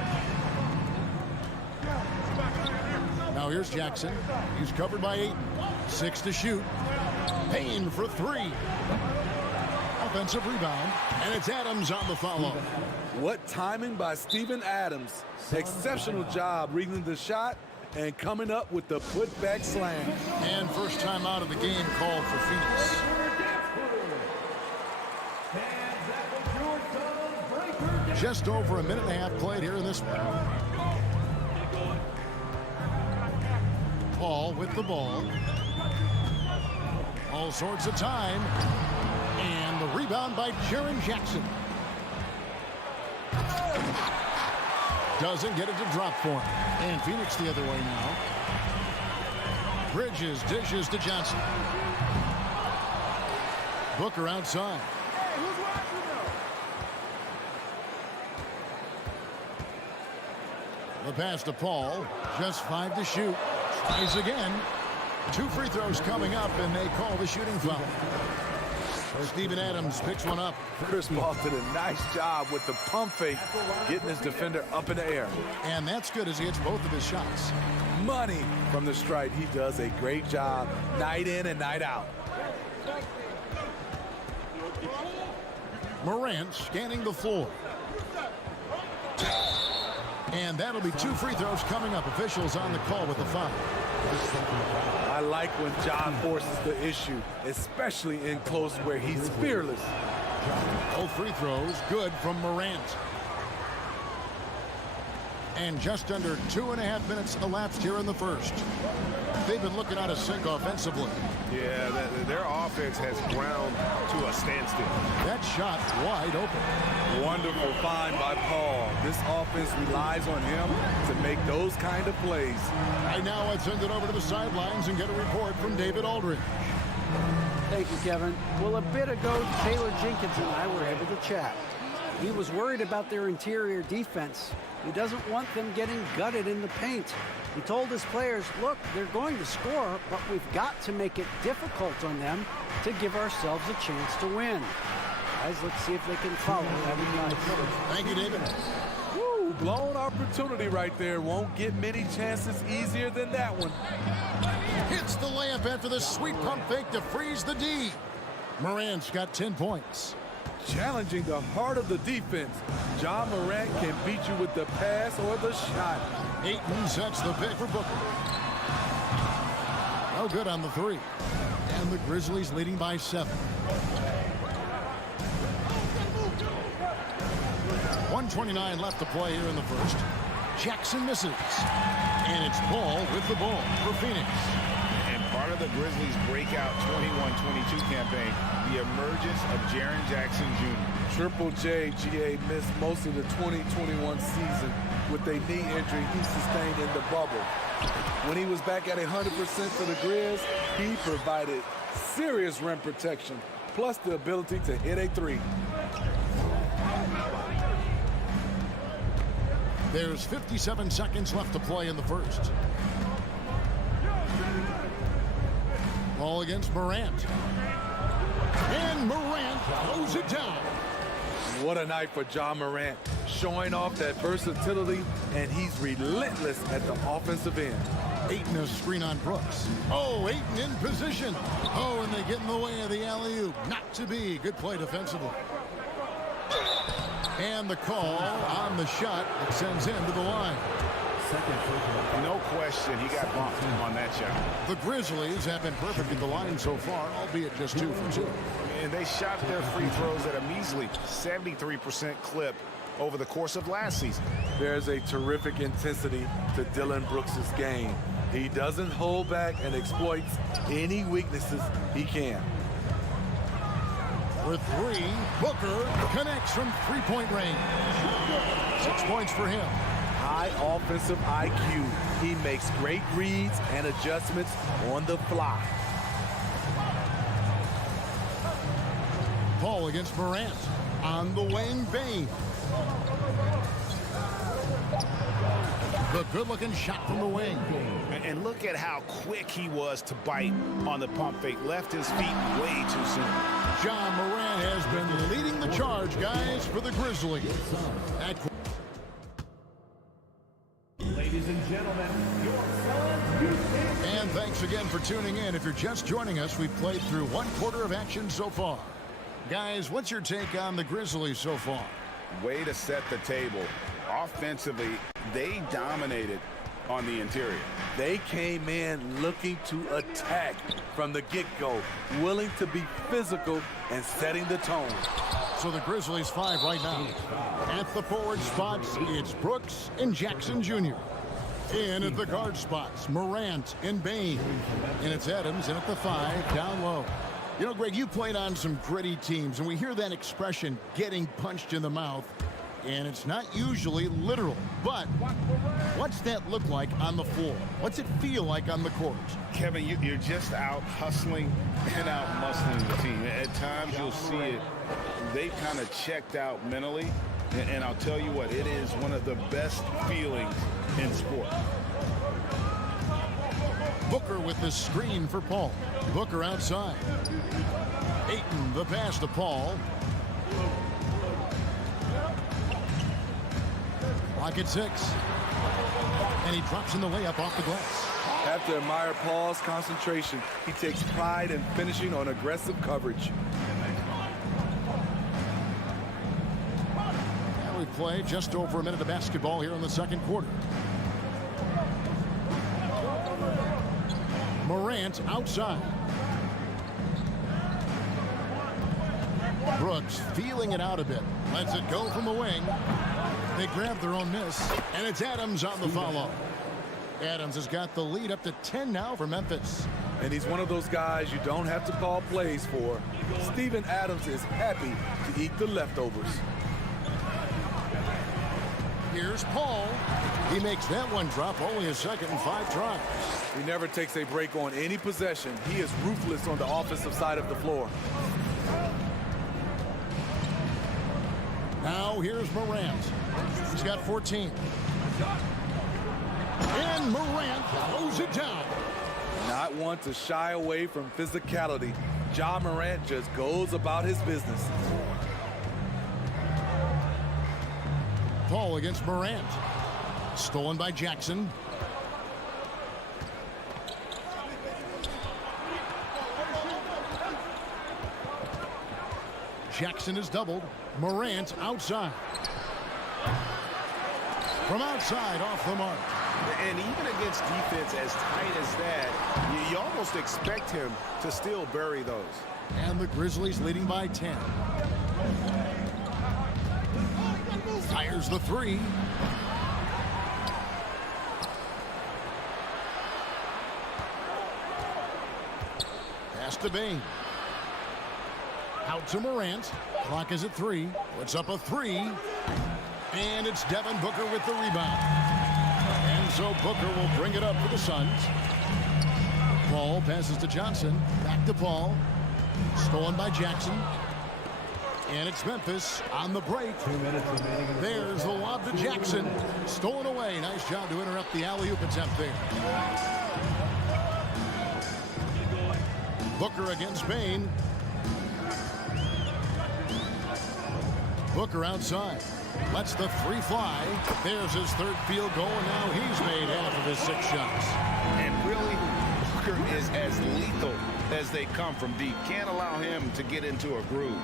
Now here's Jackson. He's covered by 8. 6 to shoot. Bain for 3. Offensive rebound, and it's Adams on the follow. What timing by Steven Adams. Exceptional job reading the shot and coming up with the putback slam. And first time out of the game called for Phoenix. Just over a minute and a half played here in this one. Paul with the ball. All sorts of time. And the rebound by Jaren Jackson. Doesn't get it to drop for him. And Phoenix the other way now. Bridges dishes to Johnson. Booker outside. The pass to Paul. Just 5 to shoot. Tries again. 2 free throws coming up, and they call the shooting foul. Steven Adams picks one up. Chris Paul did a nice job with the pump fake, getting his defender up in the air. And that's good as he hits both of his shots. Money from the stripe. He does a great job night in and night out. Morant scanning the floor. And that'll be 2 free throws coming up. Officials on the call with the foul. I like when John forces the issue, especially in close where he's fearless. Both free throws good from Morant. And just under 2.5 minutes elapsed here in the first. They've been looking out of sync offensively. Yeah, their offense has ground to a standstill. That shot wide open. Wonderful find by Paul. This offense relies on him to make those kind of plays. Right now, I'd send it over to the sidelines and get a report from David Aldridge. Thank you, Kevin. Well, a bit ago, Taylor Jenkins and I were able to chat. He was worried about their interior defense. He doesn't want them getting gutted in the paint. He told his players, look, they're going to score, but we've got to make it difficult on them to give ourselves a chance to win. Guys, let's see if they can follow that advice. Thank you, David. Woo, blown opportunity right there. Won't get many chances easier than that one. Hits the layup after the sweet pump fake to freeze the D. Morant's got 10 points. Challenging the heart of the defense. Ja Morant can beat you with the pass or the shot. Ayton sets the pick for Booker. No good on the 3. And the Grizzlies leading by 7. 1:29 left to play here in the first. Jackson misses. And it's Paul with the ball for Phoenix. And part of the Grizzlies' breakout 21-22 campaign, the emergence of Jaren Jackson Jr. Triple J, GA, missed most of the 2021 season with a knee injury he sustained in the bubble. When he was back at 100% for the Grizz, he provided serious rim protection, plus the ability to hit a 3. There's 57 seconds left to play in the first. Ball against Morant. And Morant throws it down. What a night for Ja Morant, showing off that versatility, and he's relentless at the offensive end. Ayton a screen on Brooks. Oh, Ayton in position. Oh, and they get in the way of the alley-oop. Not to be. Good play defensively. And the call on the shot that sends him to the line. No question, he got bumped on that shot. The Grizzlies have been perfect at the line so far, albeit just 2 for 2. And they shot their free throws at a measly 73% clip over the course of last season. There's a terrific intensity to Dillon Brooks' game. He doesn't hold back and exploits any weaknesses he can. For 3, Booker connects from three-point range. 6 points for him. High offensive IQ. He makes great reads and adjustments on the fly. Ball against Morant. On the wing, Bain. The good-looking shot from the wing. And look at how quick he was to bite on the pump fake. Left his feet way too soon. Ja Morant has been leading the charge, guys, for the Grizzlies. Ladies and gentlemen, and thanks again for tuning in. If you're just joining us, we've played through 1/4 of action so far. Guys, what's your take on the Grizzlies so far? Way to set the table. Offensively, they dominated on the interior. They came in looking to attack from the get-go, willing to be physical and setting the tone. So the Grizzlies 5 right now. At the forward spots, it's Brooks and Jackson Jr. In at the guard spots, Morant and Bain. And it's Adams in at the 5, down low. You know, Greg, you played on some gritty teams, and we hear that expression, getting punched in the mouth. And it's not usually literal, but what's that look like on the floor? What's it feel like on the court? Kevin, you're just out hustling and out muscling the team. At times you'll see it. They've kind of checked out mentally, and I'll tell you what, it is one of the best feelings in sport. Booker with the screen for Paul. Booker outside. Ayton, the pass to Paul. Clock at 6. And he drops in the layup off the glass. Have to admire Paul's concentration. He takes pride in finishing on aggressive coverage. Now we play just over a minute of basketball here in the second quarter. Morant outside. Brooks feeling it out a bit. Lets it go from the wing. They grab their own miss, and it's Adams on the follow. Adams has got the lead up to 10 now for Memphis. And he's one of those guys you don't have to call plays for. Steven Adams is happy to eat the leftovers. Here's Paul. He makes that one drop, only a second and 5 tries. He never takes a break on any possession. He is ruthless on the offensive side of the floor. Now here's Morant. He's got 14. And Morant throws it down. Not one to shy away from physicality. Ja Morant just goes about his business. Paul against Morant. Stolen by Jackson. Jackson is doubled. Morant outside. From outside, off the mark. And even against defense as tight as that, you almost expect him to still bury those. And the Grizzlies leading by 10. Fires the 3. Pass to Bain. Out to Morant. Clock is at 3. Puts up a 3. And it's Devin Booker with the rebound. And so Booker will bring it up for the Suns. Paul passes to Johnson. Back to Paul. Stolen by Jackson. And it's Memphis on the break. 2 minutes remaining in the There's the lob to Jackson. Stolen away. Nice job to interrupt the alley-oop attempt there. Booker against Bain. Booker outside. Lets the three fly. There's his third field goal, and now he's made half of his 6 shots. And really, Booker is as lethal as they come from deep. Can't allow him to get into a groove.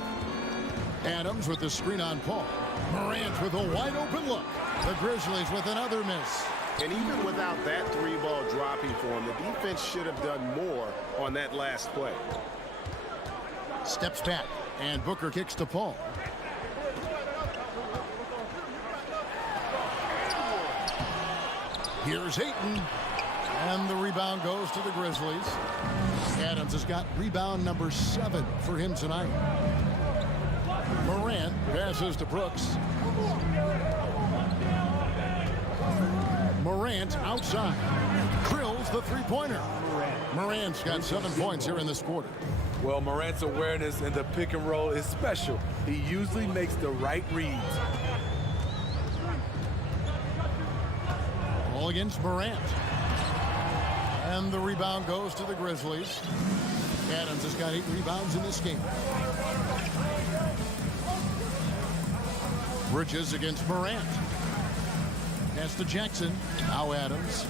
Adams with the screen on Paul. Morant with a wide-open look. The Grizzlies with another miss. And even without that 3-ball dropping for him, the defense should have done more on that last play. Steps back, and Booker kicks to Paul. Here's Ayton, and the rebound goes to the Grizzlies. Adams has got rebound number 7 for him tonight. Morant passes to Brooks. Morant outside. Drills the three-pointer. Morant's got 7 points here in this quarter. Well, Morant's awareness in the pick and roll is special. He usually makes the right reads. All against Morant. And the rebound goes to the Grizzlies. Adams has got 8 rebounds in this game. Bridges against Morant. Pass to Jackson. Now Adams.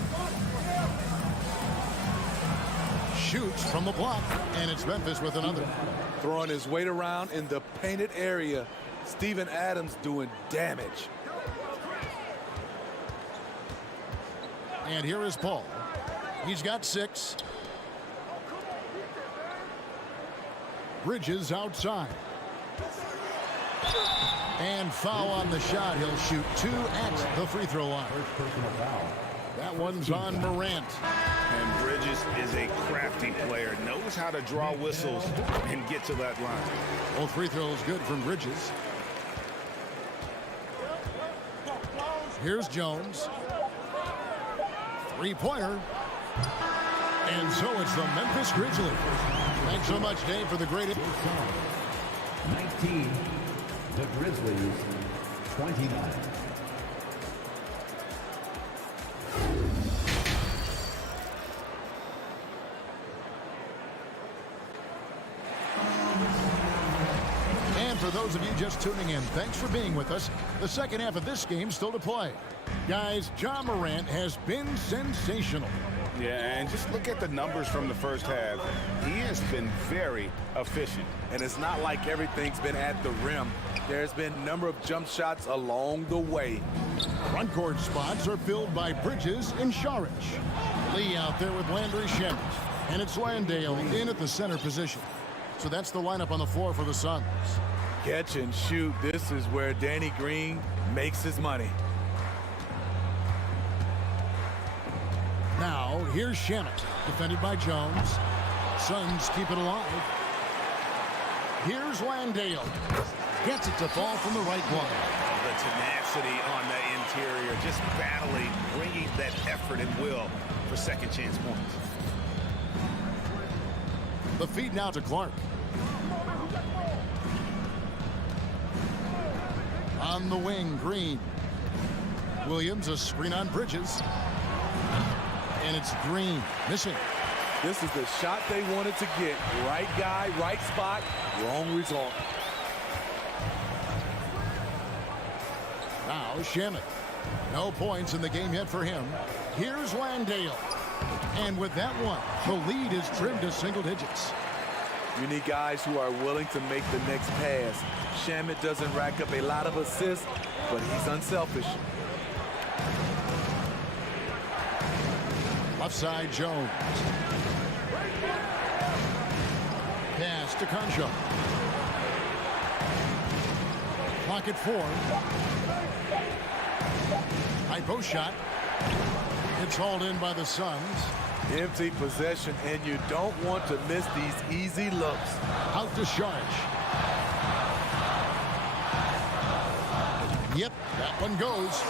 Shoots from the block, and it's Memphis with another. Throwing his weight around in the painted area. Steven Adams doing damage. And here is Paul. He's got 6. Bridges outside. And foul on the shot. He'll shoot 2 at the free throw line. First personal foul. That one's on Morant. And Bridges is a crafty player. Knows how to draw whistles and get to that line. Both free throws good from Bridges. Here's Jones. Three-pointer. And so it's the Memphis Grizzlies. Thanks so much, Dave, for the great... 19. The Grizzlies, 29. And for those of you just tuning in, thanks for being with us. The second half of this game still to play. Guys, Ja Morant has been sensational. Yeah, and just look at the numbers from the first half. He has been very efficient. And it's not like everything's been at the rim. There's been a number of jump shots along the way. Front court spots are filled by Bridges and Sharic. Lee out there with Landry Shamet. And it's Landale in at the center position. So that's the lineup on the floor for the Suns. Catch and shoot. This is where Danny Green makes his money. Now, here's Shamet, defended by Jones. Suns keep it alive. Here's Landale. Gets it to fall from the right block. The tenacity on the interior, just battling, bringing that effort and will for second chance points. The feed now to Clark. On the wing, Green. Williams, a screen on Bridges. And it's Green, missing. This is the shot they wanted to get. Right guy, right spot, wrong result. Now Shamet. No points in the game yet for him. Here's Landale. And with that one, the lead is trimmed to single digits. You need guys who are willing to make the next pass. Shamet doesn't rack up a lot of assists, but he's unselfish. Left side, Jones. Pass to Concho. Clock at 4. High post shot. It's hauled in by the Suns. Empty possession, and you don't want to miss these easy looks. Out to Sharic. Yep, that one goes.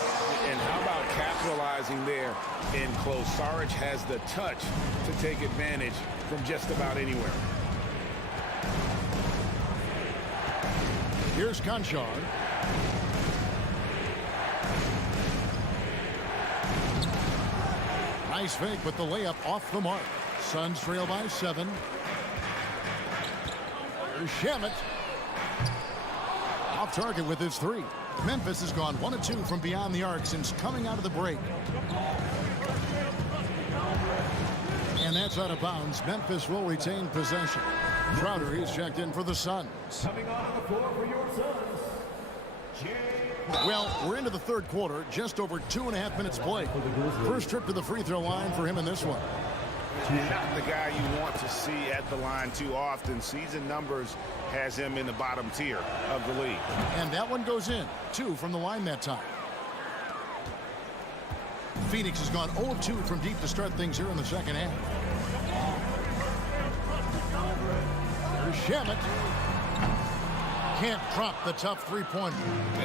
And how about capitalizing there in close? Sharic has the touch to take advantage from just about anywhere. Here's Conchar. Nice fake, but the layup off the mark. Suns trail by 7. Here's Shamet. Off target with his 3. Memphis has gone 1 of 2 from beyond the arc since coming out of the break. And that's out of bounds. Memphis will retain possession. Crowder, he's checked in for the Suns. Coming on the floor for your Suns, Well, we're into the third quarter. Just over 2.5 minutes played. First trip to the free throw line for him in this one. Not the guy you want to see at the line too often. Season numbers has him in the bottom tier of the league. And that one goes in. 2 from the line that time. Phoenix has gone 0 of 2 from deep to start things here in the second half. There's Shamet. Can't drop the tough three-pointer.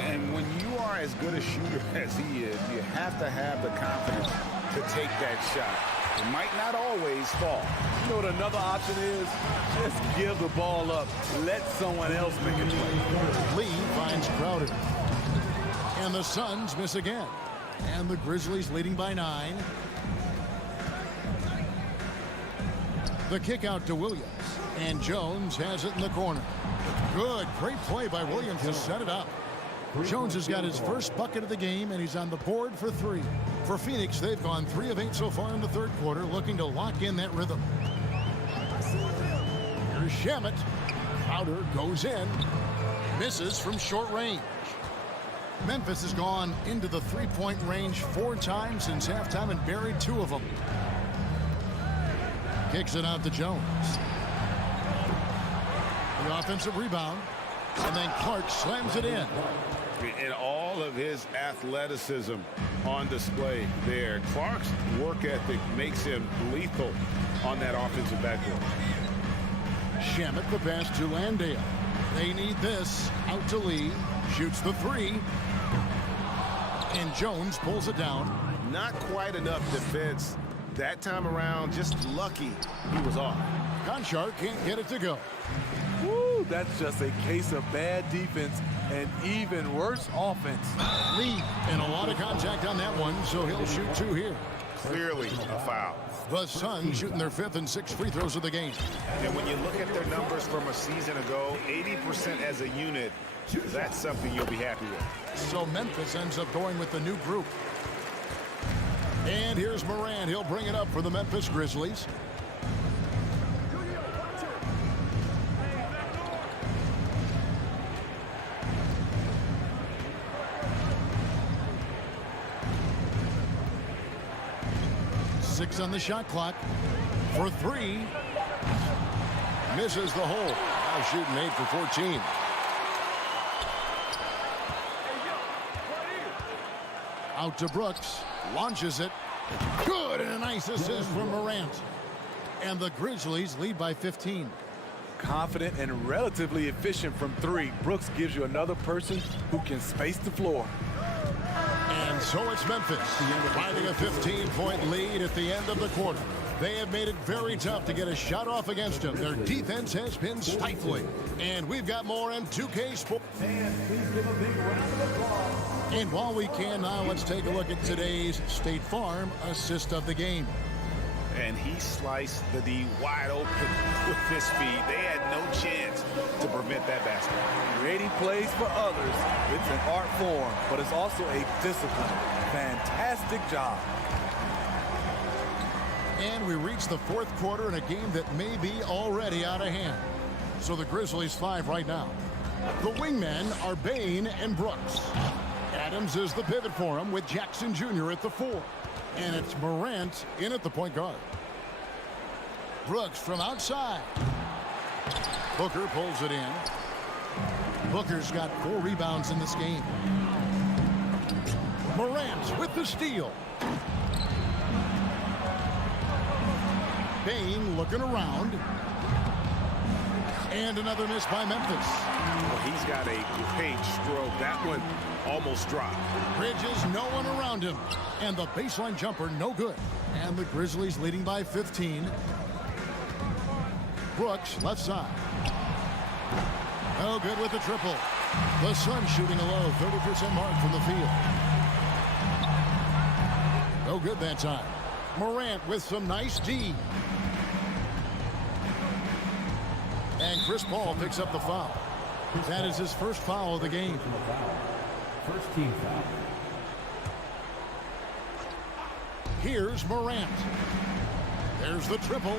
And when you are as good a shooter as he is, you have to have the confidence to take that shot. It might not always fall. You know what another option is? Just give the ball up. Let someone else make a play. Lee finds Crowder. And the Suns miss again. And the Grizzlies leading by 9. The kick out to Williams. And Jones has it in the corner. Good, great play by Williams to set it up. Jones has got his first bucket of the game, and he's on the board for 3. For Phoenix, they've gone 3 of 8 so far in the third quarter, looking to lock in that rhythm. Here's Shamet. Crowder goes in. Misses from short range. Memphis has gone into the three-point range 4 times since halftime and buried 2 of them. Kicks it out to Jones. The offensive rebound. And then Clark slams it in. And all of his athleticism on display there. Clark's work ethic makes him lethal on that offensive backboard. Shamet the pass to Landale. They need this. Out to Lee. Shoots the 3. And Jones pulls it down. Not quite enough defense that time around. Just lucky he was off. Conchar can't get it to go. Woo, that's just a case of bad defense and even worse offense. Lee, and a lot of contact on that one, so he'll shoot 2 here. Clearly a foul. The Suns shooting their 5th and 6th free throws of the game. And when you look at their numbers from a season ago, 80% as a unit, that's something you'll be happy with. So Memphis ends up going with the new group. And here's Morant. He'll bring it up for the Memphis Grizzlies. Six on the shot clock for 3. Misses the hole. Now shooting 8 for 14. Out to Brooks. Launches it. Good, and a nice assist from Morant. And the Grizzlies lead by 15. Confident and relatively efficient from 3. Brooks gives you another person who can space the floor. And so it's Memphis finding a 15-point lead at the end of the quarter. They have made it very tough to get a shot off against them. Their defense has been stifling. And we've got more on 2K Sports. and please give a big round of applause. And while we can now, let's take a look at today's State Farm assist of the game. And he sliced the D wide open with his feet. They had no chance to prevent that basket. Creating plays for others, it's an art form, but it's also a discipline. Fantastic job. And we reach the fourth quarter in a game that may be already out of hand. So the Grizzlies 5 right now. The wingmen are Bain and Brooks. Adams is the pivot for him with Jackson Jr. at the 4. And it's Morant in at the point guard. Brooks from outside. Booker pulls it in. Booker's got 4 rebounds in this game. Morant with the steal. Bain looking around. And another miss by Memphis. Well, he's got a great stroke. That one almost dropped. Bridges, no one around him. And the baseline jumper, no good. And the Grizzlies leading by 15. Brooks, left side. No good with the triple. The Suns shooting a low 30% mark from the field. No good that time. Morant with some nice D. And Chris Paul picks up the foul. That is his first foul of the game. First team foul. Here's Morant. There's the triple.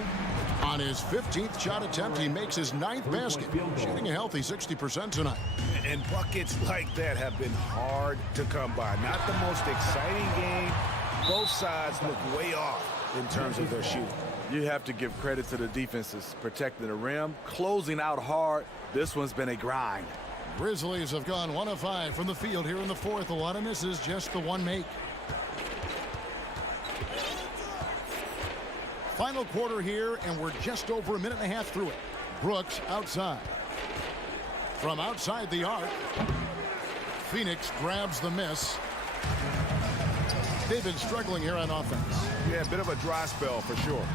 On his 15th shot attempt, he makes his 9th basket, shooting a healthy 60% tonight. And buckets like that have been hard to come by. Not the most exciting game. Both sides look way off in terms of their shooting. You have to give credit to the defenses, protecting the rim, closing out hard. This one's been a grind. Grizzlies have gone 1 of 5 from the field here in the fourth. A lot of misses, just the one make. Final quarter here, and we're just over a minute and a half through it. Brooks outside. From outside the arc, Phoenix grabs the miss. They've been struggling here on offense. Yeah, a bit of a dry spell for sure.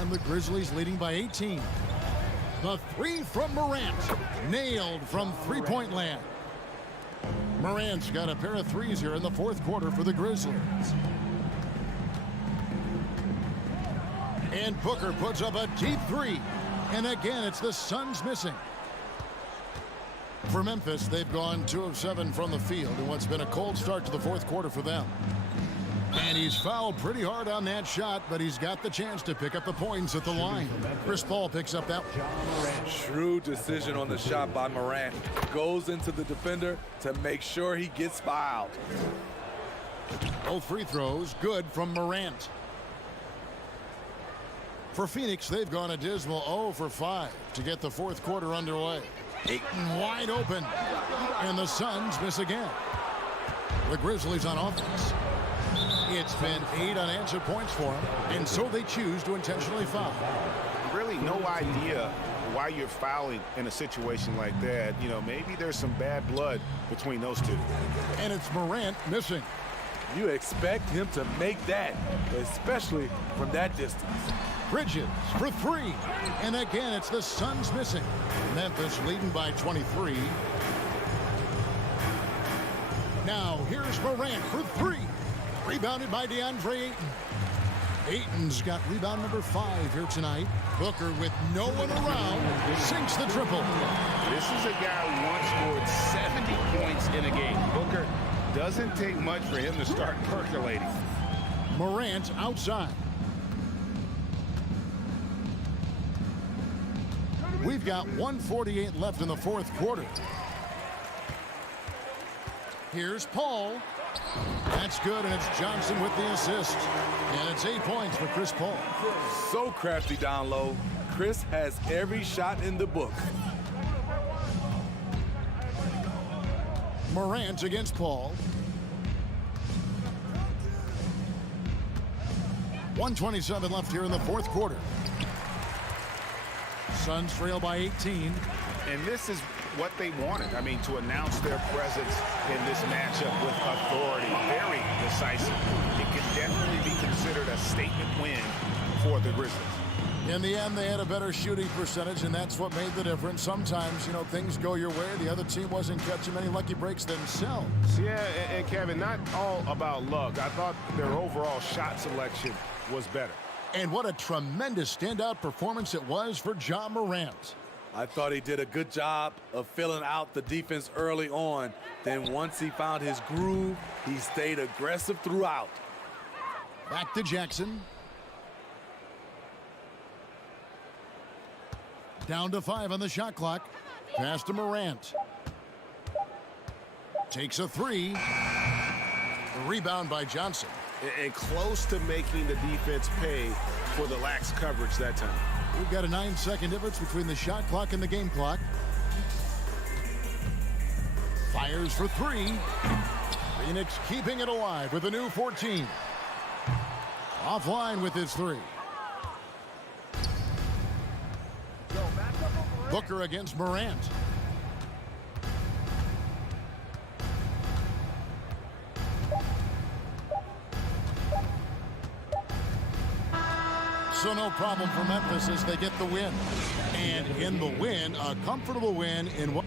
And the Grizzlies leading by 18. The three from Morant. Nailed from three-point land. Morant's got a pair of threes here in the fourth quarter for the Grizzlies. And Booker puts up a deep three. And again, it's the Suns missing. For Memphis, they've gone 2 of 7 from the field in what's been a cold start to the fourth quarter for them. And he's fouled pretty hard on that shot, but he's got the chance to pick up the points at the line. Chris Paul picks up that. Shrewd decision on the shot by Morant. Goes into the defender to make sure he gets fouled. Both free throws good from Morant. For Phoenix, they've gone a dismal 0 for 5 to get the fourth quarter underway. Ayton wide open. And the Suns miss again. The Grizzlies on offense. It's been 8 unanswered points for them, and so they choose to intentionally foul. Really no idea why you're fouling in a situation like that. You know, maybe there's some bad blood between those two. And it's Morant missing. You expect him to make that, especially from that distance. Bridges for 3. And again, it's the Suns missing. Memphis leading by 23. Now, here's Morant for 3. Rebounded by DeAndre Ayton. Ayton's got rebound number 5 here tonight. Booker with no one around sinks the triple. This is a guy who once scored 70 points in a game. Booker doesn't take much for him to start percolating. Morant outside. We've got 1:48 left in the fourth quarter. Here's Paul. That's good, and it's Johnson with the assist. And it's 8 points for Chris Paul. So crafty down low. Chris has every shot in the book. Morant against Paul. 1:27 left here in the fourth quarter. Suns trail by 18. And this is what they wanted. I mean, to announce their presence in this matchup with authority. Very decisive. It can definitely be considered a statement win for the Grizzlies. In the end, they had a better shooting percentage, and that's what made the difference. Sometimes, you know, things go your way. The other team wasn't catching many lucky breaks themselves. Yeah, and Kevin, not all about luck. I thought their overall shot selection was better. And what a tremendous standout performance it was for Ja Morant. I thought he did a good job of filling out the defense early on. Then once he found his groove, he stayed aggressive throughout. Back to Jackson. Down to 5 on the shot clock. Pass to Morant. Takes a 3. The rebound by Johnson. And close to making the defense pay for the lax coverage that time. We've got a 9-second difference between the shot clock and the game clock. Fires for 3. Phoenix keeping it alive with a new 14. Offline with his 3. Booker against Morant. So no problem for Memphis as they get the win. And in the win, a comfortable win in what...